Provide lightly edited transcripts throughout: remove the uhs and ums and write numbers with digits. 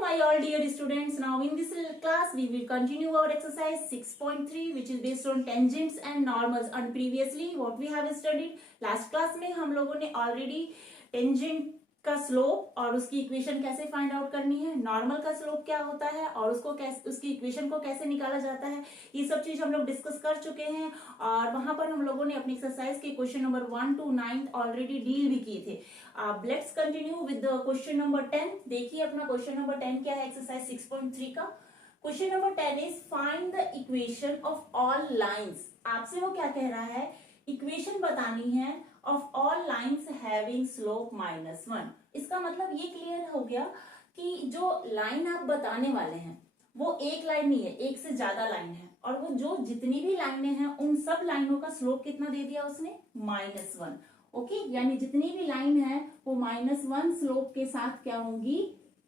my all dear students. Now in this class we will continue our exercise 6.3 which is based on tangents and normals. And previously what we have studied last class में हम लोगों ने already tangent का slope और उसकी equation कैसे find out करनी है, नॉर्मल का स्लोप क्या होता है और उसको कैसे, उसकी इक्वेशन को कैसे निकाला जाता है, ये सब चीज हम लोग डिस्कस कर चुके हैं। और वहां पर हम लोगों ने अपनी एक्सरसाइज के question number 1 to 9 already deal भी किए थे। Let's continue with question number 10। देखिए अपना क्वेश्चन नंबर 10 क्या है एक्सरसाइज 6.3 का। Question number 10 is find the equation of all lines. आपसे वो क्या कह रहा है, इक्वेशन बतानी है of all lines having slope -1। इसका मतलब ये क्लियर हो गया कि जो लाइन आप बताने वाले हैं वो एक लाइन नहीं है, एक से ज्यादा लाइन है, और वो जो जितनी भी लाइनें हैं उन सब लाइनों का स्लोप कितना दे दिया उसने, -1। ओके, यानी जितनी भी लाइन है वो -1 स्लोप के साथ क्या होंगी,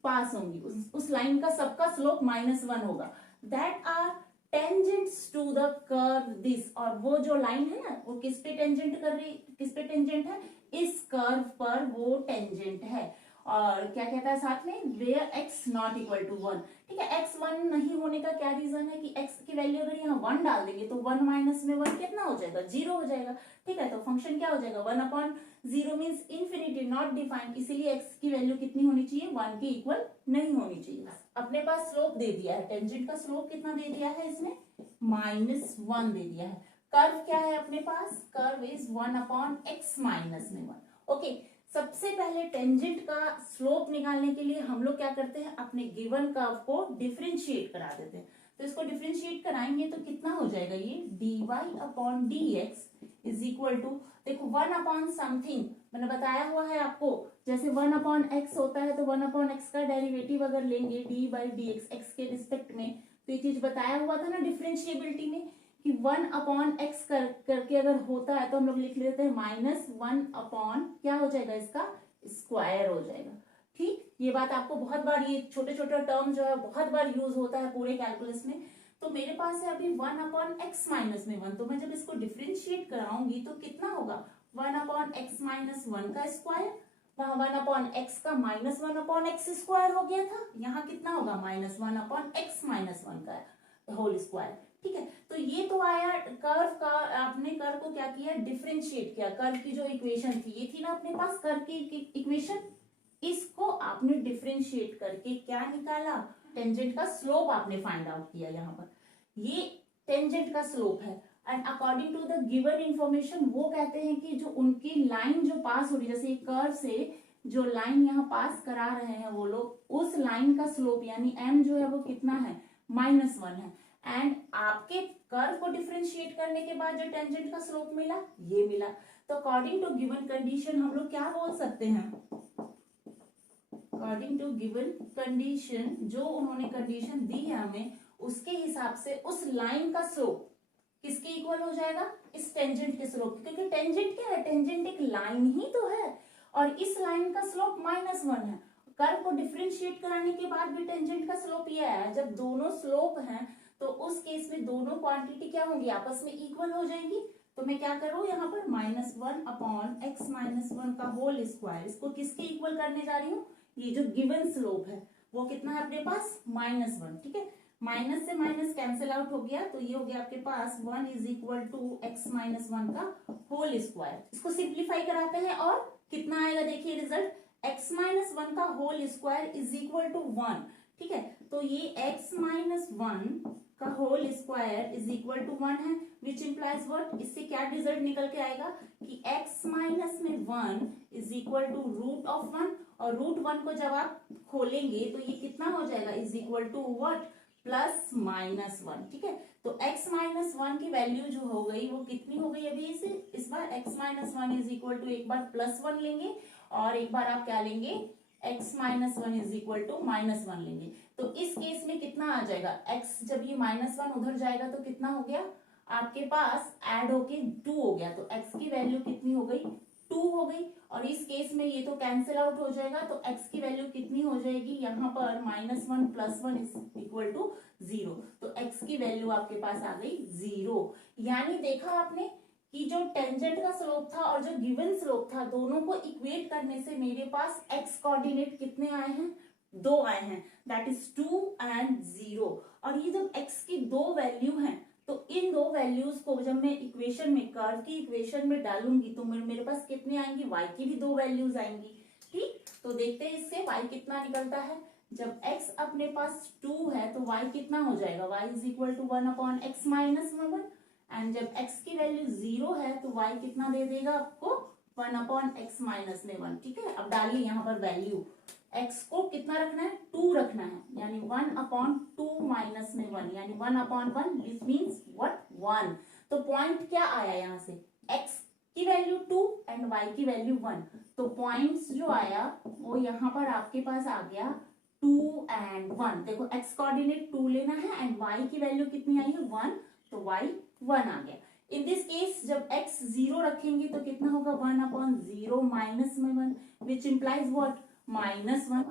पास होंगी। उस लाइन का सबका स्लोप -1 होगा। That are tangents to the curve this. और वो जो लाइन है ना वो किस पे टेंजेंट कर रही, किस पे टेंजेंट है, इस कर्व पर वो टेंजेंट है। और क्या कहता है साथ में, where x not equal to 1। ठीक है, x 1 नहीं होने का क्या रीजन है कि x की वैल्यू अगर यहाँ 1 डाल देंगे तो 1 माइनस में 1 कितना हो जाएगा, 0 हो जाएगा। ठीक है, तो फंक्शन क्या हो जाएगा, 1/0 मीन्स इंफिनिटी, नॉट डिफाइंड। इसीलिए x की वैल्यू कितनी होनी चाहिए, 1 के इक्वल नहीं होनी चाहिए। अपने पास स्लोप दे दिया है, टेंजेंट का स्लोप कितना दे दिया है इसमें, -1 दे दिया है। कर्व क्या है अपने पास, कर्व इज 1/x -1। ओके, सबसे पहले टेंजेंट का स्लोप निकालने के लिए हम लोग क्या करते हैं, अपने गिवन कर्व को डिफरेंशिएट करा देते हैं। तो इसको डिफरेंशिएट कराएंगे तो कितना हो जाएगा, ये dy/dx इज इक्वल टू, देखो 1/समथिंग मैंने बताया हुआ है आपको, जैसे 1/x होता है तो 1/x का डेरिवेटिव अगर लेंगे d/dx x के रिस्पेक्ट में, तो ये चीज बताया हुआ था ना डिफरेंशिएबिलिटी में कि 1/x करके अगर होता है तो हम लोग लिख लेते हैं -1 क्या हो जाएगा, इसका स्क्वायर हो जाएगा। ठीक, ये बात आपको बहुत बार, ये छोटे छोटे टर्म जो है बहुत बार यूज होता है पूरे कैलकुलस में। तो मेरे पास है अभी 1/x -1, तो मैं जब इसको डिफरेंशिएट कराऊंगी तो कितना होगा, 1/x -1 का स्क्वायर। वहां 1/x का -1/x स्क्वायर हो गया था, यहाँ कितना होगा, -1/x -1 का होल स्क्वायर। ठीक है, तो ये तो आया कर्व का, आपने कर्व को क्या किया, डिफरेंशिएट किया। कर्व की जो इक्वेशन थी ये थी ना अपने पास, कर्व की इक्वेशन, इसको आपने डिफरेंशिएट करके क्या निकाला, टेंजेंट का स्लोप आपने फाइंड आउट किया। यहाँ पर ये टेंजेंट का स्लोप है। And according to the given information वो कहते हैं कि जो उनकी लाइन जो पास हो रही है, जैसे कर्व से जो लाइन यहाँ पास करा रहे हैं वो लोग, उस लाइन का स्लोप यानी m जो है वो कितना है, -1 है। एंड आपके कर्व को डिफरेंशिएट करने के बाद जो टेंजेंट का स्लोप मिला, ये मिला। तो अकॉर्डिंग टू गिवन कंडीशन हम लोग क्या बोल सकते हैं, अकॉर्डिंग टू गिवन कंडीशन, जो उन्होंने कंडीशन दी है हमें उसके हिसाब से उस लाइन का स्लोप किसके इक्वल हो जाएगा, इस टेंजेंट के स्लोप। क्योंकि टेंजेंट क्या है, टेंजेंट एक लाइन ही तो है, और इस लाइन का स्लोप -1 है। कर्व को डिफरेंशिएट कराने के बाद भी टेंजेंट का स्लोप ये आया। जब दोनों स्लोप हैं तो उस केस में दोनों क्वांटिटी क्या होंगी, आपस में इक्वल हो जाएंगी। तो मैं क्या करूं यहाँ पर, -1/x -1 का होल स्क्वायर, इसको किसके इक्वल करने जा रही हूँ, ये जो गिवन स्लोप है वो कितना है अपने पास, -1। ठीक है, माइनस से माइनस कैंसिल आउट हो गया, तो ये हो गया आपके पास 1 इज इक्वल टू x -1 का होल स्क्वायर। इसको सिंप्लीफाई कराते हैं और कितना आएगा, देखिए रिजल्ट, x -1 का whole square is equal to 1। ठीक है, तो ये x -1 का whole square is equal to 1 है, विच इंप्लाइज व्हाट, इससे क्या रिजल्ट निकल के आएगा कि x -1 इज इक्वल टू √1, और √1 को जब आप खोलेंगे तो ये कितना हो जाएगा, इज इक्वल टू व्हाट, +-1। ठीक है, तो x -1 की वैल्यू जो हो गई वो कितनी हो गई, अभी इस बार x -1 इज इक्वल टू, एक बार +1 लेंगे और एक बार आप क्या लेंगे, x -1 इज इक्वल टू -1 लेंगे। तो इस केस में कितना आ जाएगा, x जब ये -1 उधर जाएगा तो कितना हो गया आपके पास, ऐड होके 2 हो गया, तो x की वैल्यू कितनी हो गई, 2 हो गई। और इस केस में ये तो कैंसिल आउट हो जाएगा, तो x की वैल्यू कितनी हो जाएगी, यहाँ पर -1 + 1 इज इक्वल टू 0। तो x की वैल्यू आपके पास आ गई 0। यानी देखा आपने कि जो टेंजेंट का स्लोप था और जो गिवन स्लोप था, दोनों को इक्वेट करने से मेरे पास x कोऑर्डिनेट कितने आए हैं, दो आए हैं, दैट इज 2 एंड 0। और ये जब x की दो वैल्यू हैं तो इन दो वैल्यूज को जब मैं इक्वेशन में, कर्व की इक्वेशन में डालूंगी तो मेरे पास कितनी आएंगी, y की भी दो वैल्यूज आएंगी। ठीक, तो देखते हैं इससे y कितना निकलता है। जब x अपने पास 2 है तो y कितना हो जाएगा, y is equal to 1/x-1। And जब x की वैल्यू 0 है तो y कितना दे देगा आपको, 1/x-1। ठीक है, अब डालिए यहाँ पर वैल्यू, x को कितना रखना है, 2 रखना है, यानी 1/2-1, यानी 1/1, दिस मीन्स व्हाट, 1। तो पॉइंट क्या आया यहाँ से, x की वैल्यू 2 एंड y की वैल्यू 1। तो पॉइंट्स जो आया वो यहाँ पर आपके पास आ गया 2 एंड 1। देखो x कोऑर्डिनेट 2 लेना है एंड y की वैल्यू कितनी आई है, 1, तो y 1 आ गया। इन दिस केस जब x 0 रखेंगे तो कितना होगा, 1/0-1, विच इंप्लाइज व्हाट, -1।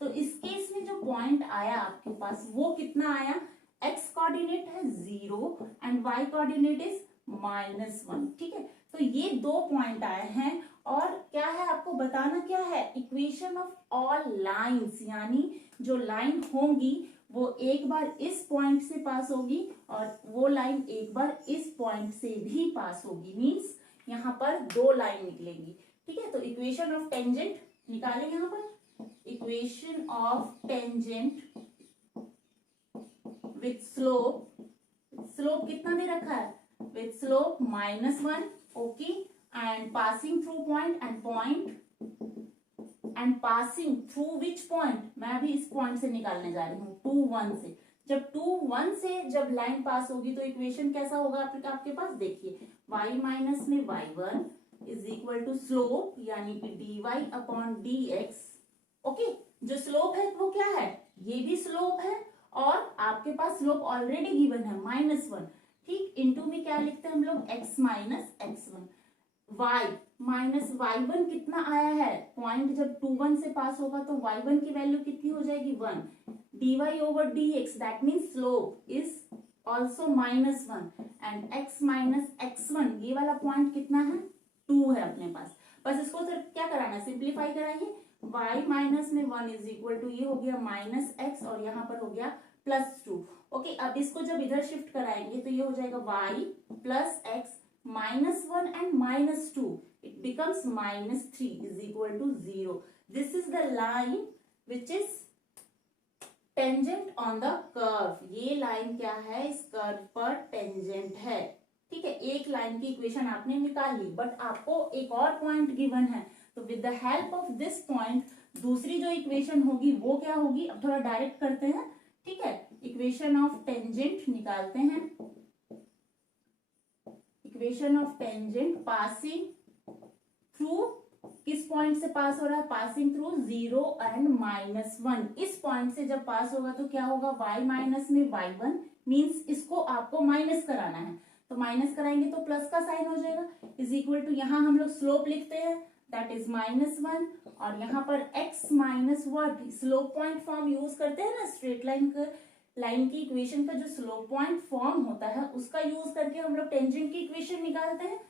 तो इस केस में जो पॉइंट आया आपके पास वो कितना आया, x कोऑर्डिनेट है 0 एंड y कोऑर्डिनेट इज -1। ठीक है, तो ये दो पॉइंट आए हैं और क्या है आपको बताना, क्या है, इक्वेशन ऑफ ऑल लाइंस, यानी जो लाइन होंगी वो एक बार इस पॉइंट से पास होगी और वो लाइन एक बार इस पॉइंट से भी पास होगी, मींस यहाँ पर दो लाइन निकलेंगी। ठीक है, तो इक्वेशन ऑफ टेंजेंट निकालेंगे यहाँ पर, equation of tangent with slope, slope कितना दे रखा है, with slope -1, okay, and passing through point and point and passing through which point, मैं अभी इस पॉइंट से निकालने जा रही हूँ 2, 1 से। जब 2, 1 से जब लाइन पास होगी तो इक्वेशन कैसा होगा आपके पास, देखिए y माइनस में y1 is equal to slope, यानी कि dy/dx। ओके, जो स्लोप है वो क्या है, ये भी स्लोप है और आपके पास स्लोप ऑलरेडी गिवन है -1। ठीक, इनटू में क्या लिखते हैं हम लोग, x minus x1, y minus y1 कितना आया है, पॉइंट जब 2, 1 से पास होगा तो y1 की वैल्यू कितनी हो जाएगी, 1, dy/dx, that means slope is also -1 and x minus x1, ये वाला पॉइंट कितना है, 2 है अपने पास। बस इसको सिर्फ क्या कराना है, सिंप्लीफाई कराइए, y माइनस में 1 इज इक्वल टू, ये हो गया -x और यहाँ पर हो गया +2। ओके, अब इसको जब इधर शिफ्ट कराएंगे तो ये हो जाएगा y plus x -1 and -2, it becomes -3 is equal to 0. This is the line which is tangent on the curve. ये लाइन क्या है, इस कर्व पर टेंजेंट है। ठीक है, एक लाइन की इक्वेशन आपने निकाल ली, बट आपको एक और पॉइंट गिवन है, तो with the help of this point दूसरी जो इक्वेशन होगी वो क्या होगी, अब थोड़ा डायरेक्ट करते हैं। ठीक है, इक्वेशन ऑफ टेंजेंट निकालते हैं, equation of tangent passing through, किस पॉइंट से पास हो रहा है, पासिंग थ्रू 0 एंड -1। इस पॉइंट से जब पास होगा तो क्या होगा, y माइनस में y1, मींस इसको आपको माइनस कराना है, तो माइनस कराएंगे तो प्लस का साइन हो जाएगा, इज इक्वल टू, यहाँ हम लोग स्लोप लिखते हैं दैट इज -1 और यहाँ पर x minus what, slope point form use करते हैं ना, स्ट्रेट लाइन की इक्वेशन का जो स्लोप पॉइंट फॉर्म होता है उसका यूज करके हम लोग टेंजेंट की इक्वेशन निकालते हैं।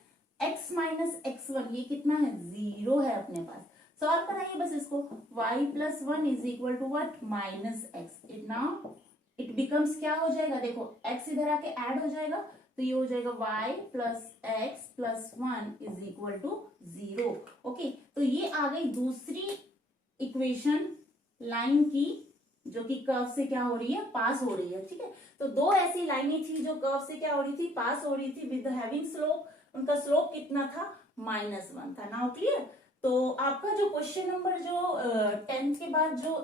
x माइनस x1 ये कितना है, 0 है अपने पास, सॉल्व कराइए बस इसको, y plus 1 is equal to what, -x। It now it becomes क्या हो जाएगा, देखो x इधर आके ऐड हो जाएगा तो ये हो जाएगा y plus x plus 1 is equal to 0। Okay, तो ये आ गई दूसरी इक्वेशन लाइन की जो कि कर्व से क्या हो रही है, पास हो रही है। ठीक है, तो दो ऐसी लाइनें थी जो कर्व से क्या हो रही थी, पास हो रही थी विद हैविंग स्लोप, उनका स्लोप कितना था, -1 था। Now clear. तो आपका जो क्वेश्चन नंबर जो 10th के बाद जो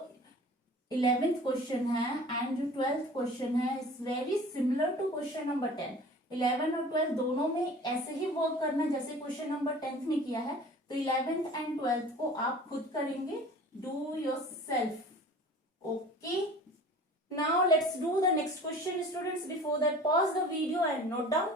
11th क्वेश्चन है एंड जो 12th क्वेश्चन है is very similar to question number 10। 11 और 12 दोनों में ऐसे ही वर्क करना जैसे क्वेश्चन नंबर 10th में किया है, तो 11th एंड 12th को आप खुद करेंगे, do yourself. Okay, now let's do the next question, students. Before that, pause the video and note down.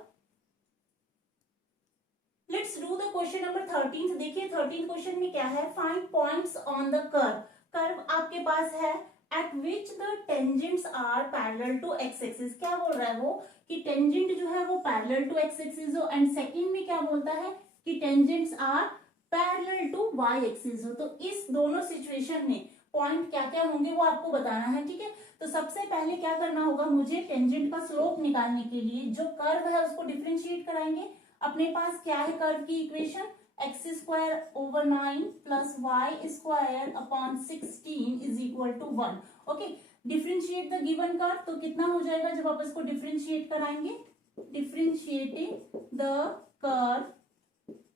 Let's do the question number 13th. देखिए 13th क्वेश्चन में क्या है, find points on the curve. Curve आपके पास है at which the tangents are parallel to x axis. क्या बोल रहा है वो कि टेंजेंट जो है वो parallel to x axis हो, एंड सेकेंड में क्या बोलता है कि tangents are parallel to y axis हो। तो इस दोनों सिचुएशन में पॉइंट क्या क्या होंगे वो आपको बताना है, ठीक है। तो सबसे पहले क्या करना होगा, मुझे टेंजेंट का स्लोप निकालने के लिए जो कर्व है उसको डिफरेंशिएट कराएंगे। अपने पास क्या है कर्व की equation, x square over 9 plus y square upon 16 is equal to 1। Okay, differentiate the given curve, तो कितना हो जाएगा जब आप इसको डिफरेंशिएट कराएंगे, differentiating the curve,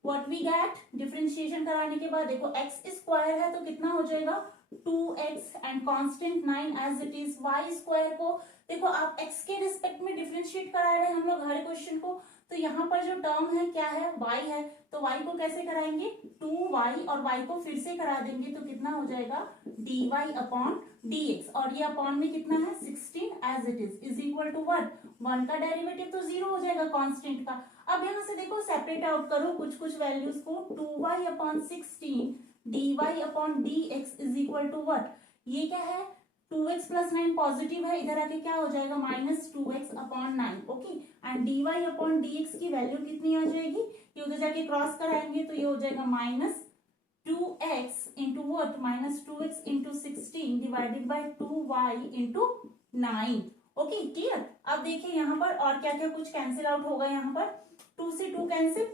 what we get, differentiation कराने के बाद देखो एक्स स्क्वायर है तो कितना हो जाएगा 2x and constant 9 as it is, y square को देखो आप x के रिस्पेक्ट में डिफरेंशिएट करा रहे हैं हम लोग हर क्वेश्चन को, तो यहाँ पर जो टर्म है क्या है, y है, तो y को कैसे कराएंगे 2y और y को फिर से करा देंगे तो कितना हो जाएगा dy अपॉन dx, और ये अपॉन में कितना है 16 as it is equal to 1 का डेरिवेटिव तो 0 हो जाएगा कांस्टेंट का। अब यहाँ से देखो सेपरेट आउट करो कुछ कुछ वैल्यूज को, 2y upon 16 dy upon dx is equal to what, ये क्या है 2x प्लस 9 पॉजिटिव है, इधर आके क्या हो जाएगा minus 2x upon 9। Okay, and dy upon dx की वैल्यू कितनी आ जाएगी, ये उधर जाके क्रॉस कराएंगे तो ये हो जाएगा minus 2x into what, minus 2x into 16 divided by 2y into 9। Okay clear. अब देखिए यहाँ पर और क्या क्या कुछ कैंसिल आउट होगा, यहाँ पर 2 से 2 कैंसिल,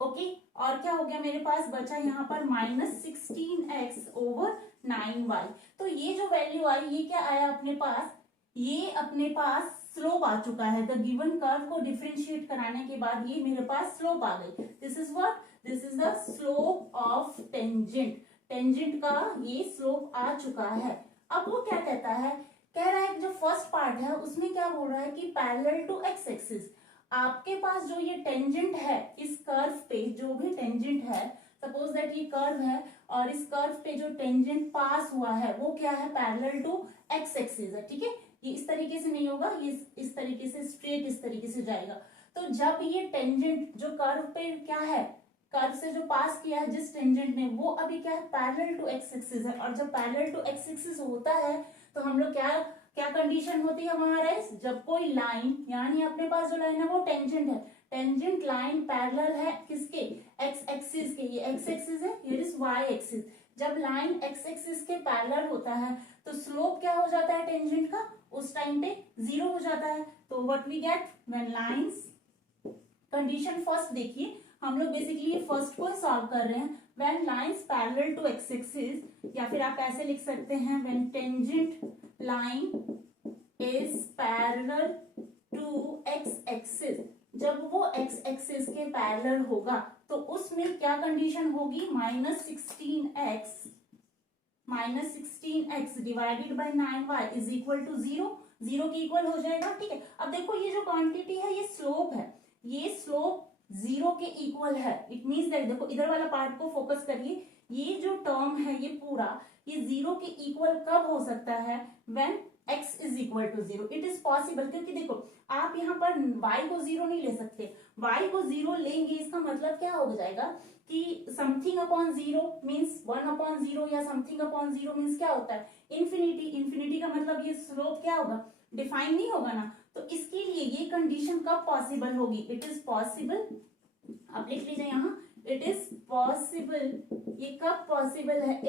ओके और क्या हो गया मेरे पास बचा यहाँ पर माइनस 16x ओवर 9y। तो ये जो वैल्यू आई ये क्या आया अपने पास, ये अपने पास स्लोप आ चुका है, द गिवन कर्व को डिफरेंशिएट कराने के बाद ये मेरे पास स्लोप आ गई, this is what, this is the slope of tangent, tangent का ये स्लोप आ चुका है। अब वो क्या कहता है, कह रहा है जो फर्स्ट पार्ट है उसमें क्या बोल रहा है कि पैरेलल टू एक्स एक्सिस, आपके पास जो ये टेंजेंट है इस कर्व पे, जो भी टेंजेंट है, सपोज दैट ये कर्व है और इस कर्व पे जो टेंजेंट पास हुआ है वो क्या है पैरेलल टू एक्स एक्सिस है, ठीक है। ये इस तरीके से नहीं होगा, ये इस तरीके से स्ट्रेट इस तरीके से जाएगा। तो जब ये टेंजेंट जो कर्व पे क्या है, कर्व से जो पास किया है जिस टेंजेंट ने, वो अभी क्या है पैरेलल टू एक्स एक्सिस है, और जब पैरेलल टू एक्स एक्सिस होता है तो हम लोग क्या क्या कंडीशन होती है हमारा, जब कोई लाइन, यानी अपने पास जो लाइन है वो टेंजेंट है, टेंजेंट लाइन पैरेलल है किसके, एक्स एक्सिस के, ये एक्स एक्सिस है, ये इज वाई एक्सिस, जब लाइन एक्स एक्सिस के पैरेलल होता है तो स्लोप क्या हो जाता है टेंजेंट का, उस टाइम पे 0 हो जाता है। तो what we get when lines, condition first देखिए, हम लोग बेसिकली ये फर्स्ट को सॉल्व कर रहे हैं, when lines parallel to x axis, या फिर आप ऐसे लिख सकते हैं when tangent line is parallel to x axis, जब वो एक्स एक्सिस के पैरेलल होगा तो उसमें क्या कंडीशन होगी, minus sixteen x divided by 9y is equal to 0, 0 के इक्वल हो जाएगा, ठीक है। अब देखो ये जो क्वांटिटी है ये स्लोप है, ये स्लोप 0 के इक्वल है, इट मीन्स दैट देखो इधर वाला पार्ट को फोकस करिए, ये जो टर्म है ये पूरा ये 0 के इक्वल कब हो सकता है, when x is equal to 0, it is possible, क्योंकि देखो आप यहाँ पर y को 0 नहीं ले सकते, y को 0 लेंगे इसका मतलब क्या हो जाएगा कि समथिंग अपॉन 0 मीन्स 1 अपॉन 0, या समथिंग अपॉन 0 मीन्स क्या होता है इन्फिनिटी, इन्फिनिटी का मतलब ये स्लोप क्या होगा, डिफाइन नहीं होगा ना, तो इसके लिए ये कंडीशन कब पॉसिबल होगी, इट इज पॉसिबल, आप लिख लीजिए यहाँ, इट इज पॉसिबल, ये कब पॉसिबल है,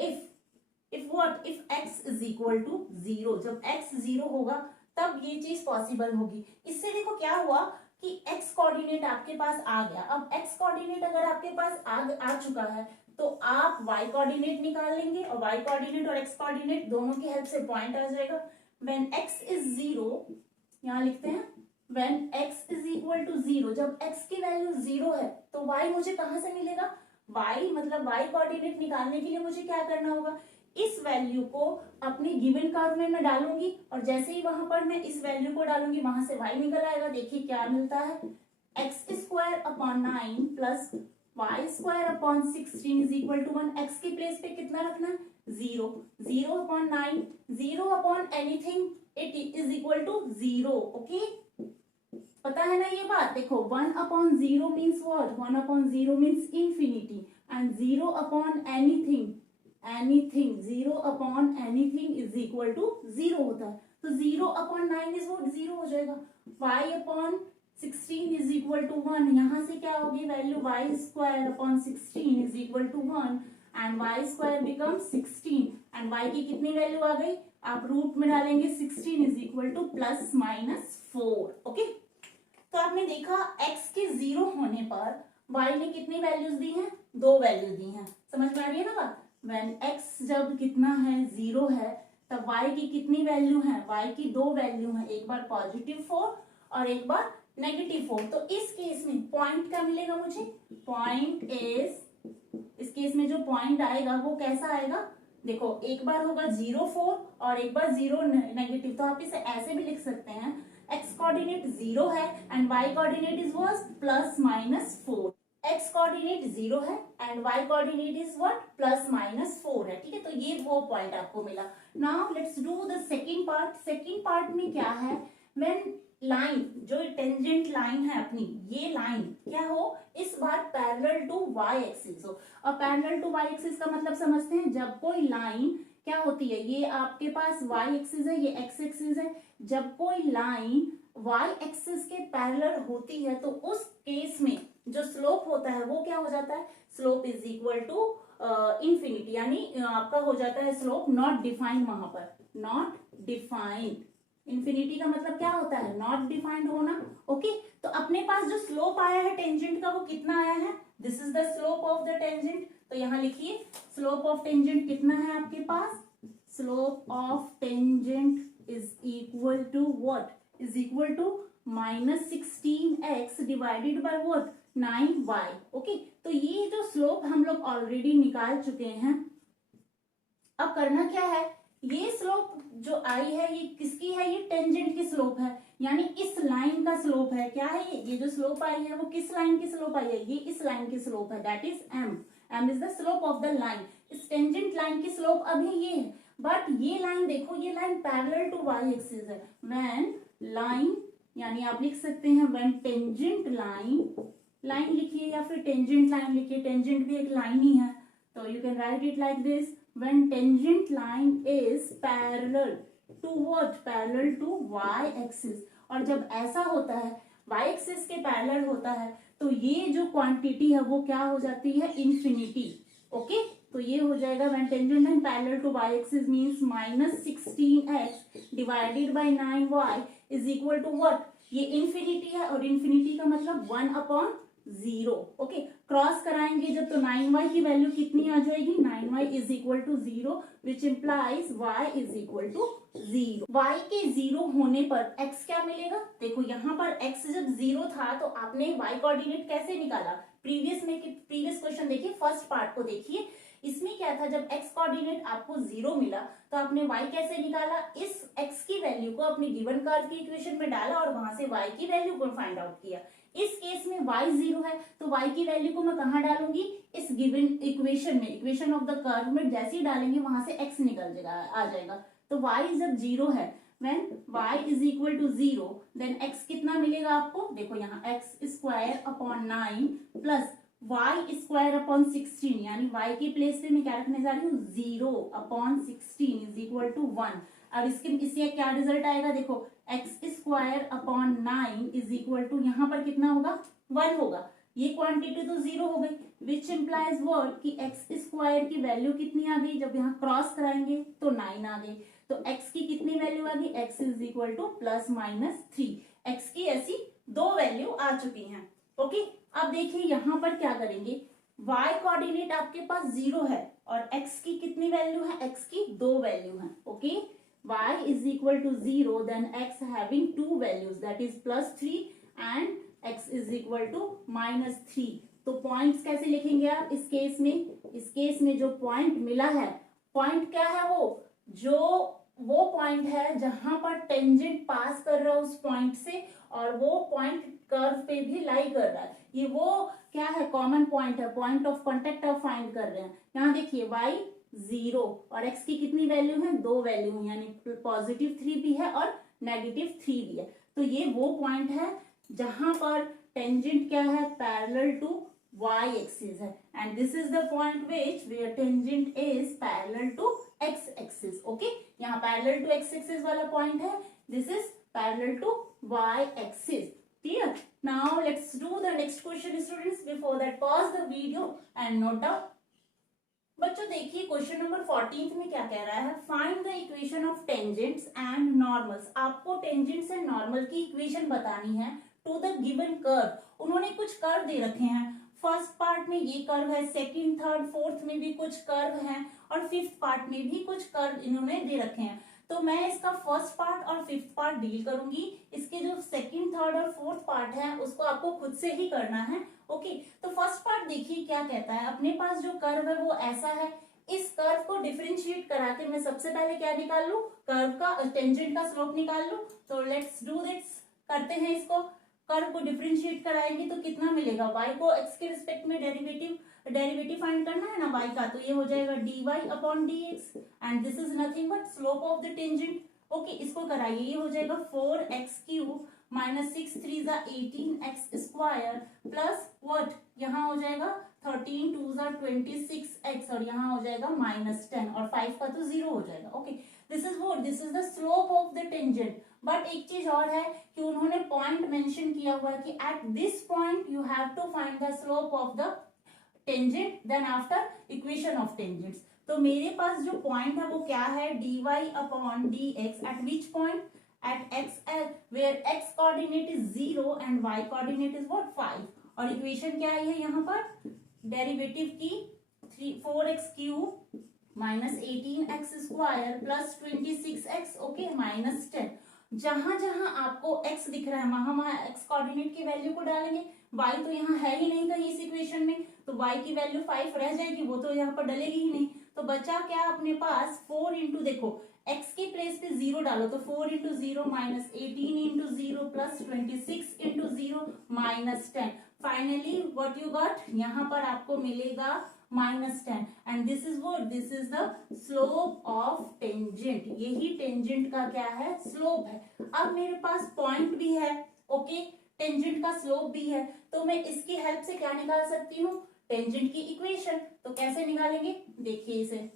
if what, if x is equal to 0, जब x 0 होगा तब ये चीज पॉसिबल होगी। इससे देखो क्या हुआ कि x कोऑर्डिनेट आपके पास आ गया, अब x कोऑर्डिनेट अगर आपके पास आ चुका है तो आप y कोऑर्डिनेट निकाल लेंगे, और y कोऑर्डिनेट और x कोऑर्डिनेट दोनों की हेल्प से पॉइंट आ जाएगा, व्हेन x इज 0, यहाँ लिखते हैं when x is equal to 0, जब x की वैल्यू 0 है तो y मुझे कहां से मिलेगा, y मतलब y कोऑर्डिनेट निकालने के लिए मुझे क्या करना होगा, इस वैल्यू को अपने गिवन कर्व में मैं डालूंगी, और जैसे ही वहां पर मैं इस वैल्यू को डालूंगी वहां से y निकल आएगा, देखिए क्या मिलता है, x square upon 9 plus y square upon 16 is equal to 1, x के प्लेस पे कितना रखना है 0, 0 upon 9, 0 upon anything it is equal to 0, okay पता है ना ये बात, देखो 1 upon 0 means what, 1 upon 0 means infinity, and 0 upon anything 0 upon anything is equal to 0 होता है, तो 0 अपॉन 9 इज व्हाट 0 हो जाएगा, y upon 16 is equal to 1, यहाँ से क्या होगी value y square upon 16 is equal to 1, and y square become 16, एंड y की कितनी वैल्यू आ गई, आप रूट में डालेंगे 16 is equal two plus minus 4। Okay, तो आपने देखा x के 0 होने पर y ने कितनी वैल्यूज दी हैं, 2 वैल्यू दी हैं। समझ में आ रही है ना बात, व्हेन x जब कितना है 0 है तब y की कितनी वैल्यू है, y की 2 वैल्यू है, एक बार +4 और एक बार -4। तो इस केस में पॉइंट क्या मिलेगा मुझे, पॉइंट इस केस में जो पॉइंट आएगा वो कैसा आएगा, देखो एक बार होगा 0 4 और एक बार 0 नेगेटिव। तो आप इसे ऐसे भी लिख सकते हैं, x कोऑर्डिनेट 0 है and y coordinate is what +-4। x coordinate 0 है and y coordinate is what +-4 है। ठीक है, तो ये वो पॉइंट आपको मिला। Now let's do the second part. Second part में क्या है, व्हेन लाइन जो टेंजेंट लाइन है अपनी, ये लाइन क्या हो, इस बार पैरेलल टू y एक्सिस हो। और पैरेलल टू y एक्सिस का मतलब समझते हैं, जब कोई लाइन क्या होती है, ये आपके पास y एक्सिस है, ये x एक्सिस है, जब कोई लाइन y एक्सिस के पैरेलल होती है तो उस केस में जो स्लोप होता है वो क्या हो जाता है, slope is equal to infinity, यानी आपका हो जाता है स्लोप नॉट डिफाइंड, वहां पर नॉट डिफाइंड। इंफिनिटी का मतलब क्या होता है, नॉट डिफाइंड होना। ओके, तो अपने पास जो स्लोप आया है टेंजेंट का वो कितना आया है, this is the slope of the tangent. तो यहां लिखिए स्लोप ऑफ टेंजेंट कितना है आपके पास, slope of tangent is equal to what, is equal to -16x divided by what 9y। Okay, तो ये जो स्लोप हम लोग ऑलरेडी निकाल चुके हैं। अब करना क्या है, ये स्लोप जो आई है ये किसकी है, ये टेंजेंट की स्लोप है, यानी इस लाइन का स्लोप है। क्या है ये जो स्लोप आई है वो किस लाइन की स्लोप आई है, ये इस लाइन की स्लोप है, that is m is the slope of the line. इस टेंजेंट लाइन की स्लोप अभी ये है, बट ये लाइन देखो, ये line parallel to y axis है। व्हेन लाइन, यानी आप लिख सकते हैं व्हेन टेंजेंट लाइन लिखिए या फिर टेंजेंट लाइन लिखिए, टेंजेंट भी एक लाइन ही है, तो you can write it like this, when tangent line is parallel to what, parallel to y axis। और जब ऐसा होता है y axis के पैरेलल होता है तो ये जो क्वांटिटी है वो क्या हो जाती है, इंफिनिटी। ओके, तो ये हो जाएगा when tangent line parallel to y axis means -16x divided by 9y is equal to what, ये इंफिनिटी है और इंफिनिटी का मतलब 1/0। ओके, क्रॉस कराएंगे जब तो 9y की वैल्यू कितनी आ जाएगी, 9y is equal to 0 which implies y is equal to 0। y के 0 होने पर x क्या मिलेगा, देखो यहाँ पर x जब 0 था तो आपने y कोऑर्डिनेट कैसे निकाला, प्रीवियस क्वेश्चन देखिए, फर्स्ट पार्ट को देखिए, इसमें क्या था, जब x कोऑर्डिनेट आपको 0 मिला तो आपने y कैसे निकाला, इस x की वैल्यू को अपने गिवन कर्व की इक्वेशन में डाला और वहां से y की वैल्यू को फाइंड आउट किया। इस केस में y 0 है तो y की वैल्यू को मैं कहाँ डालूंगी, इस गिवन इक्वेशन में, इक्वेशन ऑफ द कर्व में जैसे ही डालेंगे वहां से x निकल जाएगा, आ जाएगा। तो y जब 0 है, when y is equal to 0 then x कितना मिलेगा आपको, देखो यहाँ x square upon 9 plus y square upon 16, यानी y की प्लेस पे मैं क्या रखने जा रही हूँ, 0/16 इज इक्वल टू 1। अब इससे क्या रिजल्ट आएगा, देखो x square upon 9 is equal to, यहाँ पर कितना होगा, 1 होगा, ये क्वांटिटी तो 0 हो गई, विच इम्प्लाइज वर्ड कि x स्क्वायर की वैल्यू कितनी आ गई, जब यहाँ क्रॉस कराएंगे तो 9 आ गई, तो x की कितनी वैल्यू आ गई, x is equal to +-3। x की ऐसी 2 वैल्यू आ चुकी हैं। ओके, अब देखिए यहाँ पर क्या करेंगे, y कोऑर्डिनेट आपके पास 0 है और x की कितनी वैल्यू है, x की 2 वैल्यू है। Okay, y is equal to 0 then x having 2 values that is +3 and x is equal to -3। तो पॉइंट्स कैसे लिखेंगे आप इस केस में, इस केस में जो पॉइंट मिला है, पॉइंट क्या है वो पॉइंट है जहां पर टेंजेंट पास कर रहा है उस पॉइंट से और वो पॉइंट कर्व पे भी लाई कर रहा है, ये वो क्या है, कॉमन पॉइंट है, पॉइंट ऑफ कॉन्टेक्ट आप फाइंड कर रहे हैं। यहाँ देखिए y 0 और x की कितनी वैल्यू है, 2 वैल्यू है, यानी +3 भी है और -3 भी है। तो ये वो पॉइंट है जहां पर टेंजेंट क्या है, पैरेलल टू y एक्सिस है, and this is the point which where tangent is parallel to x axis. Okay, यहाँ पैरेलल टू x एक्सिस वाला पॉइंट है, this is parallel to y axis. Clear? Now let's do the next question students, before that pause the video and note down. बच्चों देखिए question number 14 में क्या कह रहा है, find the equation of tangents and normals. आपको tangents and normal की equation बतानी है टू द गिवन कर्व। उन्होंने कुछ कर्व दे रखे हैं, फर्स्ट पार्ट में ये कर्व है, सेकंड थर्ड फोर्थ में भी कुछ कर्व हैं और फिफ्थ पार्ट में भी कुछ कर्व इन्होंने दे रखे हैं। तो मैं इसका फर्स्ट पार्ट और फिफ्थ पार्ट डील करूंगी, इसके जो सेकंड थर्ड और फोर्थ पार्ट है उसको आपको खुद से ही करना है। ओके, तो फर्स्ट पार्ट देखिए क्या कहता है, अपने पास जो कर्व है वो ऐसा है, इस कर्व को डिफरेंशिएट करा के मैं सबसे पहले क्या निकाल लूं, कर्व का टेंजेंट का स्लोप निकाल लूं। तो लेट्स डू दिस, करते हैं इसको। कर्व को डिफरेंशिएट कराएंगे तो कितना मिलेगा, y को x के रिस्पेक्ट में डेरिवेटिव फाइंड करना है ना y का, तो ये हो जाएगा dy upon dx and this is nothing but slope of the tangent. Okay, इसको कराइए, ये हो जाएगा 4x³ minus 6 3 18x square plus what, यहाँ हो जाएगा 13 2 26x और यहाँ हो जाएगा -10 और 5 का तो 0 हो जाएगा। Okay, this is what, this is the slope of the tangent. But एक चीज और है कि उन्होंने पॉइंट मेंशन किया हुआ है कि at this point you have to find the slope of the tangent then after equation of tangents. तो मेरे पास जो पॉइंट है वो क्या है, dy upon dx at which point, at xl where x coordinate is 0 and y coordinate is what 5। और equation क्या आई है यहाँ पर, डेरिवेटिव की 4x³ minus 18x square plus 26x okay minus 10। जहां जहां आपको x दिख रहा है वहां वहां x कोऑर्डिनेट की वैल्यू को डालेंगे। y तो यहाँ है ही नहीं कहीं इस इक्वेशन में, तो y की वैल्यू 5 रह जाएगी, वो तो यहाँ पर डलेगी ही नहीं। तो बचा क्या अपने पास, 4 इंटू, देखो x के प्लेस पे 0 डालो तो 4 into 0 minus 18 into 0 plus 26 into 0 minus 10। Finally what you got, यहाँ पर आपको मिलेगा -10 and this is what, this is the slope of tangent. यही टेंजेंट का क्या है, स्लोप है। अब मेरे पास पॉइंट भी है, ओके, टेंजेंट का स्लोप भी है, तो मैं इसकी हेल्प से क्या निकाल सकती हूँ, टेंजेंट की इक्वेशन। तो कैसे निकालेंगे, देखिए इसे,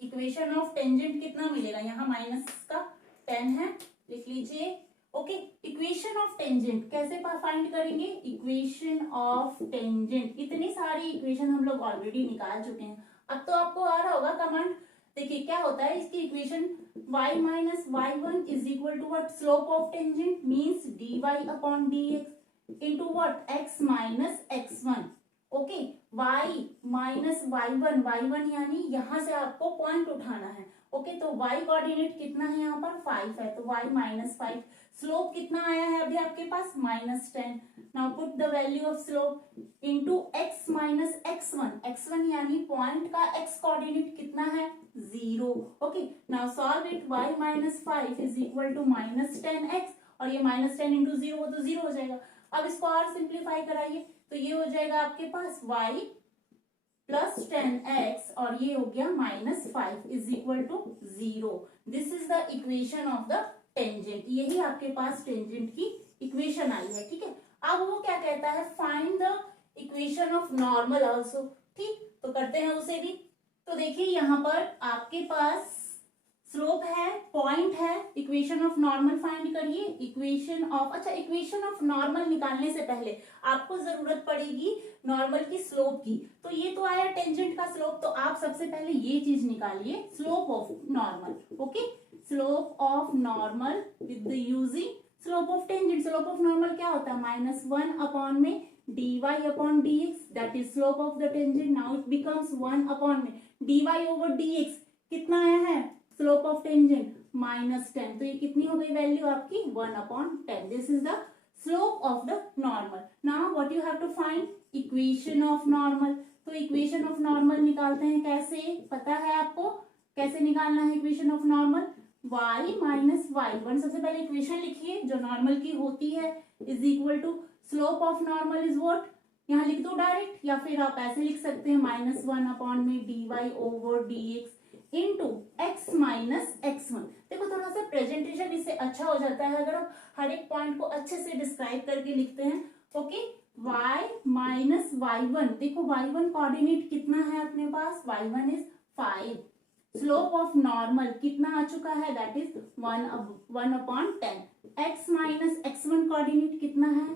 इक्वेशन ऑफ टेंजेंट कितना मिलेगा, यहाँ माइनस का 10 है, लिख लीजिए। ओके, इक्वेशन ऑफ टेंजेंट कैसे फाइंड करेंगे, इक्वेशन ऑफ टेंजेंट, इतनी सारी इक्वेशन हम लोग ऑलरेडी निकाल चुके हैं। अब तो आपको आ रहा होगा कमांड, देखिए क्या होता है इसकी equation, y minus y1 is equal to what, slope of tangent means dy upon dx into what, x minus x1। Okay, y minus y1 यानी यहां से आपको पॉइंट उठाना है। ओके, तो y कोऑर्डिनेट कितना है यहाँ पर 5 है, तो y माइनस 5। स्लोप कितना आया है अभी आपके पास, -10। Now put the value of slope into x minus x1 यानी पॉइंट का x कोऑर्डिनेट कितना है, 0। Okay, now solve it, y minus 5 is equal to -10x और ये -10 इंटू 0 वो तो 0 हो जाएगा। अब इसको और सिंप्लीफाई कराइए तो ये हो जाएगा आपके पास y प्लस 10x और ये हो गया -5 is equal to 0। This is the equation of the tangent, यही आपके पास टेंजेंट की इक्वेशन आई है। ठीक है, अब वो क्या कहता है, find the equation of normal also. ठीक, तो करते हैं उसे भी। तो देखिए यहाँ पर आपके पास स्लोप है, पॉइंट है, इक्वेशन ऑफ नॉर्मल फाइंड करिए। इक्वेशन ऑफ, अच्छा इक्वेशन ऑफ नॉर्मल निकालने से पहले आपको जरूरत पड़ेगी नॉर्मल की स्लोप की। तो ये तो आया टेंजेंट का स्लोप, तो आप सबसे पहले ये चीज निकालिए, slope of normal. Okay, slope of normal with using slope of tangent. Slope of normal क्या होता है, -1 अपॉन में dy upon dx, that is slope of the tangent. Now it becomes 1 upon में dy ओवर dx, कितना आया है slope of tangent, -10। तो ये कितनी हो गई वैल्यू आपकी, 1 upon 10। This is the slope of the normal. Now what you have to find, equation of normal. तो इक्वेशन ऑफ नॉर्मल निकालते हैं कैसे, पता है आपको कैसे निकालना है equation of normal, y minus y1, सबसे पहले इक्वेशन लिखिए जो नॉर्मल की होती है, is equal to slope of normal is what, यहाँ लिख दो डायरेक्ट, या फिर आप ऐसे लिख सकते हैं -1 अपॉन में dy over dx into x minus x1। देखो थोड़ा सा प्रेजेंटेशन इससे अच्छा हो जाता है अगर आप हर एक पॉइंट को अच्छे से डिस्क्राइब करके लिखते हैं। ओके, y माइनस y1, देखो y1 कोऑर्डिनेट कितना है अपने पास, y1 is 5। Slope of normal कितना आ चुका है, that is 1 upon 10। x minus x1 coordinate कितना है,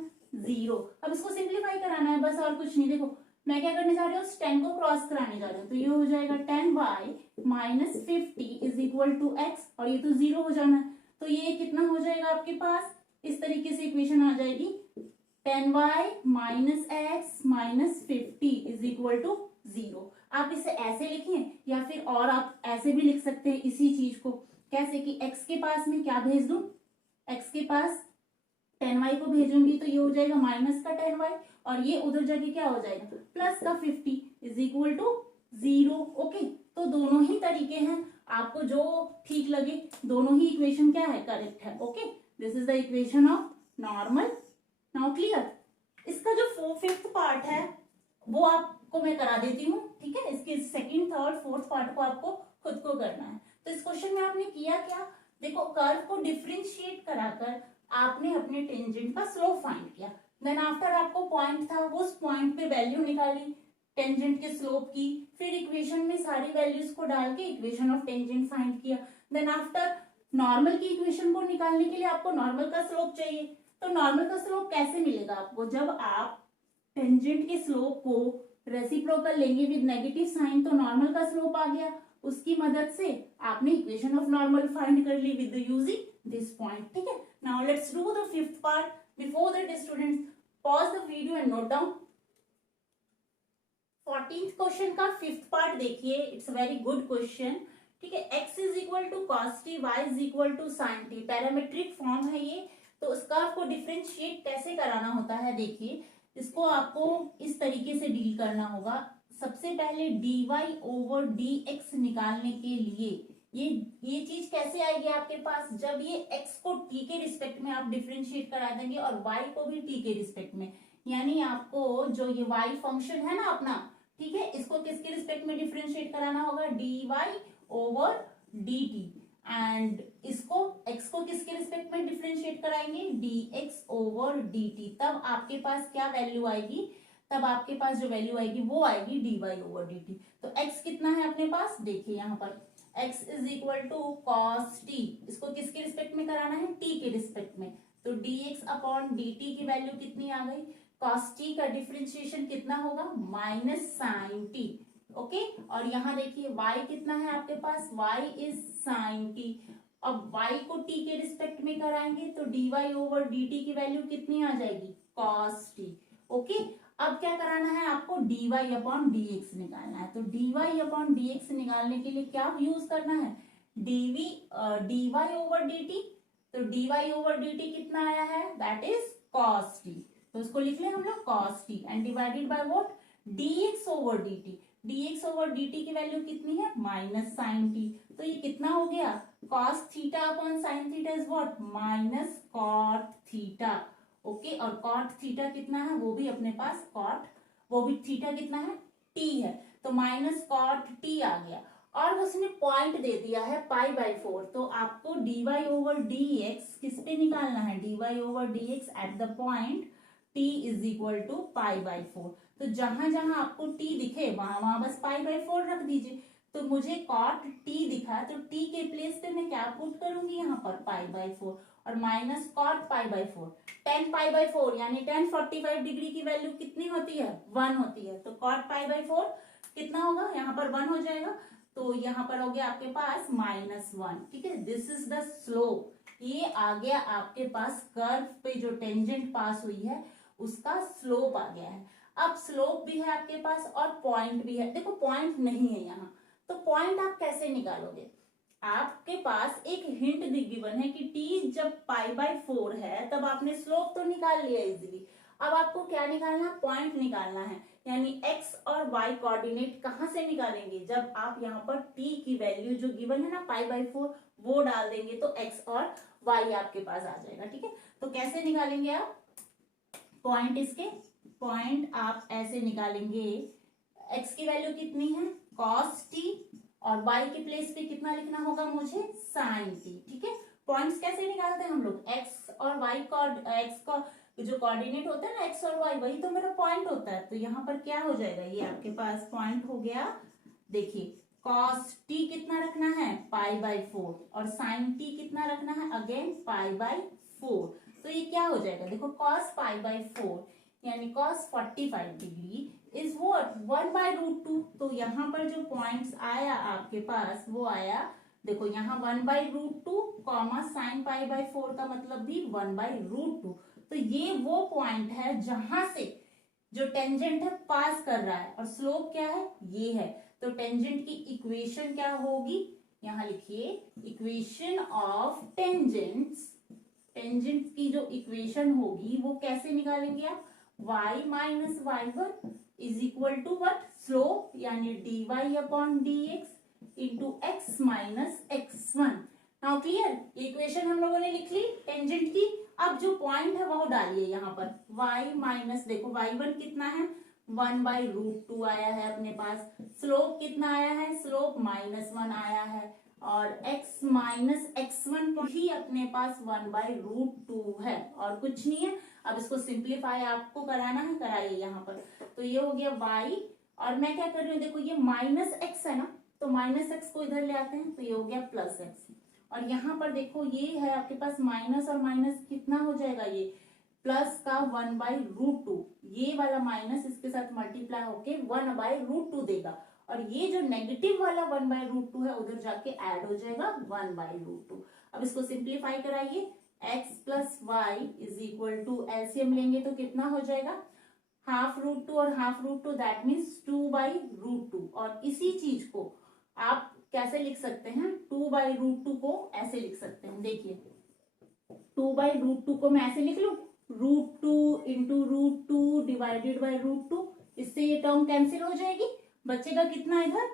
0। अब इसको सिंप्लीफाई कराना है बस, और कुछ नहीं। देखो मैं क्या करने जा रही हूँ, उस 10 को क्रॉस कराने जा रही हूँ, तो ये हो जाएगा 10y minus 50 is equal to x, और ये तो 0 हो जाना है, तो ये कितना हो जाएगा आपके पास, इस तरीके से इक्वेशन आ जाएगी 10y minus x minus 50 is equal to 0। आप इसे ऐसे लिखें या फिर और आप ऐसे भी लिख सकते हैं इसी चीज को, कैसे कि x के पास में क्या भेज दूं, x के पास 10y को भेजूंगी तो ये हो जाएगा माइनस का 10y, और ये उधर जाके क्या हो जाएगा प्लस का 50 इज इक्वल टू 0। ओके, तो दोनों ही तरीके हैं, आपको जो ठीक लगे, दोनों ही इक्वेशन क्या है, करेक्ट है। Okay, this is the equation of normal. Now clear. इसका जो फिफ्थ पार्ट है वो आपको मैं करा देती हूँ, ठीक है। इसके सेकंड थर्ड फोर्थ पार्ट को आपको खुद को करना है। तो इस क्वेश्चन में आपने किया क्या, देखो कर्व को डिफरेंशिएट कराकर आपने अपने टेंजेंट का स्लोप फाइंड किया, देन आफ्टर आपको पॉइंट था, वो उस पॉइंट पे वैल्यू निकाली टेंजेंट के स्लोप की, फिर इक्वेशन में सारी वैल्यूज को डाल के इक्वेशन ऑफ टेंजेंट फाइंड किया, देन आफ्टर नॉर्मल की इक्वेशन को निकालने के लिए आपको नॉर्मल का स्लोप चाहिए। तो नॉर्मल का स्लोप कैसे मिलेगा आपको, जब आप टेंजेंट के स्लोप को रेसिप्रोकल लेंगे विद नेगेटिव साइन, तो नॉर्मल का स्लोप आ गया, उसकी मदद से आपने इक्वेशन ऑफ नॉर्मल फाइंड कर ली विद यूजिंग दिस पॉइंट, ठीक है। Now let's do the fifth part. Before that students pause the video and note down 14th question का फिफ्थ पार्ट देखिए, it's a very good question, ठीक है। x is equal to cos t, y is equal to sine t, parametric form है ये। तो उसका आपको differentiate कैसे कराना होता है, देखिए इसको आपको इस तरीके से डील करना होगा। सबसे पहले dy ओवर dx निकालने के लिए ये चीज कैसे आएगी आपके पास, जब ये x को t के रिस्पेक्ट में आप डिफरेंशिएट करा देंगे और y को भी t के रिस्पेक्ट में, यानी आपको जो ये y फंक्शन है ना अपना, ठीक है, इसको किसके रिस्पेक्ट में डिफरेंशिएट कराना होगा, dy ओवर dt, एंड इसको x को किसके रिस्पेक्ट में डिफरेंशिएट कराएंगे, dx ओवर dt। तब आपके पास क्या वैल्यू आएगी, तब आपके पास जो वैल्यू आएगी वो आएगी dy ओवर dt। तो x कितना है अपने पास, देखिए यहाँ पर x is equal to cos t, इसको किसके रिस्पेक्ट में कराना है, t के रिस्पेक्ट में, तो dx अपॉन dt की वैल्यू कितनी आ गई, कॉस t का डिफरेंशिएशन कितना होगा, माइनस साइन t। ओके, और यहाँ देखिए y कितना है आपके पास, y इज साइन t। अब y को t के रिस्पेक्ट में कराएंगे तो dy ओवर dt की वैल्यू कितनी आ जाएगी, cos t। ओके, अब क्या कराना है आपको, dy अपॉन dx निकालना है। तो dy अपॉन dx निकालने के लिए क्या यूज करना है, dy ओवर dt। तो dy ओवर dt कितना आया है, दैट इज cos t, तो उसको लिख ले हम लोग cos t and divided by what, dx over dt। dx over dt की वैल्यू कितनी है, माइनस साइन t। तो ये कितना हो गया, cos theta upon sine theta is what, minus cot theta. Okay, और cot थीटा कितना है, वो भी अपने पास वो भी थीटा कितना है, t है, तो माइनस cot t आ गया। और उसने पॉइंट दे दिया है पाई बाई 4, तो आपको dy ओवर dx किस पे निकालना है, dy over dx at the point t is equal to pi by 4। तो जहां जहां आपको t दिखे वहां वहां बस पाई बाई 4 रख दीजिए। तो मुझे cot t दिखा, तो t के प्लेस पे मैं क्या पुट करूंगी, यहाँ पर पाई बाई 4 और minus cot pi by 4, 10 pi by 4 यानी 10 45 डिग्री की वैल्यू कितनी होती है, 1 होती है। तो cot पाई बाई 4 कितना होगा, यहाँ पर 1 हो जाएगा, तो यहाँ पर हो गया आपके पास -1, ठीक है। दिस इज द स्लोप, ये आ गया आपके पास कर्व पे जो टेंजेंट पास हुई है उसका स्लोप आ गया है। अब स्लोप भी है आपके पास और पॉइंट भी है, देखो पॉइंट नहीं है यहाँ, तो पॉइंट आप कैसे निकालोगे, आपके पास एक हिंट गिवन है कि t जब पाई बाई 4 है तब आपने स्लोप तो निकाल लिया इजीली। अब आपको क्या निकालना है, पॉइंट निकालना है, यानी x और y कोऑर्डिनेट कहां से निकालेंगे, जब आप यहाँ पर t की वैल्यू जो गिवन है ना पाई बाई 4 वो डाल देंगे तो x और y आपके पास आ जाएगा, ठीक है। तो कैसे निकालेंगे आप पॉइंट, इसके पॉइंट आप ऐसे निकालेंगे, x की वैल्यू कितनी है cos t और y के प्लेस पे कितना लिखना होगा मुझे, sin t, ठीक है। पॉइंट्स कैसे निकालते हैं हम लोग, x और y का x का जो कोऑर्डिनेट होता है ना x और y, वही तो मेरा पॉइंट होता है। तो यहाँ पर क्या हो जाएगा, ये आपके पास पॉइंट हो गया। देखिए cos t कितना रखना है, पाई बाई 4, और sin t कितना रखना है, अगेन पाई बाई 4। तो ये क्या हो जाएगा, देखो cos पाई बाई 4 यानी cos 45 डिग्री इज व्हाट 1/√2। तो यहाँ पर जो पॉइंट्स आया आपके पास वो आया, देखो यहाँ 1/√2 कॉमा साइन π/4 का मतलब भी 1/√2। तो ये वो पॉइंट है जहां से जो टेंजेंट है पास कर रहा है, और स्लोप क्या है, ये है। तो टेंजेंट की इक्वेशन क्या होगी, यहां लिखिए इक्वेशन ऑफ टेंजेंट्स। टेंजेंट की जो इक्वेशन होगी वो कैसे निकालेंगे आप, y minus y1 is equal to what, slope यानी dy/dx into x minus x1। Now clear, equation हम लोगों ने लिख ली टेंजेंट की। अब जो पॉइंट है वो डालिए यहाँ पर, y माइनस, देखो y1 कितना है 1/√2 आया है अपने पास, स्लोप कितना आया है, स्लोप -1 आया है, और x माइनस x1 ही अपने पास 1/√2 है, और कुछ नहीं है। अब इसको सिंप्लीफाई आपको कराना है, कराइए यहाँ पर। तो ये हो गया y, और मैं क्या कर रही हूँ, देखो ये -x है ना, तो -x को इधर ले आते हैं, तो ये हो गया +x। और यहाँ पर देखो ये है आपके पास माइनस, और माइनस कितना हो जाएगा, ये प्लस का 1/√2, ये वाला माइनस इसके साथ मल्टीप्लाई होके 1/√2 देगा, और ये जो नेगेटिव वाला 1/√2 है उधर जाके ऐड हो जाएगा 1/√2। अब इसको सिंप्लीफाई कराइए, x plus y is equal to, LCM लेंगे तो कितना हो जाएगा, ½ और ½ दैट मीन्स 2/√2। और इसी चीज को आप कैसे लिख सकते हैं, 2/√2 को ऐसे लिख सकते हैं, देखिए 2/√2 को मैं ऐसे लिख लू, √2 इंटू √2 डिवाइडेड बाई √2, इससे ये टर्म कैंसिल हो जाएगी, बचेगा कितना, इधर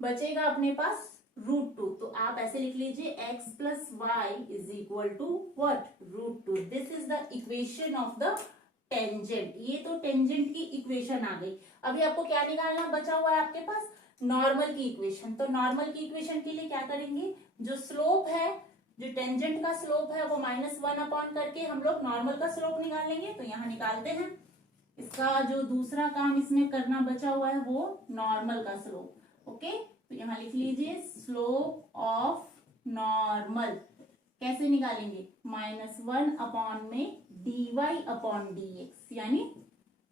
बचेगा अपने पास √2। तो आप ऐसे लिख लीजिए x plus y is equal to what, √2। This is the equation of the tangent. ये तो टेंजेंट की इक्वेशन आ गई। अभी आपको क्या निकालना बचा हुआ है आपके पास, नॉर्मल की इक्वेशन। तो नॉर्मल की इक्वेशन के लिए क्या करेंगे, जो स्लोप है, जो टेंजेंट का स्लोप है वो -1 अपॉन करके हम लोग नॉर्मल का स्लोप निकालेंगे। तो यहाँ निकालते हैं, इसका जो दूसरा काम इसमें करना बचा हुआ है वो नॉर्मल का स्लोप। ओके, तो यहाँ लिख लीजिए स्लोप ऑफ नॉर्मल कैसे निकालेंगे, -1 अपॉन में dy/dx, यानी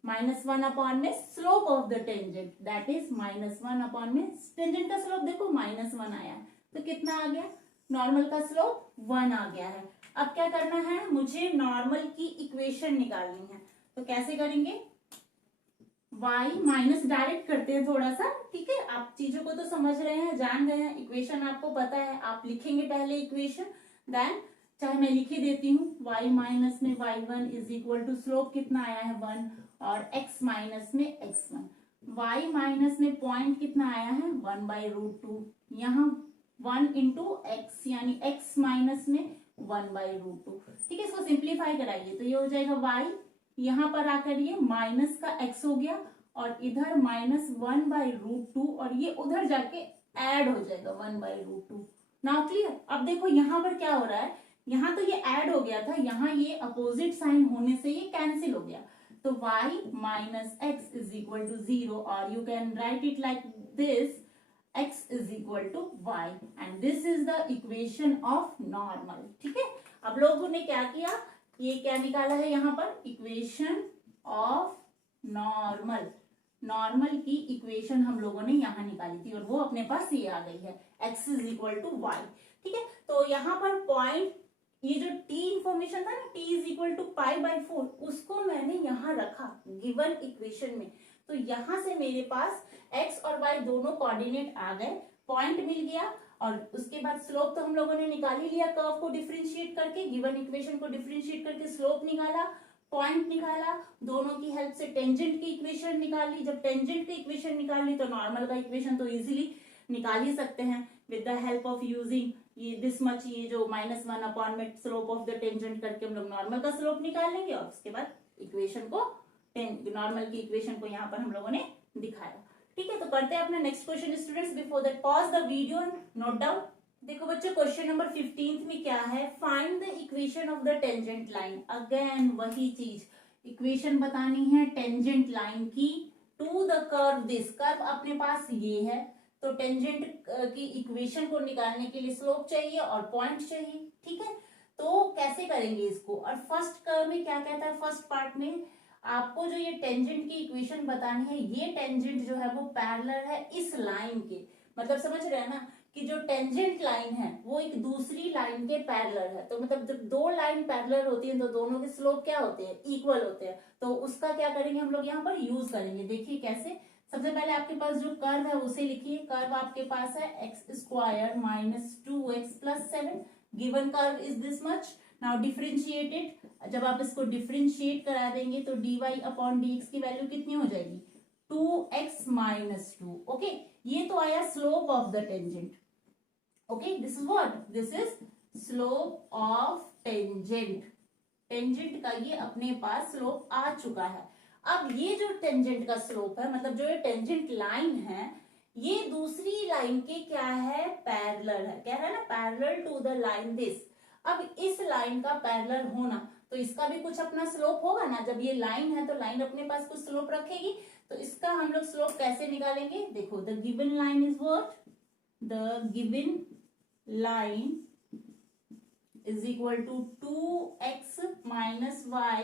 -1 अपॉन में slope of the tangent, that is -1 upon में टेंजेंट का स्लोप, देखो -1 आया है, तो कितना आ गया, नॉर्मल का स्लोप 1 आ गया है। अब क्या करना है, मुझे नॉर्मल की इक्वेशन निकालनी है। तो कैसे करेंगे, y माइनस डायरेक्ट करते हैं थोड़ा सा, ठीक है, आप चीजों को तो समझ रहे हैं, जान गए हैं, इक्वेशन आपको पता है, आप लिखेंगे पहले इक्वेशन, देन चाहे मैं लिख ही देती हूँ, y माइनस में y1 is equal to, slope कितना आया है 1, और x माइनस में x1, y माइनस में पॉइंट कितना आया है 1/√2, यहाँ 1 इंटू एक्स यानी x माइनस में 1/√2, ठीक है। इसको सिंप्लीफाई कराइए तो ये हो जाएगा y, यहाँ पर आकर ये माइनस का x हो गया, और इधर -1/√2, और ये उधर जाके ऐड हो जाएगा 1/√2। Now clear. अब देखो यहाँ पर क्या हो रहा है, यहाँ तो ये ऐड हो गया था, यहाँ ये अपोजिट साइन होने से ये कैंसिल हो गया, तो y minus x is equal to 0, और you can write it like this, x is equal to y, and this is the equation of normal, ठीक है। अब लोगों ने क्या किया, ये क्या निकाला है यहाँ पर, इक्वेशन ऑफ नॉर्मल, नॉर्मल की इक्वेशन हम लोगों ने यहाँ निकाली थी, और वो अपने पास ये आ गई है, x is equal to y, ठीक है। तो यहाँ पर पॉइंट, ये जो t इंफॉर्मेशन था ना, t इज इक्वल टू π/4, उसको मैंने यहाँ रखा गिवन इक्वेशन में, तो यहाँ से मेरे पास x और y दोनों कोऑर्डिनेट आ गए, पॉइंट मिल गया, और उसके बाद स्लोप तो हम लोगों ने निकाल ही लिया, कर्व को डिफरेंशिएट करके, गिवन इक्वेशन को डिफरेंशिएट करके स्लोप निकाला, पॉइंट निकाला, दोनों की हेल्प से टेंजेंट की इक्वेशन निकाल ली। जब टेंजेंट की इक्वेशन निकाल ली तो नॉर्मल का इक्वेशन तो इजीली निकाल ही सकते हैं with the help of using ये दिस मच, ये जो -1 अपॉन में स्लोप ऑफ द टेंजेंट करके हम लोग नॉर्मल का स्लोप निकाल लेंगे, और उसके बाद इक्वेशन को, नॉर्मल की इक्वेशन को यहाँ पर हम लोगों ने दिखाया, ठीक है। तो करते हैं अपना next question students, before that pause the video and note down. देखो बच्चों, क्वेश्चन नंबर 15 में क्या है, find the equation of the tangent line. Again वही चीज, इक्वेशन बतानी है टेंजेंट लाइन की to the curve, this curve अपने पास ये है, तो टेंजेंट की इक्वेशन को निकालने के लिए स्लोप चाहिए और पॉइंट चाहिए, ठीक है। तो कैसे करेंगे इसको, और फर्स्ट कर्व में क्या कहता है, फर्स्ट पार्ट में आपको जो ये टेंजेंट की इक्वेशन बतानी है, ये टेंजेंट जो है वो पैरेलल है इस लाइन के, मतलब समझ रहे हैं ना कि जो टेंजेंट लाइन है वो एक दूसरी लाइन के पैरेलल है। तो मतलब जब दो लाइन पैरेलल होती है तो दोनों के स्लोप क्या होते हैं, इक्वल होते हैं। तो उसका क्या करेंगे हम लोग यहाँ पर यूज करेंगे। देखिए कैसे, सबसे पहले आपके पास जो कर्व है उसे लिखिए। कर्व आपके पास है x square minus 2x plus 7, given curve is this much. Now differentiated, जब आप इसको डिफरेंशिएट करा देंगे तो dy अपॉन dx की वैल्यू कितनी हो जाएगी, 2x माइनस 2। ओके, ये तो आया slope of the tangent. Okay, this is what, this is slope of tangent. Tangent का ये अपने पास स्लोप आ चुका है। अब ये जो टेंजेंट का स्लोप है, मतलब जो ये टेंजेंट लाइन है, ये दूसरी लाइन के क्या है, पैरेलल है। कह रहा है ना, parallel to the line this. अब इस लाइन का पैरेलल होना तो इसका भी कुछ अपना स्लोप होगा ना। जब ये लाइन है तो लाइन अपने पास कुछ स्लोप रखेगी। तो इसका हम लोग स्लोप कैसे निकालेंगे, देखो, the given line is what, the given line is equal to 2x minus y,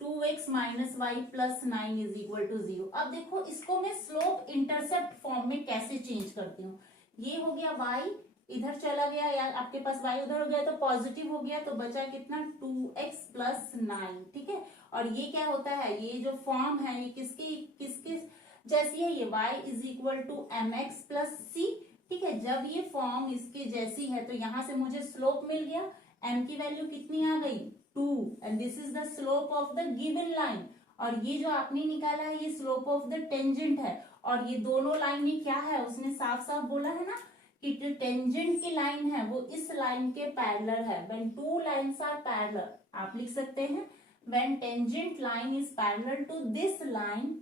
2x minus y plus 9 is equal to 0। अब देखो इसको मैं स्लोप इंटरसेप्ट फॉर्म में कैसे चेंज करती हूँ। ये हो गया y, इधर चला गया, या आपके पास y उधर हो गया तो पॉजिटिव हो गया, तो बचा कितना, 2x प्लस 9। ठीक है, और ये क्या होता है, ये जो फॉर्म है ये किसकी किसकी जैसी है, ये y is equal to mx plus c। ठीक है, जब ये फॉर्म इसके जैसी है तो यहां से मुझे स्लोप मिल गया, m की वैल्यू कितनी आ गई, 2, and this is the slope of the given line. और ये जो आपने निकाला है ये स्लोप ऑफ द टेंजेंट है। और ये दोनों लाइन में क्या है, उसने साफ साफ बोला है ना कि जो टेंजेंट की लाइन है वो इस लाइन के पैरेलल है। When two lines are parallel, आप लिख सकते हैं when tangent line is parallel to this line,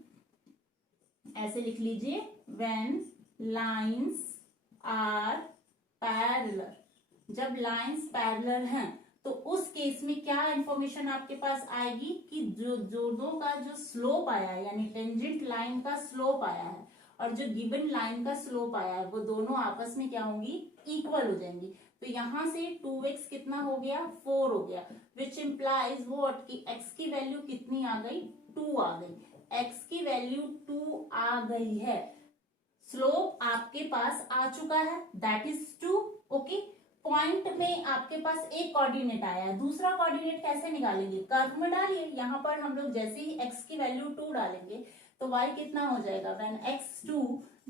ऐसे लिख लीजिए, व्हेन लाइन्स आर पैरेलल। जब लाइंस पैरेलल हैं तो उस केस में क्या इंफॉर्मेशन आपके पास आएगी कि जो दोनों का जो स्लोप आया है, यानी टेंजेंट लाइन का स्लोप आया है और जो गिवन लाइन का स्लोप आया है, वो दोनों आपस में क्या होंगी, इक्वल हो जाएंगी। तो यहां से 2x कितना हो गया, 4 हो गया, विच इंप्लाइज व्हाट कि x की वैल्यू कितनी आ गई, 2 आ गई। x की वैल्यू 2 आ गई है, स्लोप आपके पास आ चुका है, दैट इज 2। ओके, पॉइंट में आपके पास एक कोऑर्डिनेट आया है, दूसरा कोऑर्डिनेट कैसे निकालेंगे, कर्व में डालिए। यहां पर हम लोग जैसे ही x की वैल्यू 2 डालेंगे तो y कितना हो जाएगा, when x 2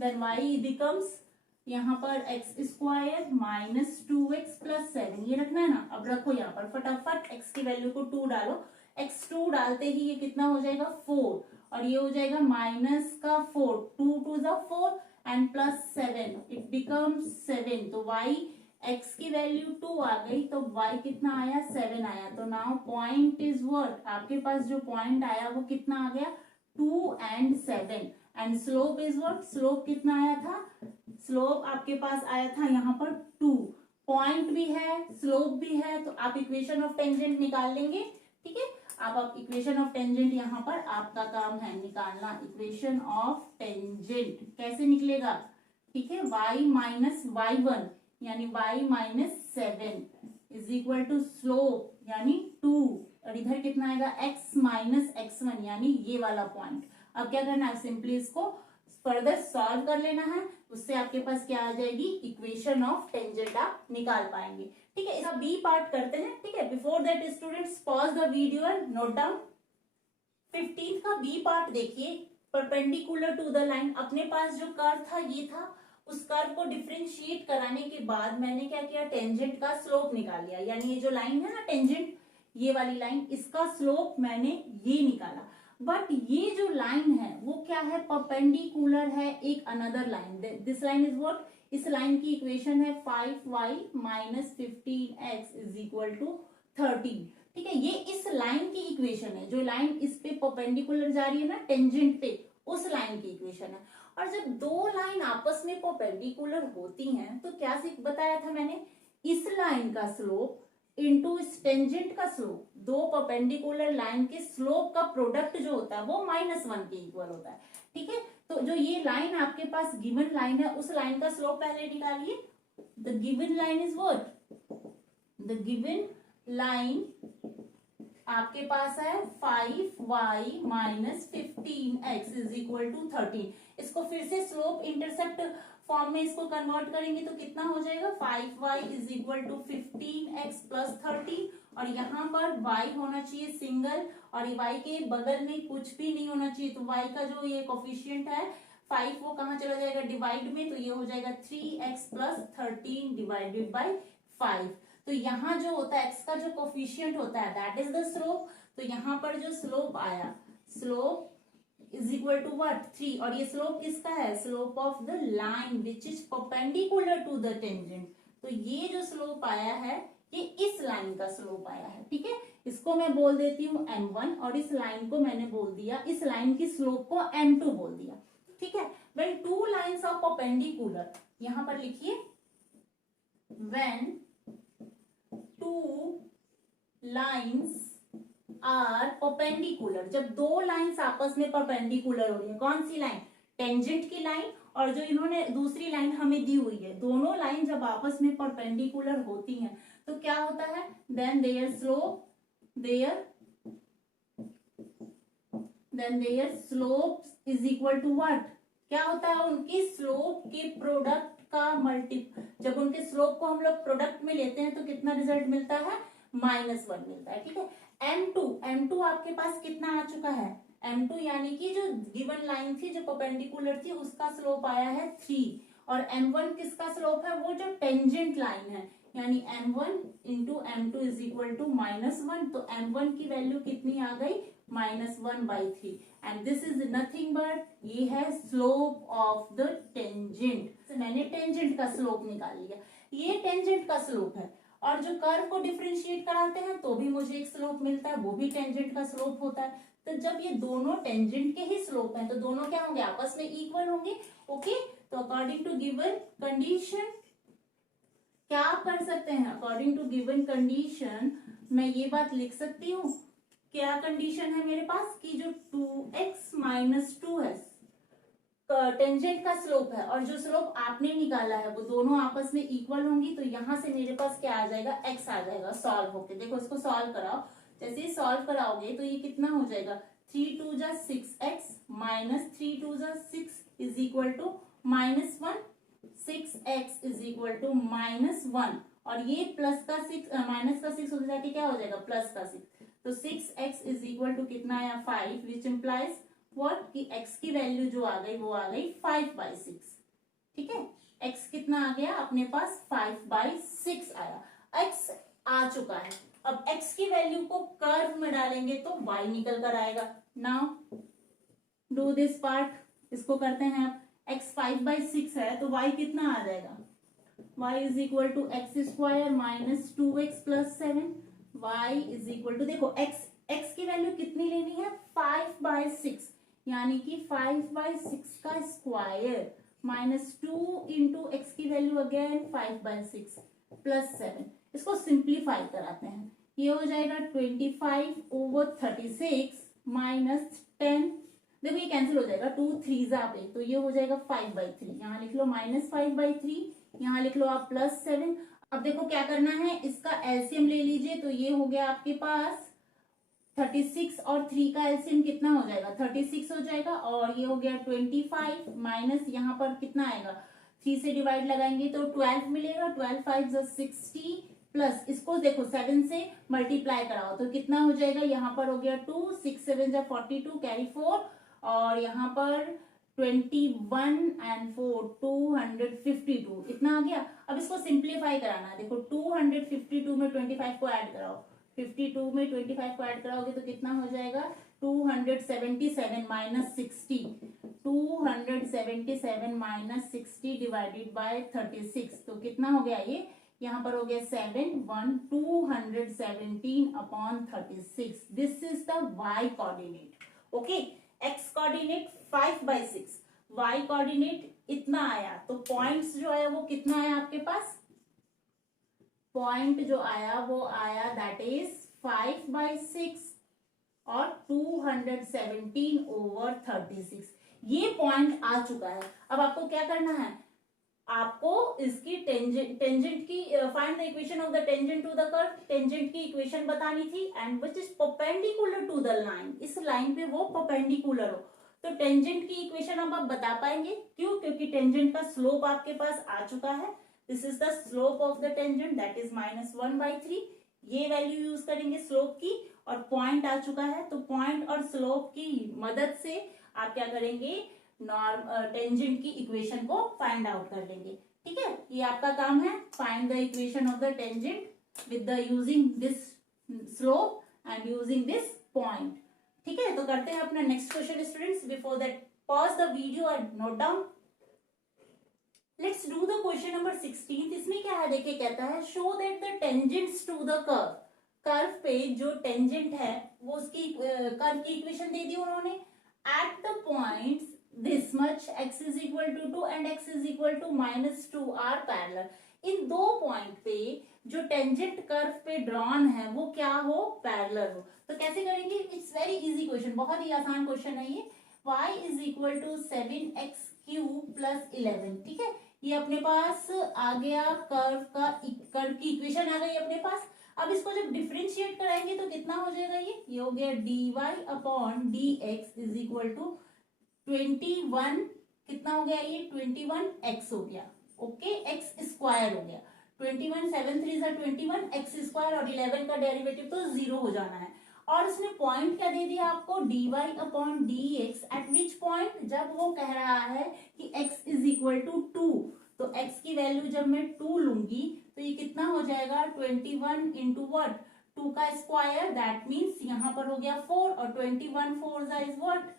then y becomes, यहाँ पर x square minus 2x plus 7, ये रखना है ना। अब रखो यहाँ पर फटाफट x की वैल्यू को 2 डालो, x 2 डालते ही ये कितना हो जाएगा, 4, और ये हो जाएगा माइनस का 4, 2 to the 4 and plus 7, it becomes 7। तो y x की वैल्यू 2 आ गई तो y कितना आया, 7 आया। तो नाउ पॉइंट इज व्हाट, आपके पास जो पॉइंट आया वो कितना आ गया, 2 and 7, and slope is what, slope कितना आया था, स्लोप आपके पास आया था यहाँ पर 2। पॉइंट भी है, स्लोप भी है, तो आप इक्वेशन ऑफ टेंजेंट निकाल लेंगे। ठीक है, आप इक्वेशन ऑफ टेंजेंट यहाँ पर आपका काम है निकालना। इक्वेशन ऑफ टेंजेंट कैसे निकलेगा, ठीक है, y माइनस y1 यानी y minus 7 is equal to slope यानी 2, और इधर कितना आएगा, x माइनस x1 यानी ये वाला पॉइंट। अब क्या करना है, सिंपली इसको फर्दर सॉल्व कर लेना है, उससे आपके पास क्या आ जाएगी, इक्वेशन ऑफ टेंजेंट आप निकाल पाएंगे। ठीक है, इसका बी पार्ट करते हैं। ठीक है, before that students pause the video and note down. 15 का बी पार्ट देखिए, परपेंडिकुलर टू द लाइन। अपने पास जो कर्व था ये था, उस कर्व को डिफरेंशिएट कराने के बाद मैंने क्या किया, टेंजेंट का स्लोप निकाल लिया। यानी ये जो लाइन है ना टेंजेंट, ये वाली लाइन, इसका स्लोप मैंने ये निकाला। बट ये जो लाइन है वो क्या है, परपेंडिकुलर है एक another line. This line is what, इस लाइन की इक्वेशन है 5y minus 15x is equal to 13। ठीक है, ये इस लाइन की इक्वेशन है, जो लाइन इस पे परपेंडिकुलर जा रही है ना टेंजेंट पे, उस लाइन की इक्वेशन है। और जब दो लाइन आपस में परपेंडिकुलर होती हैं तो क्या बताया था मैंने, इस लाइन का स्लोप इनटू इस टेंजेंट का स्लोप, दो परपेंडिकुलर लाइन के स्लोप का प्रोडक्ट जो होता है वो -1 के इक्वल होता है। ठीक है, तो जो ये लाइन आपके पास गिवन लाइन है, उस लाइन का स्लोप पहले निकालिए। The given line is what, the given line आपके पास है 5y minus 15x is equal to 13। इसको फिर से स्लोप इंटरसेप्ट फॉर्म में इसको कन्वर्ट करेंगे तो कितना हो जाएगा 5y is equal to 15x plus 13 और यहाँ पर y होना चाहिए सिंगल और y के बगल में कुछ भी नहीं होना चाहिए। तो y का जो ये कोफिशिएंट है 5 वो कहाँ चला जाएगा डिवाइड में, तो ये हो जाएगा 3x प्लस 13 डिवाइडेड बाई 5। तो यहाँ जो होता है x का जो कोफिशिएंट होता है दैट इज द स्लोप। तो यहाँ पर जो स्लोप आया slope is equal to what 3 और ये स्लोप किसका है slope of the line which is perpendicular to the tangent. तो ये जो स्लोप आया है ये इस लाइन का स्लोप आया है, ठीक है। इसको मैं बोल देती हूँ m1 और इस लाइन को मैंने बोल दिया, इस लाइन की स्लोप को m2 बोल दिया, ठीक है। when two lines are perpendicular, यहां पर लिखिए when two lines are perpendicular, जब दो लाइंस आपस में परपेंडिकुलर हो रही है, कौन सी लाइन टेंजेंट की लाइन और जो इन्होंने दूसरी लाइन हमें दी हुई है, दोनों लाइन जब आपस में परपेंडिकुलर होती हैं तो क्या होता है then their slope is equal to what, क्या होता है उनकी स्लोप के प्रोडक्ट का जब उनके स्लोप को हम लोग प्रोडक्ट में लेते हैं तो कितना रिजल्ट मिलता है -1 मिलता है, ठीक है। m2 आपके पास कितना आ चुका है m2 यानी कि जो गिवन लाइन थी जो परपेंडिकुलर थी उसका स्लोप आया है 3 और m1 किसका स्लोप है वो जो टेंजेंट लाइन है यानी m1 into m2 is equal to -1। तो m1 की वैल्यू कितनी आ गई -1/3 and this is nothing but ये है स्लोप ऑफ द टेंजेंट। मैंने टेंजेंट का स्लोप निकाल लिया, ये टेंजेंट का स्लोप है और जो कर्व को डिफरेंशिएट कराते हैं तो भी मुझे एक स्लोप मिलता है, वो भी टेंजेंट का स्लोप होता है। तो जब ये दोनों टेंजेंट के ही स्लोप हैं तो दोनों क्या होंगे आपस में इक्वल होंगे, ओके। तो अकॉर्डिंग टू गिवन कंडीशन क्या आप कर सकते हैं, अकॉर्डिंग टू गिवन कंडीशन मैं ये बात लिख सकती हूँ, क्या कंडीशन है मेरे पास कि जो 2x माइनस 2 है टेंजेंट का स्लोप है और जो स्लोप आपने निकाला है वो दोनों आपस में इक्वल होंगी। तो यहां से मेरे पास क्या आ जाएगा x आ जाएगा सॉल्व होके। देखो इसको सॉल्व कराओ, जैसे ही सॉल्व कराओगे तो ये कितना हो जाएगा 3 2 जा 6x माइनस 3 2 जा 6 is equal to -1, 6x is equal to -1 और ये प्लस का 6 माइनस का 6 हो जाके क्या हो जाएगा प्लस का 6। तो 6x इज इक्वल टू कितना आया 5 विच इम्प्लाइज व्हाट कि x की वैल्यू जो आ गई वो आ गई 5/6, ठीक है। x कितना आ गया अपने पास 5/6 आया, x आ चुका है। अब x की वैल्यू को कर्व में डालेंगे तो y निकल कर आएगा। नाउ डू दिस पार्ट, इसको करते हैं अब। x 5/6 है तो y कितना आ जाएगा y is equal to x² minus 2x plus 7। y is equal to देखो x की वैल्यू कितनी लेनी है 5/6 यानी कि 5/6 का स्क्वायर माइनस 2 इंटू एक्स की वैल्यू अगेन 5/6 प्लस 7। इसको सिंप्लीफाई कराते हैं, ये हो जाएगा 25/36 माइनस 10। देखो ये कैंसिल हो जाएगा 2 3 पे, तो ये हो जाएगा 5/3। यहाँ लिख लो -5/3, यहाँ लिख लो आप +7। अब देखो क्या करना है, इसका एलसीएम ले लीजिए। तो ये हो गया आपके पास 36 और 3 का एलसीएम कितना हो जाएगा 36 हो जाएगा और ये हो गया 25 माइनस यहाँ पर कितना आएगा 3 से डिवाइड लगाएंगे तो 12 मिलेगा। 12 5 60 प्लस इसको देखो 7 से मल्टीप्लाई कराओ तो कितना हो जाएगा, यहाँ पर हो गया 2 6 7 42 कैरी 4 और यहाँ पर 21 एंड 4 252 इतना आ गया। अब इसको सिंप्लीफाई कराना है। देखो 252 में 25 को ऐड कराओ, 52 में 25 को ऐड कराओगे तो कितना हो जाएगा 277 माइनस 60, 277 माइनस 60 डिवाइडेड बाय 36 तो कितना हो गया ये, यहाँ पर हो गया 217/36। This is the y coordinate, okay. x coordinate 5/6, y coordinate इतना आया। तो पॉइंट्स जो आया वो कितना आया आपके पास, पॉइंट जो आया वो आया दैट इज 5/6 और 217/36। ये पॉइंट आ चुका है। अब आपको क्या करना है, आपको इसकी टेंजेंट की find the equation of the tangent to the curve, tangent की इक्वेशन बतानी थी and which is perpendicular to the line, इस लाइन पे वो परपेंडिकुलर हो। तो टेंजेंट की इक्वेशन अब आप बता पाएंगे, क्यों? क्योंकि टेंजेंट का स्लोप आपके पास आ चुका है। This is the slope of the tangent that is -1/3। ये वैल्यू यूज करेंगे स्लोप की, और पॉइंट आ चुका है, तो पॉइंट और स्लोप की मदद से आप क्या करेंगे, टेंजेंट की इक्वेशन को फाइंड आउट कर लेंगे। ठीक है, ये आपका काम है, find the equation of the tangent with the using this slope and using this point. ठीक है, तो करते हैं अपना next question students. Before that pause the video and note down. Let's do the question number 16। इसमें क्या है, देखिए कहता है show that the tangents to the curve, curve पे जो टेंजेंट है वो उसकी कर्व की इक्वेशन दे दी उन्होंने। At the points this much x is equal to 2 and x is equal to -2 are parallel। इन दो पॉइंट पे जो टेंजेंट कर्व पे ड्रॉन है वो क्या हो, पैरेलल हो। तो कैसे करेंगे, इट्स वेरी इजी क्वेश्चन, बहुत ही आसान क्वेश्चन है ये। y is equal to 7x³ + 11। ठीक है, ये अपने पास आ गया, कर्व की इक्वेशन आ गई अपने पास। अब इसको जब डिफरेंशिएट कराएंगे तो कितना हो जाएगा, ये हो गया dy/dx इज इक्वल टू 21, कितना हो गया ये 21x हो गया। ओके, x स्क्वायर हो गया। 21 7 3 21 x स्क्वायर, और 11 का डेरिवेटिव तो 0 हो जाना है। और उसने पॉइंट क्या दे दिया आपको, dy/dx एट विच पॉइंट, जब वो कह रहा है कि x इज इक्वल टू 2, तो x की वैल्यू जब मैं 2 लूंगी तो ये कितना हो जाएगा 21 इंटू वट, 2 का स्क्वायर, दैट मीन्स यहाँ पर हो गया 4, और 21 4 इज वट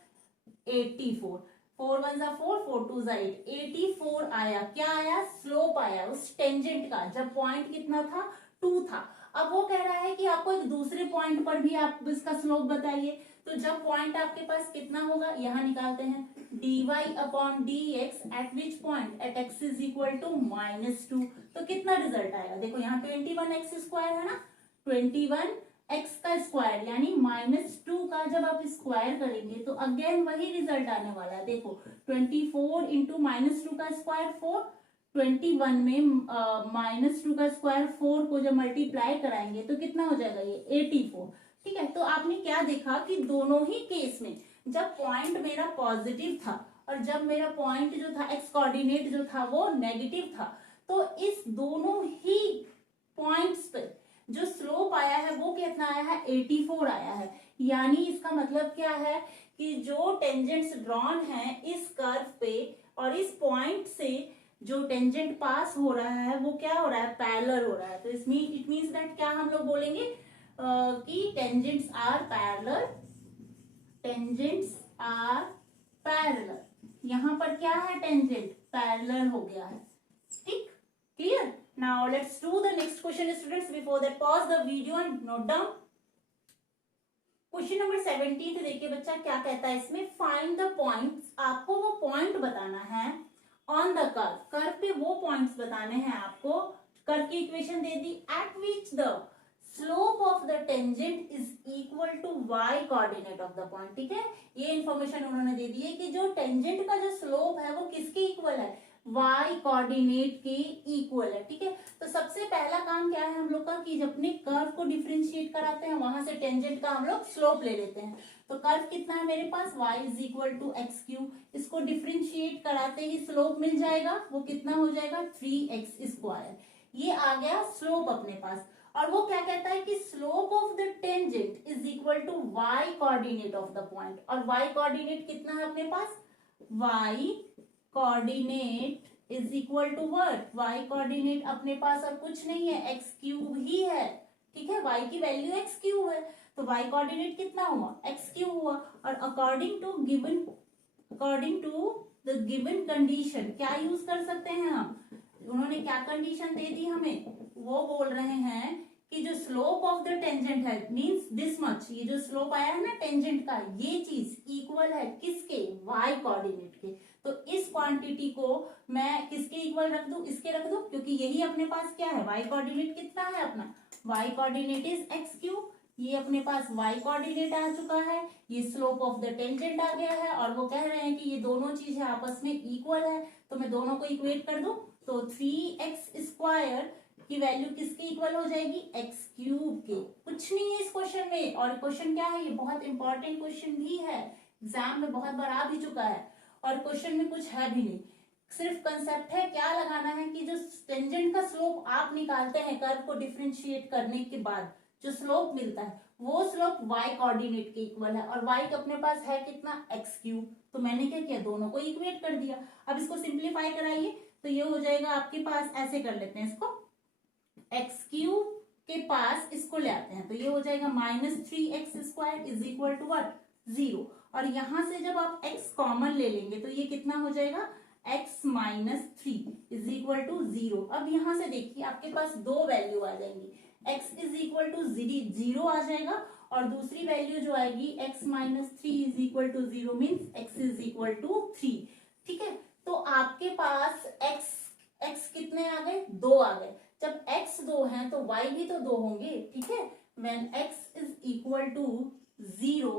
84, 4 1 4, 4 2 8, 84 आया। क्या आया, स्लोप आया उस टेंजेंट का, जब पॉइंट कितना था 2 था। अब वो कह रहा है कि आपको एक दूसरे पॉइंट पर भी आप इसका स्लोप बताइए। तो जब पॉइंट आपके पास कितना होगा, यहाँ निकालते हैं, dy/dx at which point, at x is equal to -2। तो कितना रिजल्ट आएगा, देखो यहाँ 21x स्क्वायर है ना, 21x का स्क्वायर यानी -2 का जब आप स्क्वायर करेंगे तो अगेन वही रिजल्ट आने वाला है। देखो 24 इंटू -2 का स्क्वायर 4, 21 में -2 का स्क्वायर 4 को जब मल्टीप्लाई कराएंगे तो कितना हो जाएगा, ये 84। ठीक है, तो आपने क्या देखा कि दोनों ही केस में जब पॉइंट मेरा पॉजिटिव था और जब मेरा पॉइंट जो था एक्स कोऑर्डिनेट जो था वो नेगेटिव था, तो इस दोनों ही पॉइंट्स पे जो स्लोप आया है वो कितना आया है, 84 आया है। यानी इसका मतलब क्या है कि जो टेंजेंट्स ड्रॉन है इस कर्व पे और इस पॉइंट से जो टेंजेंट पास हो रहा है वो क्या हो रहा है, पैरेलल हो रहा है। तो इसमें इट मींस दैट क्या हम लोग बोलेंगे कि tangents are parallel, tangents are parallel. यहां पर क्या है, टेंजेंट पैरेलल हो गया है। ठीक, clear. Now let's do the next question students. Before that pause the video and note down. Question number 17 देखिए बच्चा क्या कहता है इसमें, फाइंड द पॉइंट्स, आपको वो पॉइंट बताना है ऑन द कर्व, कर्व पे वो पॉइंट्स बताने हैं आपको। कर्व की इक्वेशन दे दी, at which the slope of the tangent is equal to y coordinate of the point. ठीक है, ये इंफॉर्मेशन उन्होंने दे दी है कि जो टेंजेंट का जो स्लोप है वो किसके इक्वल है, y कोऑर्डिनेट के इक्वल है। ठीक है, तो सबसे पहला काम क्या है हम लोग का कि जब अपने कर्व को डिफरेंशिएट कराते हैं वहां से टेंजेंट का हम लोग स्लोप ले लेते हैं। तो कर्व कितना है मेरे पास, y is equal to x³, इसको डिफरेंशिएट कराते ही स्लोप मिल जाएगा, वो कितना हो जाएगा 3x²। ये आ गया स्लोप अपने पास। और वो क्या कहता है कि slope of the tangent is equal to y coordinate of the point, और y कोऑर्डिनेट कितना है अपने पास, y coordinate is equal to what, y coordinate अपने पास और कुछ नहीं है x³ ही है। ठीक है, y की वैल्यू x³ है, तो y कोऑर्डिनेट कितना हुआ, x³ हुआ। और according to the given condition क्या यूज कर सकते हैं हम, उन्होंने क्या कंडीशन दे दी हमें, वो बोल रहे हैं कि जो स्लोप ऑफ द टेंजेंट है मींस दिस मच, ये जो स्लोप आया है ना टेंजेंट का, ये चीज इक्वल है किसके, y कोऑर्डिनेट के। तो इस क्वांटिटी को मैं किसके इक्वल रख दूं, इसके रख दूं, क्योंकि यही अपने पास क्या है, y कोऑर्डिनेट कितना है अपना, y कोऑर्डिनेट इज x³, ये अपने पास y कोऑर्डिनेट आ चुका है, ये स्लोप ऑफ द टेंजेंट आ गया है, और वो कह रहे हैं कि ये दोनों चीजें आपस में इक्वल है। तो मैं दोनों को इक्वेट कर दूं तो 3x² की वैल्यू किसके इक्वल हो जाएगी, x³ के। कुछ नहीं है इस क्वेश्चन में, और क्वेश्चन क्या है, ये बहुत इंपॉर्टेंट क्वेश्चन भी है, एग्जाम में बहुत बार आ भी चुका है, और क्वेश्चन में कुछ है भी नहीं, सिर्फ कंसेप्ट है क्या लगाना है कि जो टेंजेंट का स्लोप आप निकालते हैं कर्व को डिफरेंशिएट करने के बाद जो स्लोप मिलता है वो स्लोप y कोऑर्डिनेट के इक्वल है, और y अपने पास है कितना, x³। तो मैंने क्या किया, दोनों को इक्वेट कर दिया। अब इसको सिंप्लीफाई कराइए तो ये हो जाएगा आपके पास, ऐसे कर लेते हैं इसको, x³ के पास इसको ले आते हैं तो ये हो जाएगा -3x² is equal to what, 0। और यहां से जब आप x कॉमन ले लेंगे तो ये कितना हो जाएगा, x - 3 इज इक्वल टू 0। अब यहां से देखिए आपके पास दो वैल्यू आ जाएंगी, x इज इक्वल टू 0 आ जाएगा, और दूसरी वैल्यू जो आएगी x - 3 is equal to 0 means x is equal to 3। ठीक है, तो आपके पास x कितने आ गए, 2 आ गए। जब x 2 है तो y भी तो 2 होंगे। ठीक है, when x is equal to 0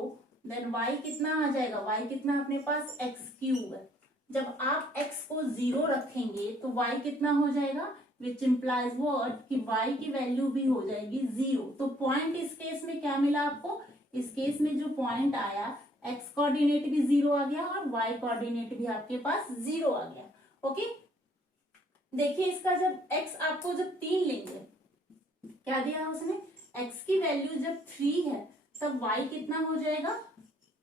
then y कितना आ जाएगा, y कितना अपने पास x³ है। जब आप x को 0 रखेंगे तो y कितना हो जाएगा, विच इम्प्लाइज व्हाट कि y की वैल्यू भी हो जाएगी 0। तो पॉइंट इस केस में क्या मिला आपको, इस केस में जो पॉइंट आया x कोऑर्डिनेट भी 0 आ गया और y कोऑर्डिनेट भी आपके पास 0 आ गया। ओके, देखिए इसका जब x आपको जब 3 लेंगे, क्या दिया उसने, x की वैल्यू जब 3 है तब y कितना हो जाएगा,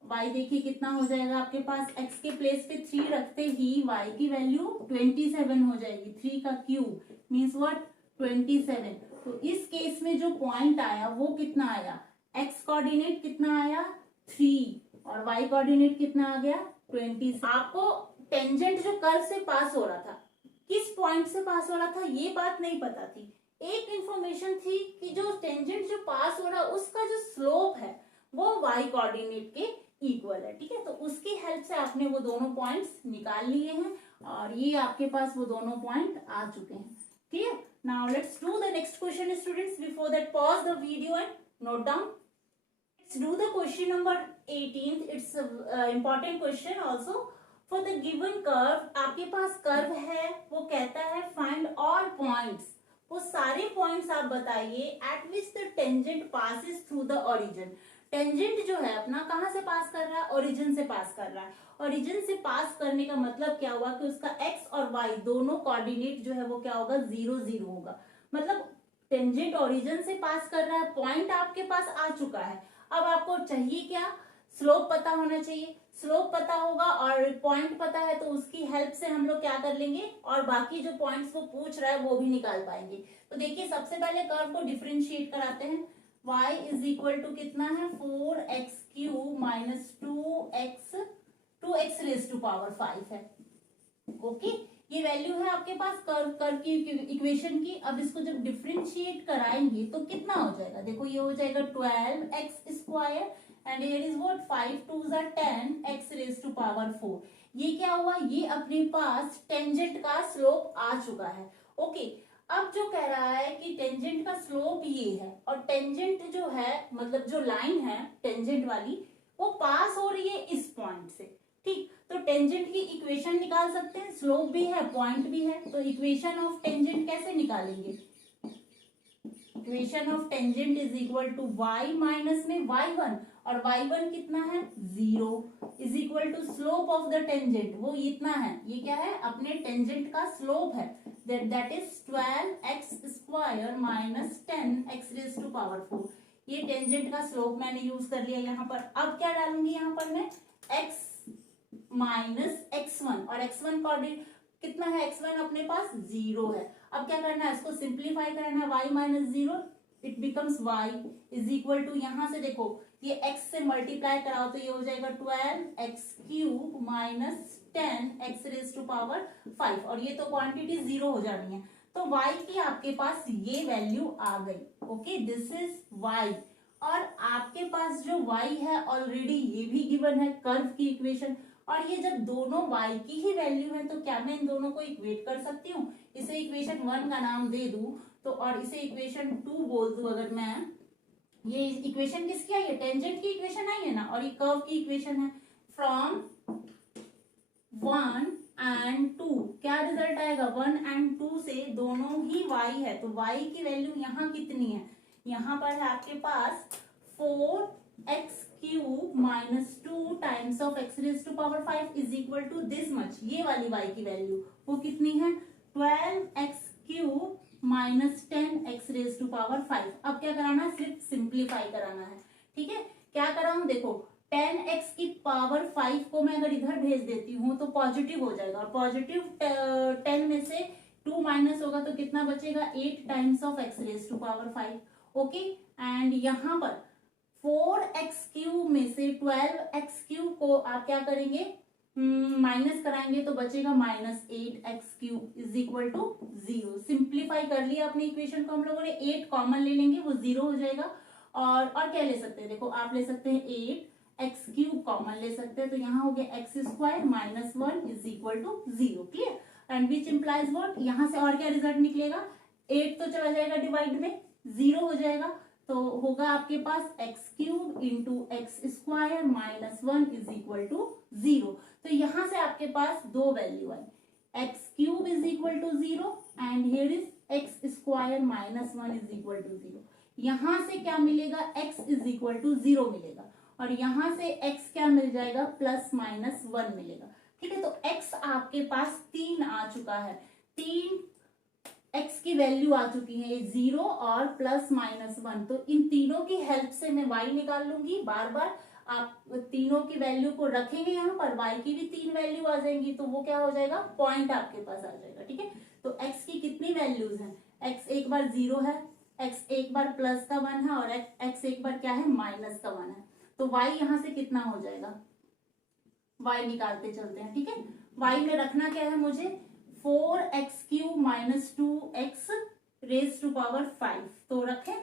y देखिए कितना हो जाएगा आपके पास, x के प्लेस पे 3 रखते ही y की वैल्यू 27 हो जाएगी, 3 का क्यूब मीन्स व्हाट, 27। तो इस केस में जो पॉइंट आया वो कितना आया, x कोऑर्डिनेट कितना आया 3 और y कोऑर्डिनेट कितना आ गया 20। आपको टेंजेंट जो कर्व से पास हो रहा था किस पॉइंट से पास हो रहा था ये बात नहीं पता थी। एक इंफॉर्मेशन थी कि जो टेंजेंट जो पास हो रहा उसका जो स्लोप है वो y कोऑर्डिनेट के इक्वल है। ठीक है, तो उसकी हेल्प से आपने वो दोनों पॉइंट्स निकाल लिए हैं और ये आपके पास वो दोनों पॉइंट आ चुके हैं। Clear? Now let's do the next question students. Before that pause the video and note down. Let's do the question number 18। It's important question also. For the given curve, आपके पास कर्व है, वो कहता है find all points, वो सारे points आप बताइए eight which the tangent passes through the origin. Tangent जो है अपना कहां से पास कर रहा है, ओरिजिन से पास कर रहा है। ओरिजिन से पास करने का मतलब क्या हुआ कि उसका x और y दोनों कोऑर्डिनेट जो है वो क्या होगा, 0 0 होगा। मतलब टेंजेंट ओरिजिन से पास कर रहा है, पॉइंट आपके पास आ चुका है। अब आपको चाहिए क्या, स्लोप पता होना चाहिए। स्लोप पता होगा और पॉइंट पता है तो उसकी हेल्प से हम लोग क्या कर लेंगे और बाकी जो पॉइंट्स वो पूछ रहा है वो भी निकाल पाएंगे। तो देखिए सबसे पहले कर्व को डिफरेंशिएट कराते हैं। y इज इक्वल टू कितना है, 4x³ minus 2x raise to power 5 है। ओके, ये वैल्यू है आपके पास कर्व की इक्वेशन की। अब इसको जब डिफरेंशिएट कराएंगे तो कितना हो जाएगा, देखो ये हो जाएगा 12x² and here is what 5 2s are 10 x raise to power 4। ये क्या हुआ, ये अपने पास टेंजेंट का स्लोप आ चुका है। ओके, अब जो कह रहा है कि टेंजेंट का स्लोप ये है और टेंजेंट जो है मतलब जो लाइन है टेंजेंट वाली वो पास हो रही है इस पॉइंट से। ठीक, तो टेंजेंट की इक्वेशन निकाल सकते हैं, स्लोप भी है पॉइंट भी है, तो इक्वेशन ऑफ टेंजेंट कैसे निकालेंगे, equation of tangent is equal to y minus में y1 और y1 कितना है 0 is equal to slope of the tangent, वो इतना है, ये क्या है अपने टेंजेंट का स्लोप है, that is 12x² minus 10x raise to power 4। ये टेंजेंट का स्लोप मैंने यूज कर लिया यहाँ पर। अब क्या डालूंगी यहाँ पर मैं, x माइनस x1 और x1 कोऑर्डिनेट कितना है, x1 अपने पास 0 है। अब क्या करना है, इसको सिंप्लीफाई करना है, y minus 0 it becomes y is equal to, यहां से देखो ये x से मल्टीप्लाई कराओ तो ये हो जाएगा 12x³ minus 10x raise to power 5 और ये तो क्वांटिटी 0 हो जानी है, तो y की आपके पास ये वैल्यू आ गई। ओके, दिस इज y और आपके पास जो y है ऑलरेडी ये भी गिवन है कर्व की इक्वेशन, और ये जब दोनों y की ही वैल्यू है तो क्या मैं इन दोनों को इक्वेट कर सकती हूँ, इसे इक्वेशन 1 का नाम दे दूं तो और इसे इक्वेशन 2 बोल दूं अगर मैं, ये इक्वेशन किसकी आई है, टेंजेंट की इक्वेशन आई है ना, और ये कर्व की इक्वेशन है। फ्रॉम 1 एंड 2, क्या रिजल्ट आएगा 1 एंड 2 से दोनों ही y है, तो y की वैल्यू यहाँ कितनी है, यहाँ पर है आपके पास 4x³ minus 2 times of x raise to power 5 is equal to this much, ये वाली y की वैल्यू वो कितनी है 12x³ minus 10x raise to power 5। अब क्या कराना है, सिर्फ सिंप्लीफाई कराना है, ठीक है। क्या कराऊं, देखो 10x की पावर 5 को मैं अगर इधर भेज देती हूँ तो पॉजिटिव हो जाएगा, और पॉजिटिव 10 में से 2 माइनस होगा तो कितना बचेगा 8 times of x raise to power 5। Okay, and यहाँ पर 4x³ में से 12x³ को आप क्या करेंगे, माइनस कराएंगे तो बचेगा -8x³ is equal to 0। Simplify कर लिया अपने इक्वेशन को हम लोगों ने, 8 कॉमन ले लेंगे वो 0 हो जाएगा। और क्या ले सकते हैं, देखो आप ले सकते हैं 8x³ कॉमन ले सकते हैं, तो यहाँ हो गया x² minus 1 is equal to 0। Clear, and which implies what, यहाँ से और क्या रिजल्ट निकलेगा, 8 तो चला जाएगा डिवाइड में, 0 हो जाएगा, तो होगा आपके पास x³ into x² minus 1 is equal to 0। तो यहां से आपके पास दो वैल्यू आई, x³ is equal to 0 and here is x² minus 1 is equal to 0। यहां से क्या मिलेगा, x इज इक्वल टू 0 मिलेगा, और यहां से x क्या मिल जाएगा, प्लस माइनस 1 मिलेगा। ठीक है, तो x आपके पास 3 आ चुका है, 3 x की वैल्यू आ चुकी है 0 और प्लस माइनस 1। तो इन तीनों की हेल्प से मैं y निकाल लूंगी, बार बार आप तीनों की वैल्यू को रखेंगे यहाँ पर, y की भी 3 वैल्यू आ जाएंगी, तो वो क्या हो जाएगा, पॉइंट आपके पास आ जाएगा। ठीक है, तो x की कितनी वैल्यूज हैं, x एक बार 0 है, x एक बार प्लस का 1 है, और x एक बार क्या है, माइनस का 1 है। तो y यहाँ से कितना हो जाएगा, y निकालते चलते हैं। ठीक है, y में रखना क्या है मुझे, 4x³ minus 2x raise to power 5, तो रखें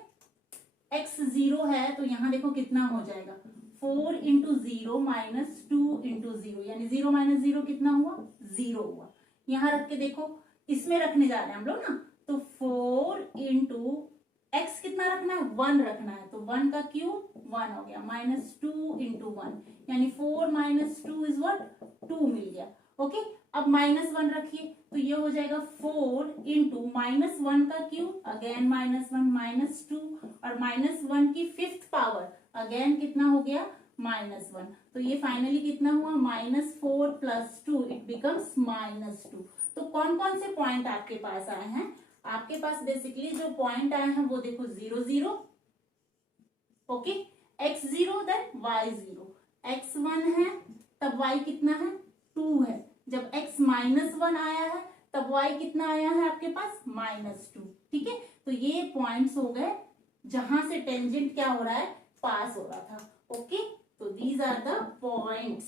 x 0 है, तो यहाँ देखो कितना हो जाएगा, 4 इंटू 0 माइनस 2 इंटू 0, यानी 0 माइनस 0 कितना हुआ, 0 हुआ। यहाँ रख के देखो, इसमें रखने जा रहे हैं हम लोग ना, तो 4 इंटू x कितना रखना है, 1 रखना है, तो 1 का क्यूब 1 हो गया, माइनस 2 इंटू 1, यानी 4 माइनस 2 इज व्हाट, 2 मिल गया। ओके, अब माइनस 1 रखिए, तो ये हो जाएगा 4 इंटू माइनस 1 का क्यूब, अगेन माइनस 1, माइनस 2, और माइनस 1 की 5th पावर, अगेन कितना हो गया, माइनस 1। तो ये फाइनली कितना हुआ, -4 प्लस 2, इट बिकम्स -2। तो कौन कौन से पॉइंट आपके पास आए हैं, आपके पास बेसिकली जो पॉइंट आए हैं वो देखो 0 0, okay, x 0 then y 0, x 1 है तब y कितना है, 2 है, जब x -1 आया है तब y कितना आया है आपके पास, -2। ठीक है, तो ये पॉइंट्स हो गए जहां से टेंजेंट क्या हो रहा है, पास हो रहा था। ओके, तो these are the points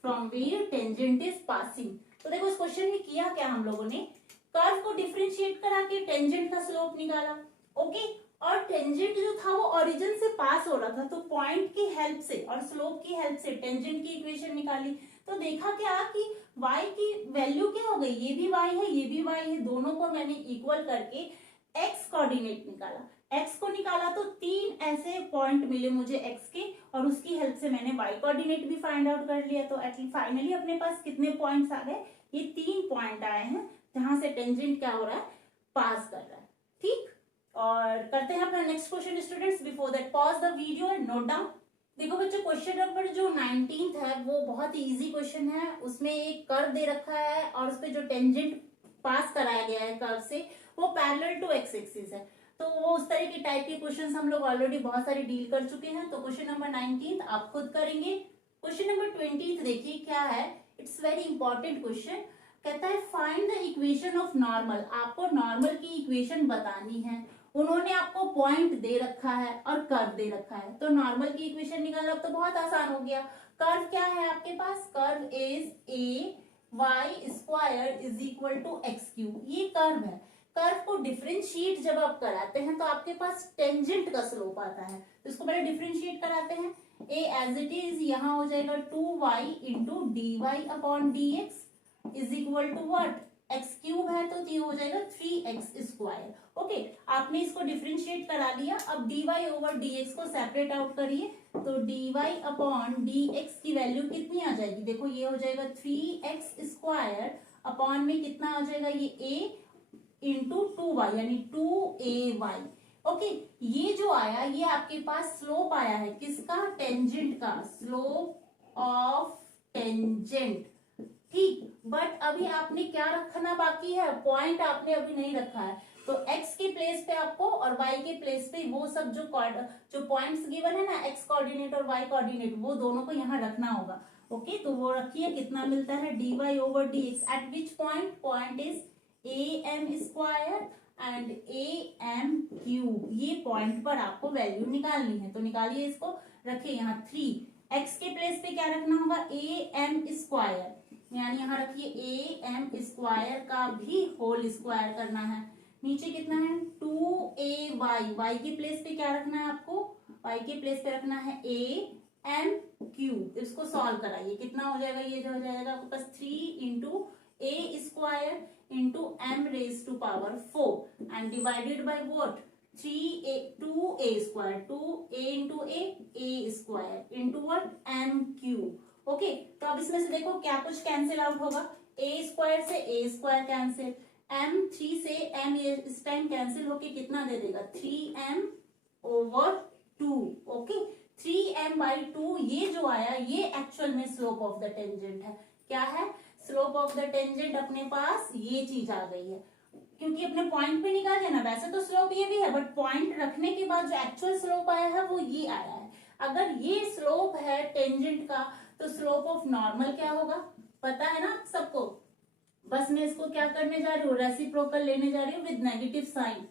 from where tangent is passing. तो देखो इस क्वेश्चन में किया क्या हम लोगों ने, कर्व को डिफरेंशिएट करा के टेंजेंट का स्लोप निकाला। ओके, और टेंजेंट जो था वो ओरिजिन से पास हो रहा था, तो पॉइंट की हेल्प से और स्लोप की हेल्प से टेंजेंट की इक्वेशन निकाली। तो देखा क्या कि y की वैल्यू क्या हो गई, ये भी y है ये भी y है, दोनों को मैंने इक्वल करके x कोऑर्डिनेट निकाला, x को निकाला तो 3 ऐसे पॉइंट मिले मुझे x के, और उसकी हेल्प से मैंने y कोऑर्डिनेट भी फाइंड आउट कर लिया। तो एटलीस्ट फाइनली अपने पास कितने पॉइंट्स आ गए, ये 3 पॉइंट आए हैं जहां से टेंजेंट क्या हो रहा है, पास कर रहा है। ठीक, और करते हैं अपना next question students. Before that pause the video and note down. देखो बच्चों, क्वेश्चन नंबर जो 19th है वो बहुत ही इजी क्वेश्चन है, उसमें एक कर्व दे रखा है और उस पे जो टेंजेंट पास कराया गया है कर्व से वो पैरेलल टू एक्स एक्सिस है। तो वो उस तरह की टाइप के क्वेश्चन हम लोग ऑलरेडी बहुत सारे डील कर चुके हैं। तो क्वेश्चन नंबर 19 आप खुद करेंगे। क्वेश्चन नंबर 20 देखिए क्या है, इट्स वेरी इंपॉर्टेंट क्वेश्चन। कहता है find the equation of normal, आपको नॉर्मल की इक्वेशन बतानी है। उन्होंने आपको पॉइंट दे रखा है और कर्व दे रखा है, तो नॉर्मल की इक्वेशन निकालना अब तो बहुत आसान हो गया। कर्व क्या है आपके पास, curve is a y square is equal to x³, ये कर्व है। कर्व को डिफरेंशिएट जब आप कराते हैं तो आपके पास टेंजेंट का स्लोप आता है, तो इसको पहले डिफरेंशिएट कराते हैं। a एज इट इज यहाँ हो जाएगा 2y into dy upon dx is equal to what, x³ cube है तो ये हो जाएगा 3x²। ओके, आपने इसको डिफरेंशिएट करा लिया। अब dy ओवर dx को सेपरेट आउट करिए, तो dy अपॉन dx की वैल्यू कितनी आ जाएगी, देखो ये हो जाएगा 3x² अपॉन में कितना आ जाएगा, ये a इंटू 2y यानी 2ay। ओके, ये जो आया ये आपके पास स्लोप आया है, किसका, टेंजेंट का, स्लोप ऑफ टेंजेंट। ठीक, बट अभी आपने क्या रखना बाकी है, पॉइंट आपने अभी नहीं रखा है, तो x के प्लेस पे आपको और y के प्लेस पे वो सब जो पॉइंट्स गिवन है ना, x कोऑर्डिनेट और y कोऑर्डिनेट, वो दोनों को यहाँ रखना होगा। ओके, तो वो रखिए, कितना मिलता है, dy over dx at which point, point is am² and am³। ये पॉइंट पर आपको वैल्यू निकालनी है, तो निकालिए इसको, रखिए यहाँ 3, x के प्लेस पे क्या रखना होगा, am², यानी यहाँ रखिए am² का भी होल स्क्वायर करना है। नीचे कितना है, 2ay, y के प्लेस पे क्या रखना है आपको, y के प्लेस पे रखना है am³। इसको सॉल्व कराइए, कितना हो जाएगा, ये जो हो जाएगा आपके पास 3 into a² into m⁻⁴ and divided by what, 2a² 2a into a² into what, m³। Okay, तो अब इसमें से देखो क्या कुछ कैंसिल आउट होगा, a² से a² कैंसिल, m3 से m इस टाइम कैंसिल होके कितना दे देगा, 3m ओवर 2। ओके, 3m/2 ये जो आया ये एक्चुअल में स्लोप ऑफ द टेंजेंट है। क्या है, स्लोप ऑफ द टेंजेंट अपने पास ये चीज आ गई है, क्योंकि अपने पॉइंट पे निकाले ना, वैसे तो स्लोप ये भी है बट पॉइंट रखने के बाद जो एक्चुअल स्लोप आया है वो ये आया है। अगर ये स्लोप है टेंजेंट का तो स्लोप ऑफ नॉर्मल क्या होगा, पता है ना सबको। बस मैं इसको क्या करने जा रही हूँ, रेसिप्रोकल लेने जा रही हूँ with negative sign.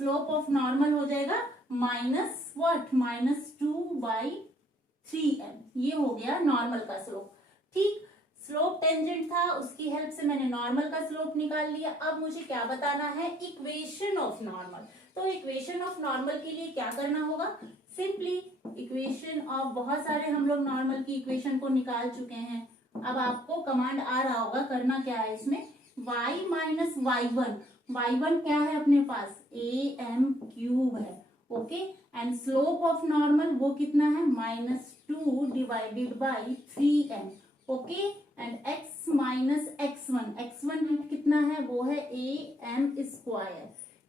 Slope of normal हो जाएगा माइनस व्हाट, -2/3m। ये हो गया नॉर्मल का स्लोप। ठीक, स्लोप टेंजेंट था, उसकी हेल्प से मैंने नॉर्मल का स्लोप निकाल लिया। अब मुझे क्या बताना है, इक्वेशन ऑफ नॉर्मल। तो इक्वेशन ऑफ नॉर्मल के लिए क्या करना होगा, सिंपली इक्वेशन ऑफ, बहुत सारे हम लोग नॉर्मल की इक्वेशन को निकाल चुके हैं। अब आपको कमांड आ रहा होगा, करना क्या है इसमें, y माइनस y1। y1 क्या है अपने पास, am³ है। Okay, and slope of normal वो कितना है, -2 divided by 3m। Okay, and x minus x1, x1 कितना है, वो है am²।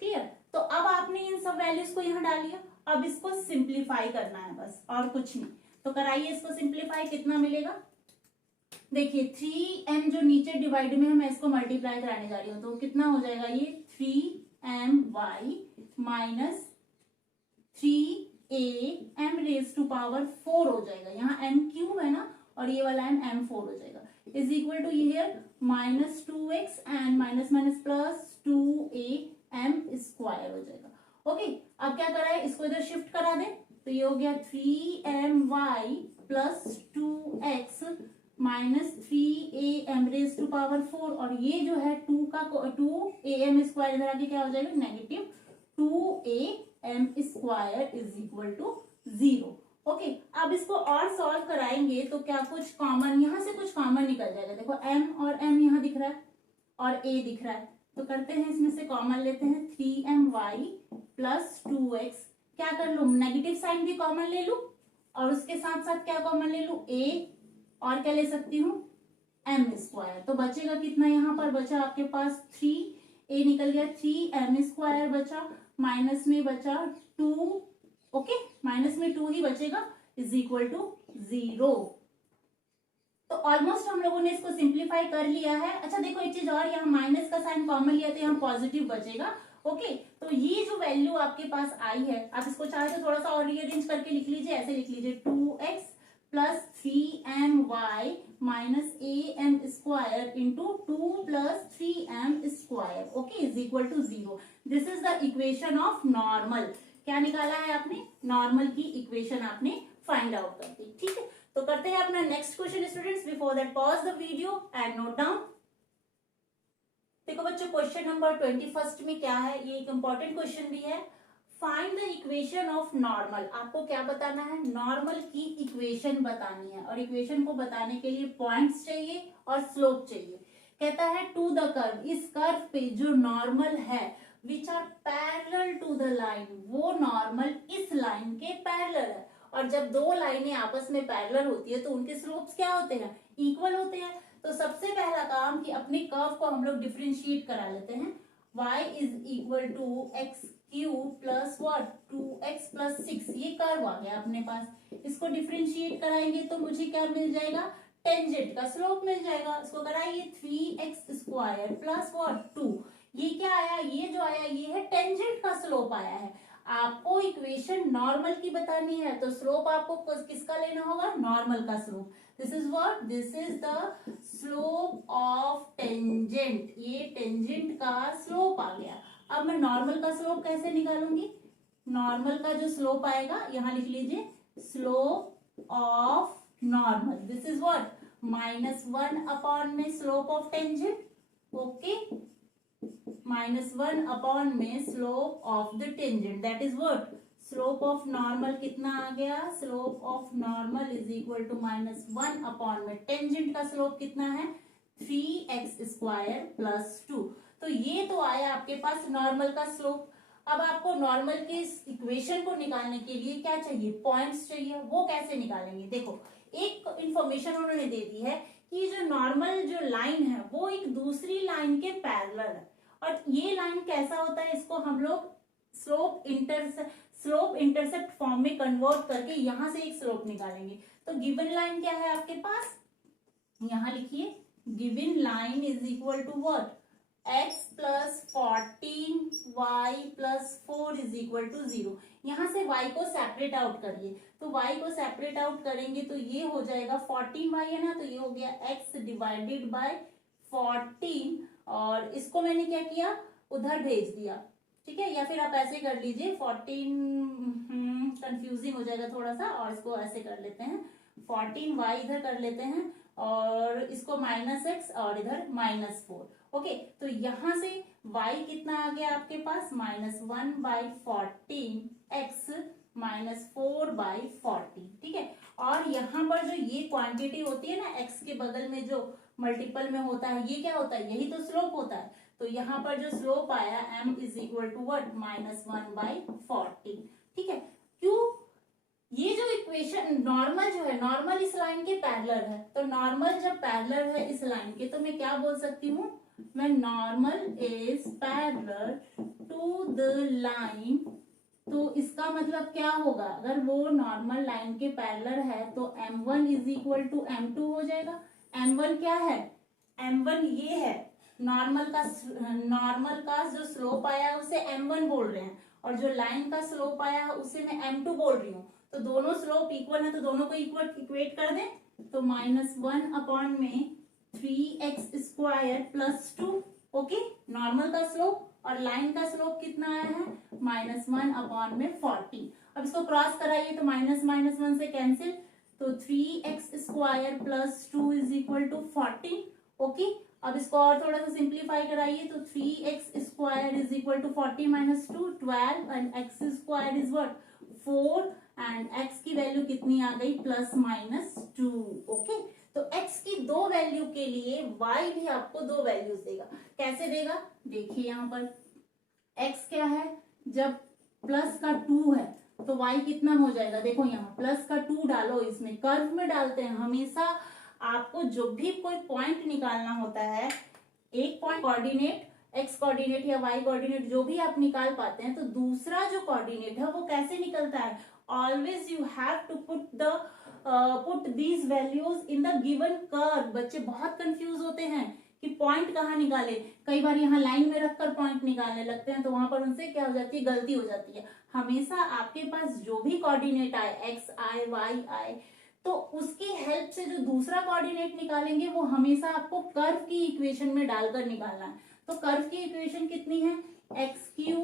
क्लियर, तो अब आपने इन सब वैल्यूज को यहाँ डालिए, अब इसको सिंप्लीफाई करना है बस, और कुछ नहीं। तो कराइए इसको सिंप्लीफाई, कितना मिलेगा, देखिए 3m जो नीचे डिवाइड में है मैं इसको मल्टीप्लाई कराने जा रही हूँ, तो कितना हो जाएगा ये 3my माइनस 3am⁴ हो जाएगा। यहाँ m³ है ना, और ये वाला m4 हो जाएगा, इज इक्वल टू ये -2x and minus minus plus 2am² हो जाएगा। ओके, अब क्या करा है, इसको इधर शिफ्ट करा दे, तो ये हो गया 3my plus 2x minus 3am⁴, और ये जो है 2am² इधर आके क्या हो जाएगा, negative 2am² is equal to 0। Okay, अब इसको और सॉल्व कराएंगे तो क्या कुछ कॉमन, यहाँ से कुछ कॉमन निकल जाएगा। देखो m और m यहाँ दिख रहा है और a दिख रहा है, तो करते हैं इसमें से कॉमन लेते हैं, 3my प्लस 2x, क्या कर लूं, नेगेटिव साइन भी कॉमन ले लूं और उसके साथ साथ क्या कॉमन ले लूं, a, और क्या ले सकती हूँ, m²। तो बचेगा कितना, यहाँ पर बचा आपके पास 3a निकल गया, 3m² बचा, माइनस में बचा 2। ओके, माइनस में 2 ही बचेगा, इज इक्वल टू 0। तो ऑलमोस्ट हम लोगों ने इसको सिंप्लीफाई कर लिया है। अच्छा देखो एक चीज और, यहाँ माइनस का साइन कॉमन लिया तो यहाँ पॉजिटिव बचेगा। ओके, तो ये जो वैल्यू आपके पास आई है, आप इसको चाहे तो थोड़ा सा और रीअरेंज करके लिख लीजिए, ऐसे लिख लीजिए 2x plus 3my minus am² into 2 plus 3m²। Okay, is equal to 0। This is the equation of normal. क्या निकाला है आपने, नॉर्मल की इक्वेशन आपने फाइंड आउट कर दी। ठीक है, तो करते हैं अपना next question students. Before that pause the video and note down. देखो बच्चों, क्वेश्चन नंबर 21 में क्या है, ये एक इंपॉर्टेंट क्वेश्चन भी है। Find the equation of normal. आपको क्या बताना है, नॉर्मल की इक्वेशन बतानी है, और इक्वेशन को बताने के लिए पॉइंट्स चाहिए और स्लोप चाहिए। कहता है टू द कर्व, इस कर्व पे जो नॉर्मल है which are parallel to the line, वो नॉर्मल इस लाइन के पैरेलल है। और जब दो लाइनें आपस में पैरेलल होती है तो उनके स्लोप्स क्या होते हैं, इक्वल होते हैं। तो सबसे पहला काम कि अपने कर्व को हम लोग डिफरेंशिएट करा लेते हैं। y is equal to x cube plus what 2x plus 6, ये कर्व आ गया अपने पास। इसको डिफरेंशिएट कराएंगे तो मुझे क्या मिल जाएगा, टेंजेंट का स्लोप मिल जाएगा। इसको कराइए 3x स्क्वायर प्लस वॉट 2, ये क्या आया, ये जो आया ये है टेंजेंट का स्लोप आया है। आपको इक्वेशन नॉर्मल की बतानी है तो स्लोप आपको किसका लेना होगा, नॉर्मल का slope. This is what, this is the slope of tangent, ये टेंजेंट का स्लोप आ गया। अब मैं नॉर्मल का स्लोप कैसे निकालूंगी, नॉर्मल का जो स्लोप आएगा यहां लिख लीजिए, slope of normal, this is what -1 upon में slope of tangent, okay, -1 upon में slope of the tangent, that is what slope of normal कितना आ गया, slope of normal is equal to -1 upon में टेंजेंट का स्लोप कितना है 3x square plus 2। तो ये तो आया आपके पास नॉर्मल का स्लोप। अब आपको नॉर्मल के इस इक्वेशन को निकालने के लिए क्या चाहिए, पॉइंट्स चाहिए। वो कैसे निकालेंगे, देखो एक इंफॉर्मेशन उन्होंने दे दी है कि जो नॉर्मल जो लाइन है वो एक दूसरी लाइन के पैरेलल है। और ये लाइन कैसा होता है, इसको हम लोग स्लोप इंटरसेप्ट फॉर्म में कन्वर्ट करके यहां से एक स्लोप निकालेंगे। तो गिवन लाइन क्या है आपके पास, यहां लिखिए given line is equal to what x plus 14 y plus 4 is equal to 0। यहां से y को सेपरेट आउट करिए, तो y को सेपरेट आउट करेंगे तो ये हो जाएगा 14y है ना, तो ये हो गया x डिवाइडेड बाय 14, और इसको मैंने क्या किया उधर भेज दिया, ठीक है। या फिर आप ऐसे कर लीजिए 14 कंफ्यूजिंग हो जाएगा थोड़ा सा, और इसको ऐसे कर लेते हैं 14y इधर कर लेते हैं और इसको -x और इधर -4, ओके। तो यहां से y कितना आ गया आपके पास -1/14 x -4/14, ठीक है। और यहाँ पर जो ये क्वांटिटी होती है ना x के बगल में जो मल्टीपल में होता है, ये क्या होता है, यही तो स्लोप होता है। तो यहाँ पर जो स्लोप आया m is equal to what -1/14, ठीक है। क्यों, ये जो इक्वेशन नॉर्मल जो है, नॉर्मल इस लाइन के पैरेलल है, तो नॉर्मल जब पैरेलल है इस लाइन के तो मैं क्या बोल सकती हूँ, मैं normal is parallel to the line. तो इसका मतलब क्या होगा, अगर वो नॉर्मल लाइन के पैरेलल है तो m1 is equal to m2 हो जाएगा। m1 क्या है, m1 ये है नॉर्मल का जो स्लोप आया उसे m1 बोल रहे हैं, और जो लाइन का स्लोप आया उसे मैं m2 बोल रही हूँ। तो दोनों स्लोप इक्वल है तो दोनों को इक्वेट कर दें, तो -1 अपॉन में 3x square plus 2, okay. Normal का स्लोप और लाइन का स्लोप कितना आया है -1 अपॉन में 14। अब इसको क्रॉस कराइए तो -1 से कैंसिल, तो 3x square plus 2 is equal to 14, okay. अब इसको और थोड़ा सा सिंप्लीफाई कराइए तो 3x square is equal to 40 - 2 12, and x square is what 4, and x की वैल्यू कितनी आ गई +-2, ओके। तो x की दो वैल्यू के लिए y भी आपको दो वैल्यूज देगा। कैसे देगा, देखिए यहाँ पर x क्या है, जब प्लस का 2 है तो y कितना हो जाएगा, देखो यहाँ प्लस का 2 डालो, इसमें कर्व में डालते हैं हमेशा। आपको जो भी कोई पॉइंट निकालना होता है, एक पॉइंट कोऑर्डिनेट x कोऑर्डिनेट या y कोऑर्डिनेट जो भी आप निकाल पाते हैं, तो दूसरा जो कोऑर्डिनेट है वो कैसे निकलता है, always you have to put these values in the given curve. बच्चे बहुत कंफ्यूज होते हैं कि पॉइंट कहाँ निकाले, कई बार यहाँ लाइन में रखकर पॉइंट निकालने लगते हैं, तो वहां पर उनसे क्या हो जाती है, गलती हो जाती है। हमेशा आपके पास जो भी कोऑर्डिनेट आए x आए y आए, तो उसकी हेल्प से जो दूसरा कोऑर्डिनेट निकालेंगे वो हमेशा आपको कर्व की इक्वेशन में डालकर निकालना है। तो कर्व की इक्वेशन कितनी है, x³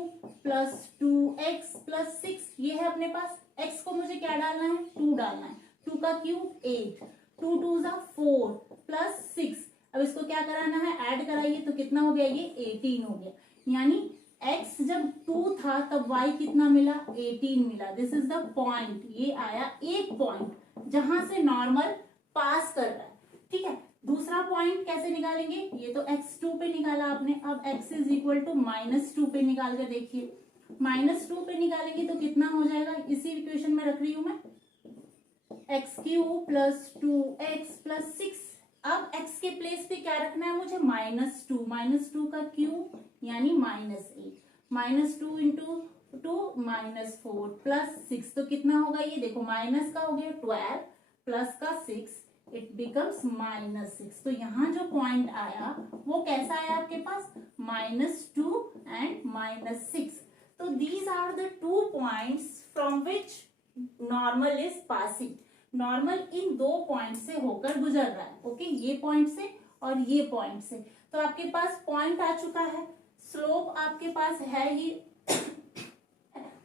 प्लस 2x प्लस 6, ये है अपने पास। x को मुझे क्या डालना है, 2 डालना है, 2 का क्यूब 8, 2 2 4 प्लस 6। अब इसको क्या कराना है, ऐड कराइए तो कितना हो गया, ये 18 हो गया। यानी x जब 2 था तब y कितना मिला, 18 मिला। दिस इज द पॉइंट, ये आया एक पॉइंट जहां से नॉर्मल पास कर रहा है, ठीक है। दूसरा पॉइंट कैसे निकालेंगे, ये तो x2 पे निकाला आपने, अब x इज इक्वल टू -2 पे निकाल कर देखिए, -2 पे निकालेंगे तो कितना हो जाएगा, इसी इक्वेशन में रख रही हूं मैं, x³ प्लस 2x प्लस 6। अब x के प्लेस पे क्या रखना है मुझे, -2 का क्यूब यानी -8, -2 इंटू 2 -4 प्लस 6, तो कितना होगा ये देखो, माइनस का हो गया 12 प्लस का 6, इट बिकम्स -6। तो यहाँ जो पॉइंट आया वो कैसा आया आपके पास, -2 एंड -6। तो these are the 2 points from which normal is passing. Normal इन 2 पॉइंट से होकर गुजर रहा है, ओके, ये पॉइंट से और ये पॉइंट से। तो आपके पास पॉइंट आ चुका है, स्लोप आपके पास है ही,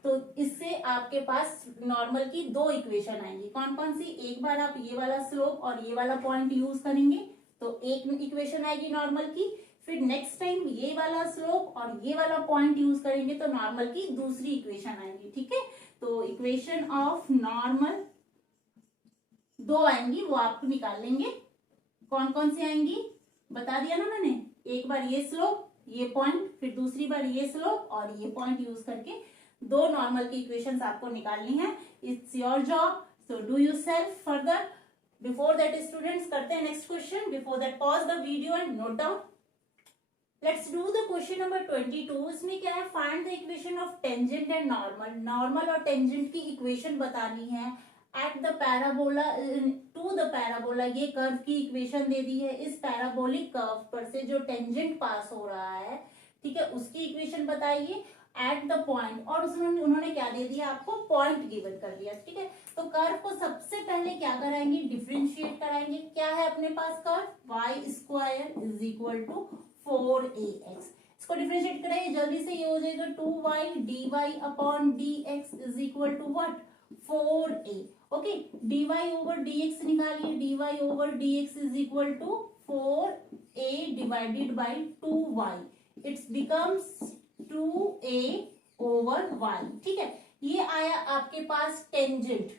तो इससे आपके पास नॉर्मल की 2 इक्वेशन आएंगी। कौन कौन सी, एक बार आप ये वाला स्लोप और ये वाला पॉइंट यूज करेंगे तो एक इक्वेशन आएगी नॉर्मल की, फिर नेक्स्ट टाइम ये वाला स्लोप और ये वाला पॉइंट यूज करेंगे तो नॉर्मल की दूसरी इक्वेशन आएगी, ठीक है। तो इक्वेशन ऑफ नॉर्मल 2 आएंगी, वो आप निकाल लेंगे। कौन कौन सी आएंगी बता दिया ना मैंने, एक बार ये स्लोप ये पॉइंट, फिर दूसरी बार ये स्लोप और ये पॉइंट यूज करके 2 नॉर्मल की इक्वेशंस आपको निकालनी है। It's your job, so do yourself further. Before that students करते हैं next question, before that pause the video and note down. Let's do the question number 22। इसमें क्या है, find the equation of tangent and normal. Normal और tangent की equation बतानी है at the parabola to the parabola. ये curve की equation दे दी है, इस पैराबोलिक कर्व पर से जो टेंजेंट पास हो रहा है, ठीक है, उसकी इक्वेशन बताइए एट द पॉइंट। और उन्होंने क्या दे दिया आपको, पॉइंट गिवन कर दिया, ठीक है। तो कर्व को सबसे पहले क्या कराएंगे, डिफरेंशिएट कराएंगे। क्या है अपने पास curve, y² is equal to 4ax। इसको डिफरेंशिएट कराइए जल्दी से, ये हो जाएगा 2y dy upon dx is equal to what, 4a। Okay, dy over dx निकालिए, dy over dx is equal to 4a divided by 2y, it's becomes 2a over y, ठीक है। ये आया आपके पास टेंजेंट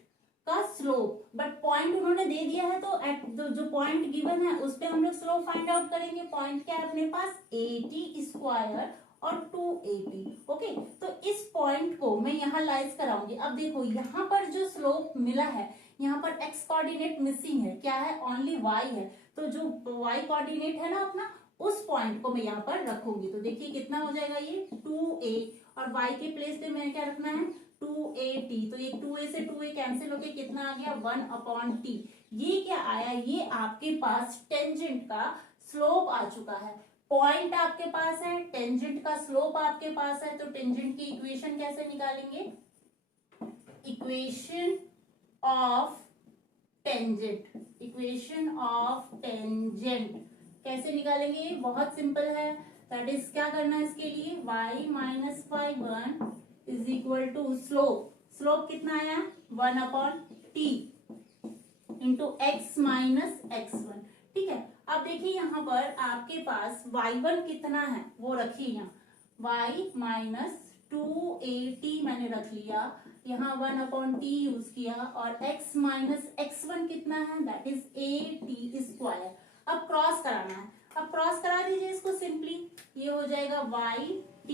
का स्लोप, बट पॉइंट उन्होंने दे दिया है तो एट जो पॉइंट गिवन है उस पे हम लोग स्लोप फाइंड आउट करेंगे। पॉइंट क्या है अपने पास, 80² और 280। ओके, तो इस पॉइंट को मैं यहाँ लाइज कराऊंगी। अब देखो यहाँ पर जो स्लोप मिला है, यहाँ पर x कोऑर्डिनेट मिसिंग है, क्या है, ओनली y है। तो जो y कोऑर्डिनेट है ना अपना, उस पॉइंट को मैं यहाँ पर रखूंगी। तो देखिए कितना हो जाएगा ये 2a, और y के प्लेस पे मैंने क्या रखना है, 2at। तो ये 2a से 2a कैंसिल होके कितना आ गया, 1/t। ये क्या आया, ये आपके पास टेंजेंट का स्लोप आ चुका है। पॉइंट आपके पास है, टेंजेंट का स्लोप आपके पास है, तो टेंजेंट की इक्वेशन कैसे निकालेंगे, equation of tangent. Equation of tangent कैसे निकालेंगे, बहुत सिंपल है। दैट इज क्या करना है इसके लिए, y minus y1 is equal to slope. Slope कितना आया, 1/t into x minus x1, ठीक है। अब देखिए यहाँ पर आपके पास y1 कितना है वो रखिए, यहाँ y माइनस 2at मैंने रख लिया, यहाँ 1/t यूज किया, और x माइनस x1 कितना है, दैट इज at²। अब क्रॉस कराना है, अब क्रॉस करा दीजिए इसको सिंपली, ये हो जाएगा yt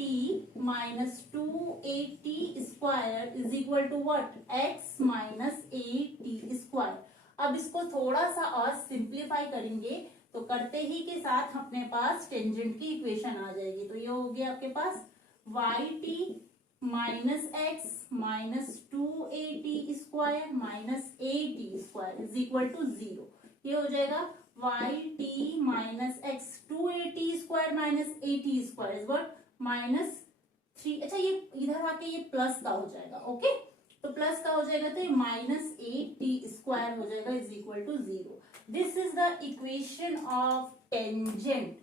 minus 2at² is equal to what, x minus at²। अब इसको थोड़ा सा और सिंप्लीफाई करेंगे तो करते ही के साथ अपने पास टेंजेंट की इक्वेशन आ जाएगी। तो ये हो गया आपके पास yt minus x minus 2at² minus at² is equal to 0। ये हो जाएगा yt minus x 2at² minus at² is what, -3। अच्छा, ये इधर आके ये प्लस का हो जाएगा, ओके, तो प्लस का हो जाएगा तो ये -at² हो जाएगा is equal to 0। This is the equation of tangent.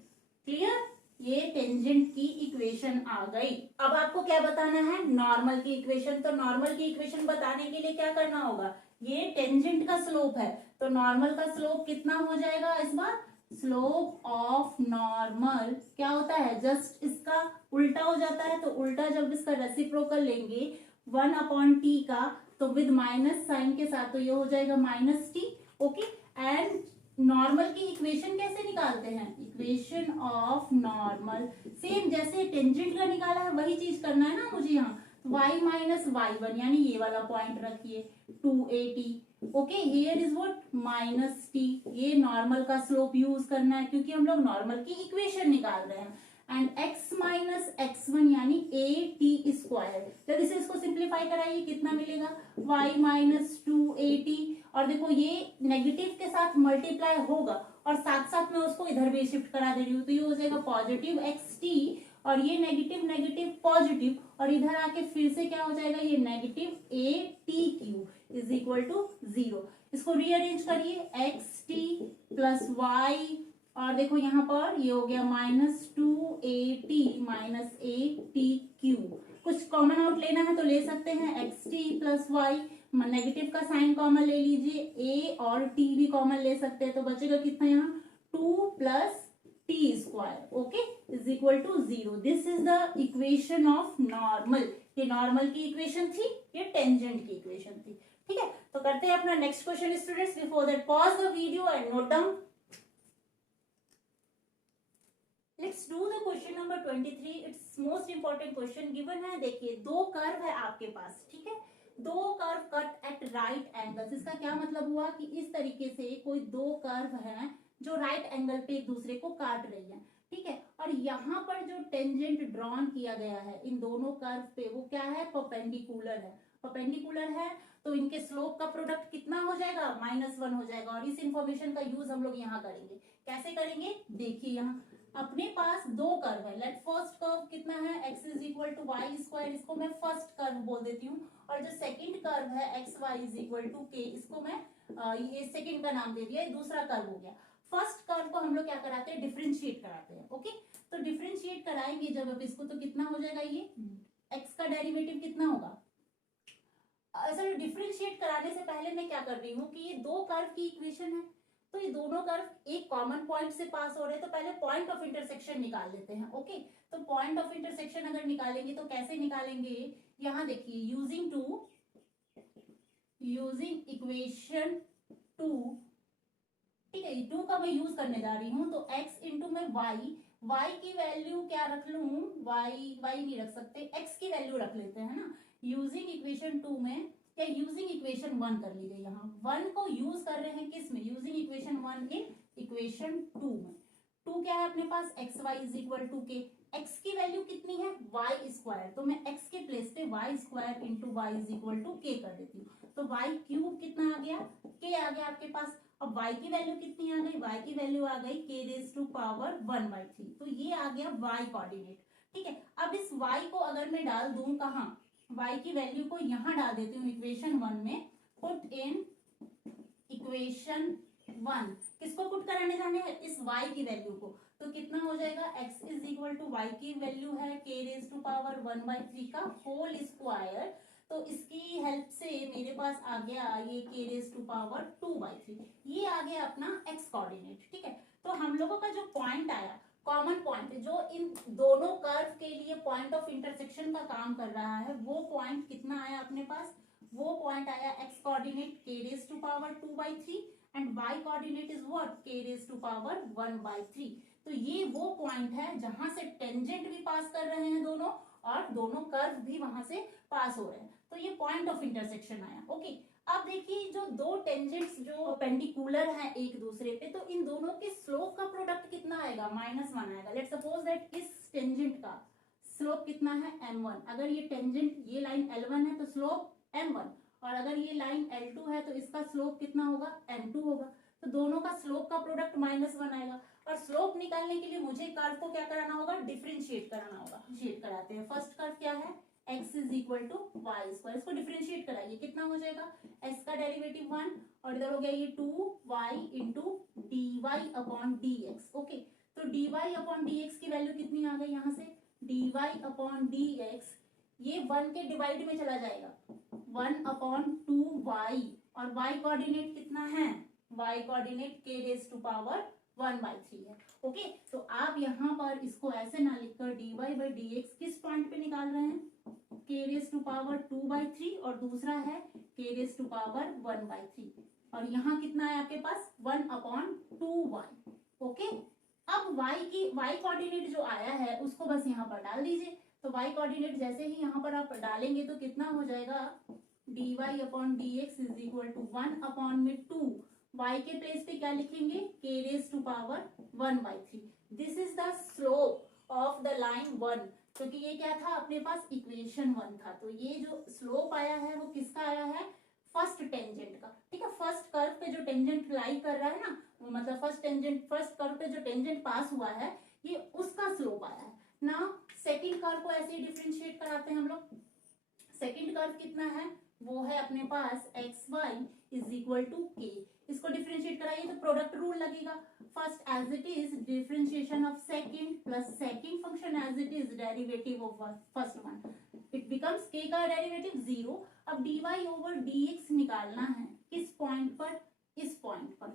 Clear, ये टेंजेंट की इक्वेशन आ गई। अब आपको क्या बताना है, नॉर्मल की इक्वेशन। तो नॉर्मल की इक्वेशन बताने के लिए क्या करना होगा, ये टेंजेंट का स्लोप है, तो नॉर्मल का स्लोप कितना हो जाएगा इस बार, स्लोप ऑफ नॉर्मल क्या होता है, जस्ट इसका उल्टा हो जाता है। तो उल्टा जब इसका रेसिप्रोकल लेंगे 1/t का, तो विद माइनस साइन के साथ, तो ये हो जाएगा -t, ओके। एंड नॉर्मल की इक्वेशन कैसे निकालते हैं, इक्वेशन ऑफ नॉर्मल सेम जैसे टेंजेंट का निकाला है वही चीज करना है ना मुझे यहाँ। y माइनस y1 यानी ये वाला पॉइंट रखिए 2at। Okay, here is what minus t। ये नॉर्मल का स्लोप यूज करना है क्योंकि हम लोग नॉर्मल की इक्वेशन निकाल रहे हैं। एंड x माइनस x1 यानी at स्क्वायर। जब इसे इसको सिंप्लीफाई कराइए कितना मिलेगा, y माइनस 2at। और देखो ये नेगेटिव के साथ मल्टीप्लाई होगा और साथ साथ में उसको इधर भी शिफ्ट करा दे रही हूँ, तो ये हो जाएगा पॉजिटिव xt और ये नेगेटिव नेगेटिव पॉजिटिव और इधर आके फिर से क्या हो जाएगा, ये negative atq is equal to 0। इसको रीअरेंज करिए, xt प्लस y और देखो यहाँ पर ये हो गया माइनस 2at माइनस atq। कुछ कॉमन आउट लेना है तो ले सकते हैं, xt प्लस y, नेगेटिव का साइन कॉमन ले लीजिए, a और t भी कॉमन ले सकते हैं, तो बचेगा कितना यहाँ 2 plus t square. Okay, is equal to 0। This is the equation of normal. ये नॉर्मल की इक्वेशन थी, ये टेंजेंट की इक्वेशन थी। ठीक है, तो करते हैं अपना next question students. Before that pause the video and note down. Let's do the question number 23। It's most important question given है। देखिए दो कर्व है आपके पास, ठीक है, दो curve cut at right angles. इसका क्या मतलब हुआ कि इस तरीके से कोई दो कर्व है जो राइट एंगल पे एक दूसरे को काट रही है, ठीक है। और यहाँ पर जो टेंजेंट ड्रॉन किया गया है इन दोनों कर्व पे वो क्या है, परपेंडिकुलर है। परपेंडिकुलर है तो इनके स्लोप का प्रोडक्ट कितना हो जाएगा, -1 हो जाएगा। और इस इंफॉर्मेशन का यूज हम लोग यहाँ करेंगे। कैसे करेंगे, देखिए यहाँ अपने पास दो कर्व है। लेट फर्स्ट कर्व कितना है, x is equal to y square, इसको मैं फर्स्ट कर्व बोल देती हूँ। और जो सेकंड कर्व है x y is equal to k, इसको मैं ये सेकंड का नाम दे दिया, दूसरा कर्व हो गया। फर्स्ट कर्व को हम लोग क्या कराते हैं, डिफरेंशिएट कराते हैं। ओके, तो डिफरेंशिएट कराएंगे जब अब इसको तो कितना हो जाएगा, ये x का डेरिवेटिव कितना होगा। सर डिफरेंशिएट कराने से पहले मैं क्या कर रही हूँ कि ये दो कर्व की इक्वेशन है, तो ये दोनों कर्व एक कॉमन पॉइंट से पास हो रहे हैं, तो पहले पॉइंट ऑफ इंटरसेक्शन निकाल लेते हैं। ओके, तो पॉइंट ऑफ इंटरसेक्शन अगर निकालेंगे तो कैसे निकालेंगे, यहाँ देखिए यूजिंग इक्वेशन 2, ठीक है, 2 का मैं यूज करने जा रही हूँ। तो x इंटू में y की वैल्यू क्या रख लूं, y नहीं रख सकते, x की वैल्यू रख लेते हैं ना। यूजिंग इक्वेशन 2 में या यूजिंग इक्वेशन 1 कर लीजिए। यहाँ 1 को यूज कर रहे हैं किस में, यूजिंग इक्वेशन 1 इन इक्वेशन 2 में। 2 क्या है अपने पास, x y is equal to k. x की वैल्यू कितनी है, y स्क्वायर, तो मैं x के प्लेस पे y square into y is equal to k कर देती हूँ। तो y क्यूब कितना आ गया, k आ गया आपके पास। अब y की वैल्यू कितनी आ गई, y की वैल्यू आ गई k रेज टू पावर 1/3, तो ये आ गया y कोऑर्डिनेट। ठीक है, अब इस y को अगर मैं डाल दूं कहाँ, y की वैल्यू को यहाँ डाल देती हूँ इक्वेशन 1 में। पुट इन इक्वेशन 1, किसको पुट कराने जाने हैं, इस y की वैल्यू को। तो कितना हो जाएगा, x is equal to y की वैल्यू है k रेज टू पावर 1/3 का होल स्क्वायर। तो इसकी हेल्प से मेरे पास आ गया ये k रेज टू पावर 2/3, ये आ गया अपना x कोऑर्डिनेट। ठीक है, तो हम लोगों का जो पॉइंट आया, कॉमन पॉइंट जो इन दोनों कर्व के लिए पॉइंट ऑफ इंटरसेक्शन का काम कर रहा है, वो पॉइंट कितना आया अपने पास, वो पॉइंट आया x coordinate k raise to power 2/3 and y coordinate is what, k raise to power 1/3। तो ये वो पॉइंट है जहां से टेंजेंट भी पास कर रहे हैं दोनों, और दोनों कर्व भी वहां से पास हो रहे हैं, तो ये पॉइंट ऑफ इंटरसेक्शन आया। ओके, अब देखिए जो दो टेंजेंट्स जो पेंडिकुलर हैं एक दूसरे पे, तो इन दोनों के स्लोप का प्रोडक्ट कितना आएगा, -1 आएगा। लेट्स सपोज दैट इस टेंजेंट का स्लोप कितना है, m1। अगर ये टेंजेंट, ये लाइन L1 है तो स्लोप m1, और अगर ये लाइन L2 है तो इसका स्लोप कितना होगा, m2 होगा। तो दोनों का स्लोप का प्रोडक्ट -1 आएगा। और स्लोप निकालने के लिए मुझे कर्व को क्या कराना होगा, डिफरेंशिएट कराना होगा। डिफरेंशिएट कराते हैं। फर्स्ट कर्व क्या है, x is equal to y square, इसको डिफरेंशिएट कराइए, कितना हो जाएगा, x का डेरिवेटिव 1 और इधर हो गया ये 2y into d y upon d x. Okay, तो dy अपॉन डी एक्स की वैल्यू कितनी आ गई, यहाँ से dy अपॉन डी एक्स, ये 1 के डिवाइड में चला जाएगा, 1 अपॉन 2y, और y कोऑर्डिनेट कितना है, y coordinate k raise to power 1/3 है। ओके, तो आप यहाँ पर इसको ऐसे ना लिखकर dy बाई डी एक्स किस पॉइंट पे निकाल रहे हैं, k रेज टू पावर 2/3 और दूसरा है k रेज टू पावर 1/3। और यहाँ कितना है आपके पास 1/2y। ओके, अब y कोऑर्डिनेट जो आया है उसको बस यहाँ पर डाल दीजिए। तो y कोऑर्डिनेट जैसे ही यहाँ पर आप डालेंगे तो कितना हो जाएगा dy/dx is equal to 1/2। y के प्लेस पे क्या लिखेंगे k⁻1/3। This is the slope of the line 1, क्योंकि ये क्या था अपने पास इक्वेशन 1 था। तो ये जो स्लोप आया है वो किसका आया है फर्स्ट टेंजेंट का। ठीक है, फर्स्ट कर्व पे जो टेंजेंट लाई कर रहा है ना, मतलब फर्स्ट कर्व पे जो टेंजेंट पास हुआ है ये उसका स्लोप आया है ना। सेकंड कर्व को ऐसे ही डिफरेंशिएट कराते हैं हम लोग। सेकंड कर्व कितना है वो है अपने पास xy is equal to k। इसको डिफरेंशिएट कराइए तो प्रोडक्ट रूल लगेगा। First as it is differentiation of second plus second function as it is derivative of first one, it becomes k का डेरिवेटिव 0। अब dy/dx निकालना है किस पॉइंट पर, इस पॉइंट पर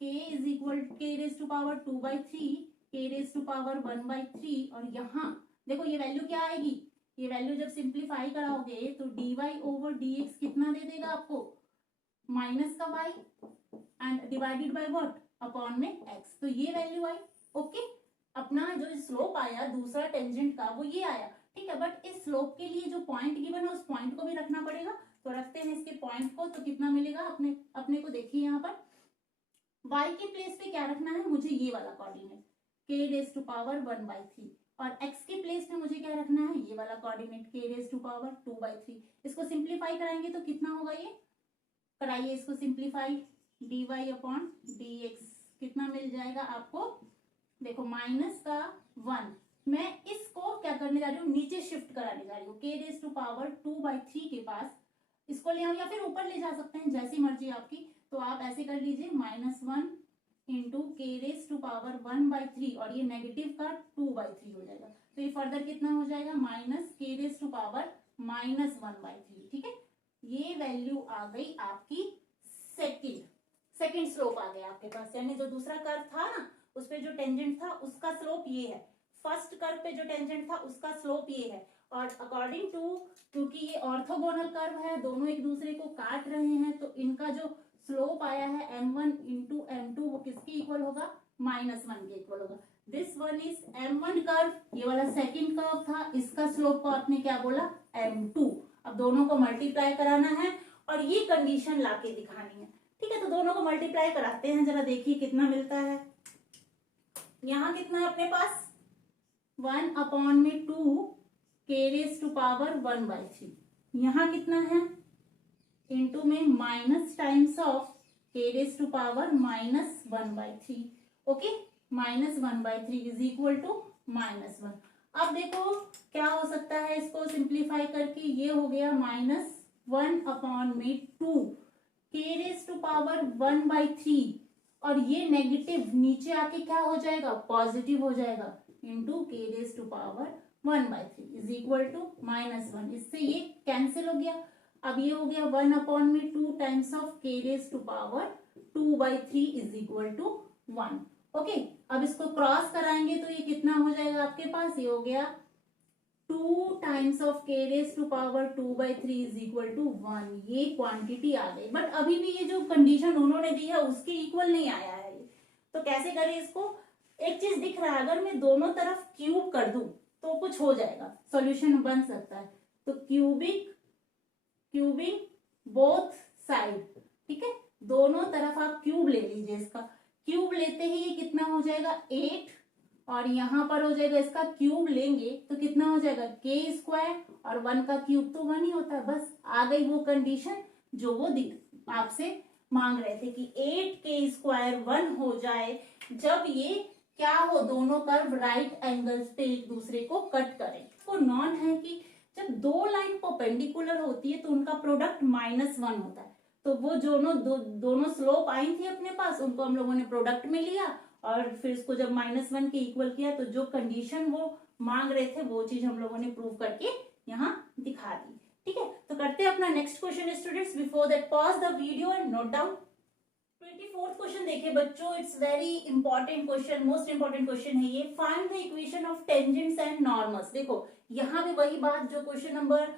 k is equal k⁻2/3 k⁻1/3। और यहाँ देखो ये वैल्यू क्या आएगी, ये वैल्यू जब सिंप्लीफाई कराओगे तो dy/dx कितना दे देगा आपको माइनस का y and divided by what upon में x। तो ये वैल्यू आई। ओके, अपना जो स्लोप आया दूसरा टेंजेंट का वो ये आया। ठीक है, बट इस स्लोप के लिए जो पॉइंट गिवन है उस पॉइंट को भी रखना पड़ेगा। तो रखते हैं इसके पॉइंट को, तो कितना मिलेगा अपने को देखिए यहाँ पर y के प्लेस पे क्या रखना है मुझे ये वाला कोऑर्डिनेट k⁻1/3 और x के प्लेस में मुझे क्या रखना है ये वाला कोऑर्डिनेट k⁻2/3। इसको सिंप्लीफाई कराएंगे तो कितना होगा, ये कराइए इसको सिंप्लीफाई dy/dx कितना मिल जाएगा आपको, देखो माइनस का 1। मैं इसको क्या करने जा रही हूँ नीचे शिफ्ट कराने जा रही हूँ k⁻2/3 के पास। इसको ले आओ या फिर ऊपर ले जा सकते हैं जैसी मर्जी आपकी। तो आप ऐसे कर लीजिए -1 इंटू k⁻1/3 और ये नेगेटिव का 2/3 हो जाएगा। तो ये फर्दर कितना हो जाएगा -k⁻1/3। ठीक है, ये वैल्यू आ गई आपकी सेकंड स्लोप आ गया आपके पास, यानी जो दूसरा कर्व था ना उस पे जो टेंजेंट था उसका स्लोप ये है, फर्स्ट कर्व पे जो टेंजेंट था उसका स्लोप ये है। और अकॉर्डिंग टू, क्योंकि ये ऑर्थोगोनल कर्व है दोनों एक दूसरे को काट रहे हैं, तो इनका जो स्लोप आया है m1 इंटू m2 वो किसके इक्वल होगा -1 के इक्वल होगा। This one is m1 curve, ये वाला सेकंड कर्व था, इसका स्लोप को आपने क्या बोला m2। अब दोनों को मल्टीप्लाई कराना है और ये कंडीशन लाके दिखानी है। ठीक है, तो दोनों को मल्टीप्लाई कराते हैं, जरा देखिए कितना मिलता है। यहाँ कितना है अपने पास 1/2 k⁻1/3। यहाँ कितना है इंटू में minus times of k⁻1/3। Okay, -1/3 is equal to -1। अब देखो क्या हो सकता है, इसको सिंप्लीफाई करके ये हो गया -1/2 k⁻1/3 और ये नेगेटिव नीचे आके क्या हो जाएगा पॉजिटिव हो जाएगा into k⁻1/3 is equal to -1। इससे ये कैंसिल हो गया। अब ये हो गया 1/2 times of k⁻2/3 is equal to 1। Okay, अब इसको क्रॉस कराएंगे तो ये कितना हो जाएगा आपके पास, ये हो गया 2 times of k⁻2/3 is equal to 1। ये क्वांटिटी आ गई, बट अभी भी ये जो कंडीशन उन्होंने दी है उसके इक्वल नहीं आया है। तो कैसे करें इसको, एक चीज दिख रहा है, अगर मैं दोनों तरफ क्यूब कर दूं तो कुछ हो जाएगा, सॉल्यूशन बन सकता है। तो क्यूबिंग बोथ साइड। ठीक है, दोनों तरफ आप क्यूब ले लीजिए। इसका क्यूब लेते ही ये कितना हो जाएगा 8 और यहाँ पर हो जाएगा इसका क्यूब लेंगे तो कितना हो जाएगा k² और 1 का क्यूब तो 1 ही होता है। बस आ गई वो कंडीशन जो वो आपसे मांग रहे थे कि 8k² 1 हो जाए जब ये क्या हो दोनों कर्व राइट एंगल्स पे एक दूसरे को कट करें। तो नॉन है कि जब दो लाइन परपेंडिकुलर होती है तो उनका प्रोडक्ट -1 होता है। तो वो दोनों स्लोप आई थी अपने पास, उनको हम लोगों ने प्रोडक्ट में लिया और फिर इसको जब -1 के इक्वल किया तो जो कंडीशन वो मांग रहे थे वो चीज हम लोगों ने प्रूव करके यहाँ दिखा दी। ठीक है, तो करते हैं अपना next question students. Before that pause the video and note down 24th question देखिए बच्चों, it's very important question, most important question है ये। Find the equation of tangents and normals. देखो यहाँ भी वही बात जो क्वेश्चन नंबर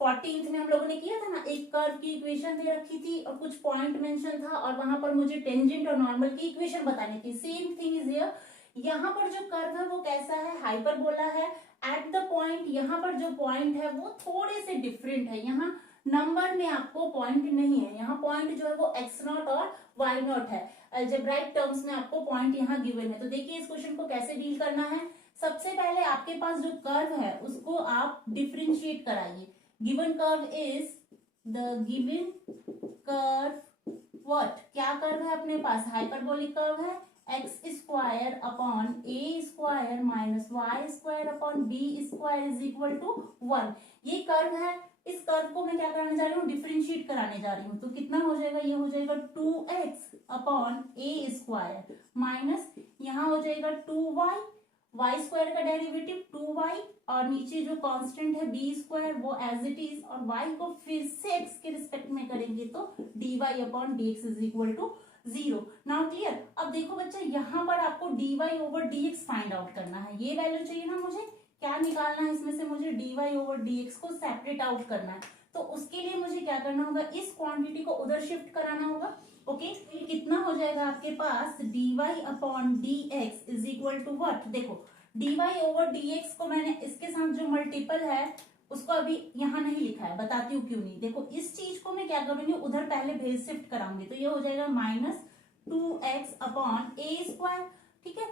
14th में हम लोगों ने किया था ना, एक कर्व की इक्वेशन दे रखी थी और कुछ पॉइंट मेंशन था और वहां पर मुझे टेंजेंट और नॉर्मल की इक्वेशन बतानी थी। सेम थिंग इज हियर, यहाँ पर जो कर्व है वो कैसा है, हाइपरबोला है। एट द पॉइंट, यहाँ पर जो पॉइंट है वो थोड़े से डिफरेंट है। यहाँ नंबर में आपको पॉइंट नहीं है, यहाँ पॉइंट जो है वो x0 और y0 है। अलजेब्राइक टर्म्स में आपको पॉइंट यहाँ गिवन है। तो देखिए इस क्वेश्चन को कैसे डील करना है। सबसे पहले आपके पास जो कर्व है उसको आप डिफरेंशिएट कराइए। Given curve is the given curve what, क्या कर्व है अपने पास, हाइपरबोलिक कर्व है। X square upon a square minus y square upon b square is equal to 1। ये कर्व है। इस कर्व को मैं क्या कराने जा रही हूँ, डिफरेंशिएट कराने जा रही हूँ। तो कितना हो जाएगा, ये हो जाएगा 2x upon a square minus यहाँ हो जाएगा 2y, वाई स्क्वायर का डेरिवेटिव 2y और नीचे जो कांस्टेंट है बी स्क्वायर वो एज इट इज, और y को फिर से x के रिस्पेक्ट में करेंगे तो dy upon dx is equal to 0। Now clear. अब देखो बच्चा, यहाँ पर आपको dy over dx find out करना है। ये वैल्यू चाहिए ना मुझे, क्या निकालना है इसमें से, मुझे dy ओवर dx को सेपरेट आउट करना है। तो उसके लिए मुझे क्या करना होगा, इस क्वांटिटी को उधर शिफ्ट कराना होगा। ओके कितना हो जाएगा आपके पास, dy upon dx is equal to what. देखो dy ओवर dx को मैंने इसके साथ जो मल्टीपल है उसको अभी यहाँ नहीं लिखा है, बताती हूँ क्यों नहीं। देखो इस चीज को मैं क्या करूंगी, उधर पहले भेज शिफ्ट कराऊंगी। तो ये हो जाएगा minus 2x upon a square. ठीक है,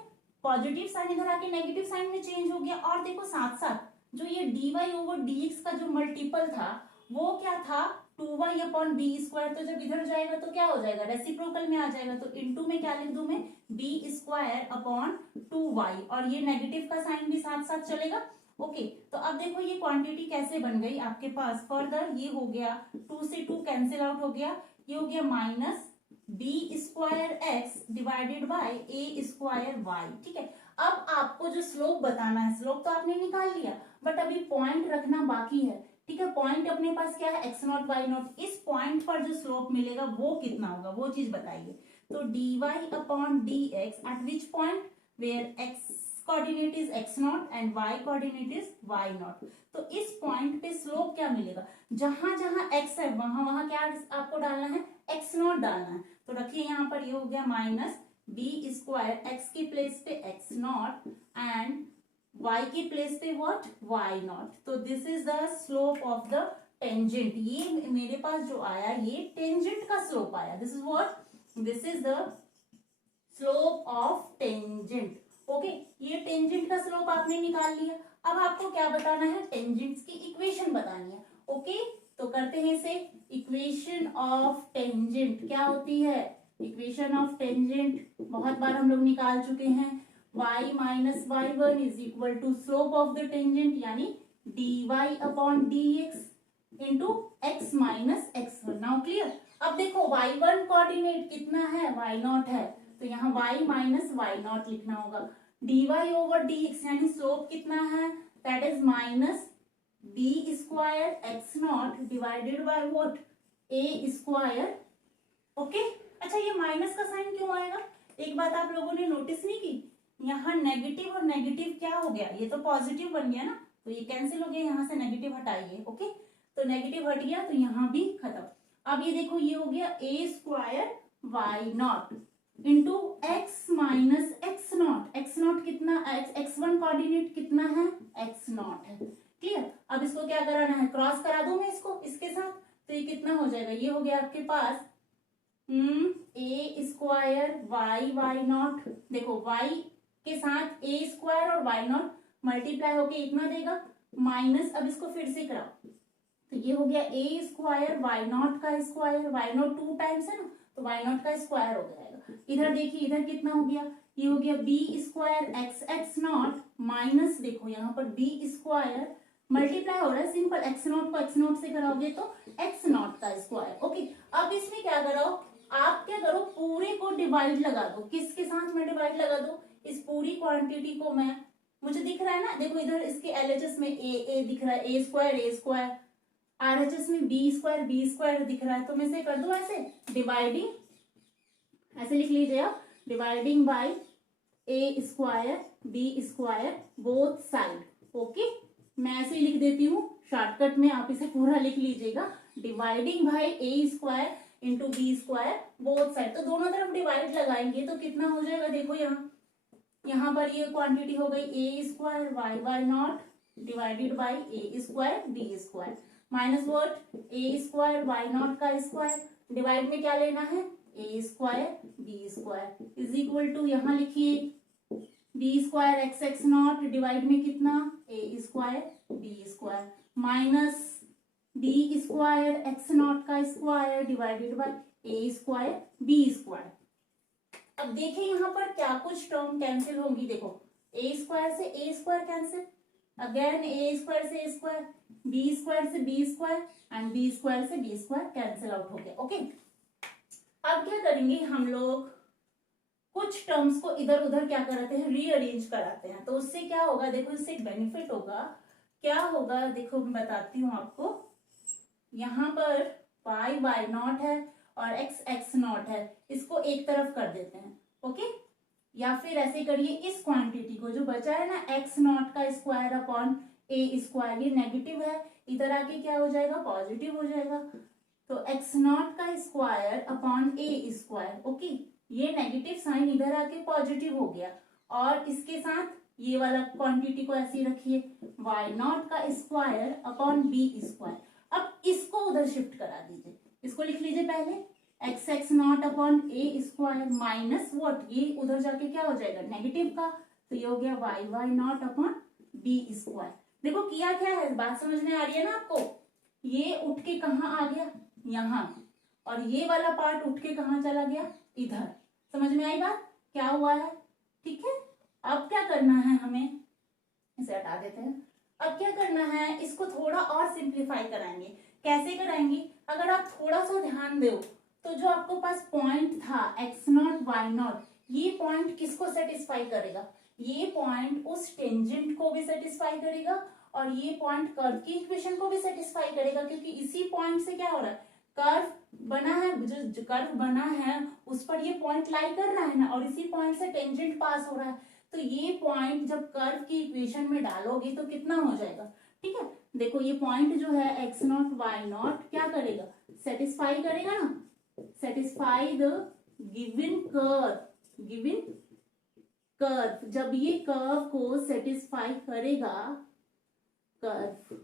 पॉजिटिव साइन इधर आके नेगेटिव साइन में चेंज हो गया। और देखो साथ साथ जो ये dy ओवर dx का जो मल्टीपल था वो क्या था, 2y अपॉन बी स्क्वायर। तो जब इधर जाएगा तो क्या हो जाएगा, रेसिप्रोकल में आ जाएगा। तो इनटू में क्या लिख दूं मैं, बी स्क्वायर अपॉन 2y, और ये नेगेटिव का साइन भी साथ साथ चलेगा। ओके तो अब देखो ये क्वांटिटी कैसे बन गई आपके पास। फर्दर ये हो गया 2 से 2 कैंसिल आउट हो गया, ये हो गया minus b square x divided by a square y. ठीक है, अब आपको जो स्लोप बताना है, स्लोप तो आपने निकाल लिया बट अभी पॉइंट रखना बाकी है। ठीक है, पॉइंट अपने पास क्या है, x0 y0। इस पॉइंट पर जो स्लोप मिलेगा वो कितना होगा, वो चीज बताइए। तो dy upon dx at which point, where x coordinate is x0 and y coordinate is y0। तो इस पॉइंट पे स्लोप क्या मिलेगा, जहां जहां x है वहां वहां क्या आपको डालना है, x0 डालना है। तो रखिए यहाँ पर, ये हो गया माइनस बी स्क्वायर, x की प्लेस पे x0 एंड y की प्लेस पे व्हाट, y0। तो this is the slope of the tangent. ये मेरे पास जो आया ये टेंजेंट का स्लोप आया। This is what, this is the slope of tangent. Okay ये टेंजेंट का स्लोप आपने निकाल लिया। अब आपको क्या बताना है, टेंजेंट्स की इक्वेशन बतानी है। ओके तो करते हैं इसे, इक्वेशन ऑफ टेंजेंट क्या होती है, इक्वेशन ऑफ टेंजेंट बहुत बार हम लोग निकाल चुके हैं। y minus y1 is equal to slope of the tangent यानी dy upon dx into x minus x1। Now clear. अब देखो y1 कोऑर्डिनेट कितना है, y0 है, तो यहाँ y माइनस y0 लिखना होगा। dy ओवर dx यानी स्लोप कितना है, that is minus b square x0 divided by what, a square. Okay अच्छा ये माइनस का साइन क्यों आएगा, एक बात आप लोगों ने नोटिस नहीं की, यहाँ नेगेटिव और नेगेटिव क्या हो गया, ये तो पॉजिटिव बन गया ना, तो ये कैंसिल हो गया, यहाँ से नेगेटिव हटाइए। ओके तो नेगेटिव हट गया तो यहाँ भी खत्म। अब ये देखो ये हो गया a square y0 into x minus x0। x0 कितना, x1 कोऑर्डिनेट कितना है, x0 है। क्लियर। अब इसको क्या कराना है, क्रॉस करा दूं मैं इसको इसके साथ, तो ये कितना हो जाएगा, ये हो गया आपके पास a स्क्वायर y0। देखो y के साथ a स्क्वायर और y0 मल्टीप्लाई होके इतना देगा माइनस, अब इसको फिर से कराओ तो ये हो गया a स्क्वायर y0 का स्क्वायर, y0 2 टाइम्स है ना तो y0 का स्क्वायर हो जाएगा। इधर देखिए इधर कितना हो गया, ये हो गया b स्क्वायर x0 माइनस, देखो यहाँ पर b स्क्वायर मल्टीप्लाई हो रहा है, सिंपल x0 को x0 से कराओगे तो x0 का स्क्वायर। ओके अब इसमें क्या करो, आप क्या करो, पूरे को डिवाइड लगा दो। किसके साथ में डिवाइड लगा दो, इस पूरी क्वांटिटी को मैं, मुझे दिख रहा है ना, देखो इधर इसके LHS में a दिख रहा है, a स्क्वायर, RHS में b स्क्वायर दिख रहा है, तो मैं इसे कर दूं ऐसे डिवाइडिंग, ऐसे लिख लीजिए आप, dividing by a square b square both side. Okay मैं ऐसे ही लिख देती हूँ शॉर्टकट में आप इसे पूरा लिख लीजिएगा, dividing by a square into b square both side. तो दोनों तरफ डिवाइड लगाएंगे तो कितना हो जाएगा, देखो यहाँ पर ये क्वांटिटी हो गई a square y not divided by a square b square minus what a square y nought का स्क्वायर, डिवाइड में क्या लेना है a square b square is equal to, यहाँ लिखिए b square x x nought divide में कितना a square b square minus b square x nought का square divided by a square b square. अब देखिए यहाँ पर क्या कुछ टर्म कैंसिल होंगी, देखो ए स्क्वायर से a square cancel, again a square से ए स्क्वायर, बी स्क्वायर से b square and b square से बी स्क्वायर कैंसिल आउट हो गया। ओके, अब क्या करेंगे हम लोग, कुछ टर्म्स को इधर उधर क्या कराते हैं, रीअरेंज कराते हैं। तो उससे क्या होगा, देखो इससे एक बेनिफिट होगा, क्या होगा देखो मैं बताती हूँ आपको। यहाँ पर वाई वाई नॉट है और एक्स एक्स नॉट है, इसको एक तरफ कर देते हैं। ओके, या फिर ऐसे करिए, इस क्वांटिटी को जो बचा है ना एक्स नॉट का स्क्वायर अपॉन ए स्क्वायर, ये नेगेटिव है, इधर आके क्या हो जाएगा पॉजिटिव हो जाएगा। तो एक्स नॉट का square upon a square, okay, ये नेगेटिव साइन इधर आके पॉजिटिव हो गया। और इसके साथ ये वाला क्वांटिटी को ऐसे रखिए वाई नॉट का स्क्वायर अपॉन बी स्क्वायर। अब इसको उधर शिफ्ट करा दीजिए, इसको लिख लीजिए पहले x x naught upon a square minus what, ये उधर जाके क्या हो जाएगा नेगेटिव का, तो ये हो गया y y naught upon b square. देखो किया क्या है, बात समझ में आ रही है ना आपको, ये उठ के कहाँ आ गया यहाँ, और ये वाला पार्ट उठ के कहाँ चला गया इधर। समझ में आई बात क्या हुआ है, ठीक है। अब क्या करना है हमें, इसे हटा देते हैं। अब क्या करना है, इसको थोड़ा और सिंप्लीफाई कराएंगे। कैसे कराएंगे, अगर आप थोड़ा सा ध्यान दो तो जो आपको पास पॉइंट था एक्स नॉट वाई नॉट, ये पॉइंट किसको सेटिस्फाई करेगा, ये पॉइंट उस टेंजेंट को भी सेटिस्फाई करेगा और ये पॉइंट कर्व की इक्वेशन को भी सेटिस्फाई करेगा, क्योंकि इसी पॉइंट से क्या हो रहा है, कर्व बना है, जो कर्व बना है उस पर ये पॉइंट लाई कर रहा है ना, और इसी पॉइंट से टेंजेंट पास हो रहा है। तो ये पॉइंट जब कर्व की इक्वेशन में डालोगे तो कितना हो जाएगा, ठीक है। देखो ये पॉइंट जो है एक्स नॉट वाई नॉट क्या करेगा, सेटिस्फाई करेगा ना, satisfy the given curve, given curve, जब ये कर्व को सेटिस्फाई करेगा कर्व,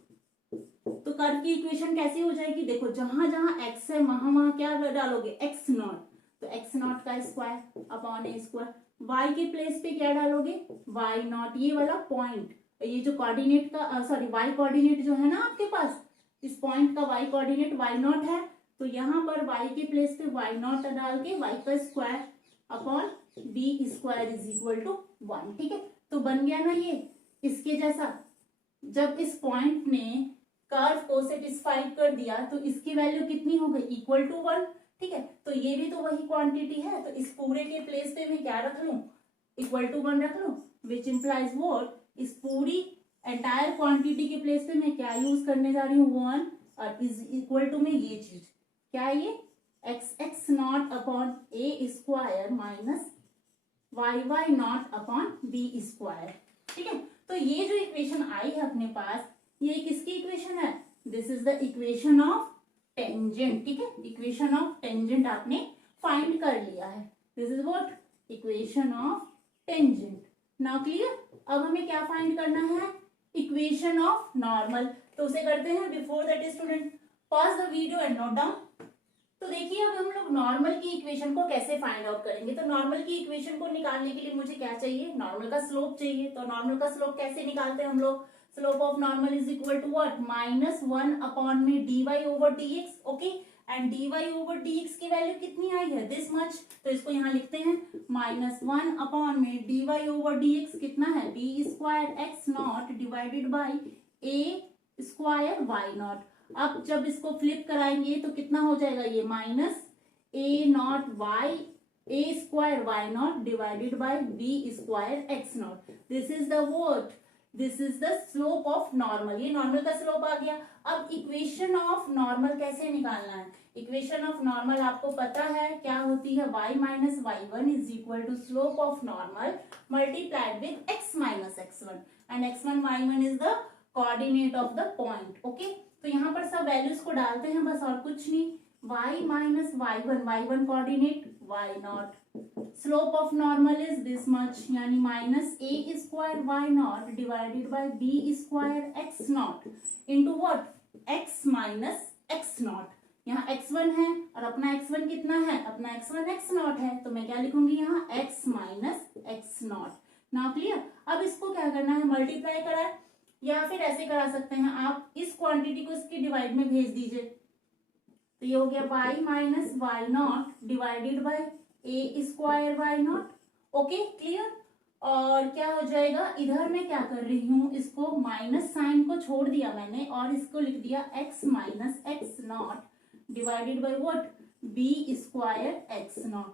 तो कर्व की इक्वेशन कैसी हो जाएगी, देखो जहां जहां एक्स है वहां वहां क्या डालोगे एक्स नॉट, तो एक्स नॉट का square upon a square, Y के प्लेस पे क्या डालोगे वाई नॉट, ये वाला पॉइंट, ये जो कोऑर्डिनेट का सॉरी वाई कोऑर्डिनेट जो है ना आपके पास, इस पॉइंट का वाई कोऑर्डिनेट वाई नॉट है, तो यहाँ पर वाई के प्लेस पे वाई नॉट डाल के वाई का square upon b square is equal to 1, ठीक है। तो बन गया ना ये इसके जैसा, जब इस पॉइंट ने कर्व को सेटिस्फाई कर दिया तो इसकी वैल्यू कितनी हो गई इक्वल टू 1, ठीक है। तो ये भी तो वही क्वांटिटी है, तो इस पूरे के प्लेस पे मैं क्या रख लूं, इक्वल टू 1 रख लूं, विच इंप्लाइज व्हाट, इस पूरी एंटायर क्वांटिटी के प्लेस पे मैं क्या यूज करने जा रही हूँ 1, और इज इक्वल टू में ये चीज क्या है, ये x x naught upon a square minus y y naught upon b square, ठीक है। तो ये जो इक्वेशन आई है अपने पास, ये किसकी इक्वेशन है, this is the equation of tangent, ठीक है। इक्वेशन ऑफ टेंजेंट आपने फाइंड कर लिया है, this is what equation of tangent. Now clear, अब हमें क्या फाइंड करना है, इक्वेशन ऑफ नॉर्मल। तो उसे करते हैं, before that student pause the video and note down. तो देखिए अब हम लोग नॉर्मल की इक्वेशन को कैसे फाइंड आउट करेंगे। तो नॉर्मल की इक्वेशन को निकालने के लिए मुझे क्या चाहिए, नॉर्मल का स्लोप चाहिए। तो नॉर्मल का स्लोप कैसे निकालते हैं हम लोग, slope of normal is equal to what, -1 upon में dy over dx, okay. And dy over dx की वैल्यू कितनी आई है, दिस मच, तो इसको यहाँ लिखते हैं -1 अपॉन में dy ओवर dx कितना है, b square x naught divided by a square y naught. अब जब इसको फ्लिप कराएंगे तो कितना हो जाएगा, ये minus a naught y a square y not divided by b square x naught, this is the what, this is the slope of normal, ये नॉर्मल का स्लोप आ गया। अब इक्वेशन ऑफ नॉर्मल कैसे निकालना है, इक्वेशन ऑफ नॉर्मल आपको पता है क्या होती है, y minus y1 is equal to slope of normal multiplied with x minus x1 and x1 y1 is the coordinate of the point. Okay, तो यहाँ पर सब वैल्यूज को डालते हैं बस, और कुछ नहीं। y minus y1 coordinate y0। Slope of normal is this much, यानी minus a square y0 divided by b square x0 into what, x minus x0। यहाँ x1 है और अपना x1 कितना है, अपना x1 x0 है, तो मैं क्या लिखूंगी यहाँ x minus x0। Now clear. अब इसको क्या करना है, मल्टीप्लाई करा है, या फिर ऐसे करा सकते हैं आप, इस क्वांटिटी को इसके डिवाइड में भेज दीजिए, तो ये हो गया y minus y0 divided bye a square y0। Okay clear. और क्या हो जाएगा, इधर मैं क्या कर रही हूँ, इसको माइनस साइन को छोड़ दिया मैंने और इसको लिख दिया x minus x0 divided by what, b square x0।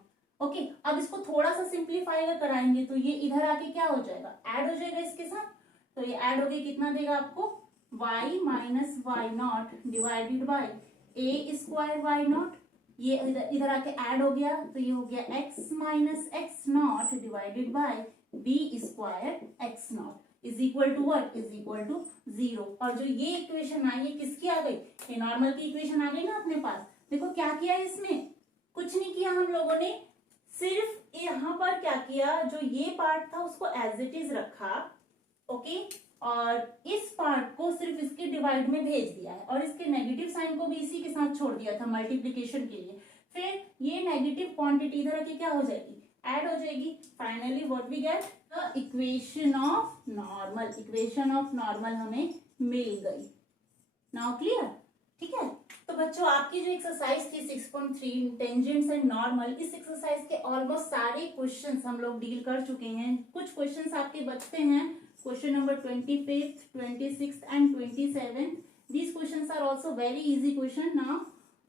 Okay, अब इसको थोड़ा सा सिंप्लीफाई कराएंगे तो ये इधर आके क्या हो जाएगा, ऐड हो जाएगा इसके साथ, तो ये ऐड हो गया, कितना देगा आपको, y minus y0 divided bye a square y0, ये इधर आके ऐड हो गया, तो ये हो गया x minus x0 divided by b square x0 is equal to what, is equal to 0। और जो ये इक्वेशन आई है किसकी आ गई, ये नॉर्मल की इक्वेशन आ गई ना अपने पास। देखो क्या किया इसमें, कुछ नहीं किया हम लोगों ने, सिर्फ यहाँ पर क्या किया, जो ये पार्ट था उसको एज इट इज रखा। ओके, और इस पार्ट को सिर्फ इसके डिवाइड में भेज दिया है और इसके नेगेटिव साइन को भी इसी के साथ छोड़ दिया था मल्टीप्लिकेशन के लिए। फिर ये नेगेटिव क्वांटिटी इधर आके क्या हो जाएगी, ऐड हो जाएगी। Finally what we get, the equation of normal, equation of normal हमें मिल गई। नाउ क्लियर, ठीक है। तो बच्चों आपकी जो एक्सरसाइज थी 6.3 टेंजेंट्स एंड नॉर्मल, इस एक्सरसाइज के ऑलमोस्ट सारे क्वेश्चंस हम लोग डील कर चुके हैं। कुछ क्वेश्चंस आपके बचते हैं, question number 25th, 26th and 27th. These questions are also very easy question. Now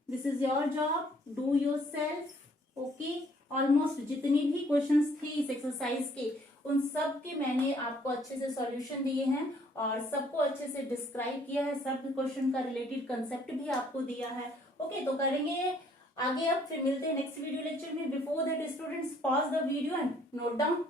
this is your job, do yourself. Okay, almost जितनी भी क्वेश्चंस थे इस एक्सरसाइज के, उन सब के मैंने आपको अच्छे से सॉल्यूशन दिए हैं और सबको अच्छे से डिस्क्राइब किया है, सब क्वेश्चन का रिलेटेड कंसेप्ट भी आपको दिया है। ओके, तो करेंगे आगे, अब फिर मिलते हैं नेक्स्ट वीडियो लेक्चर में। Before that students pause the video and note down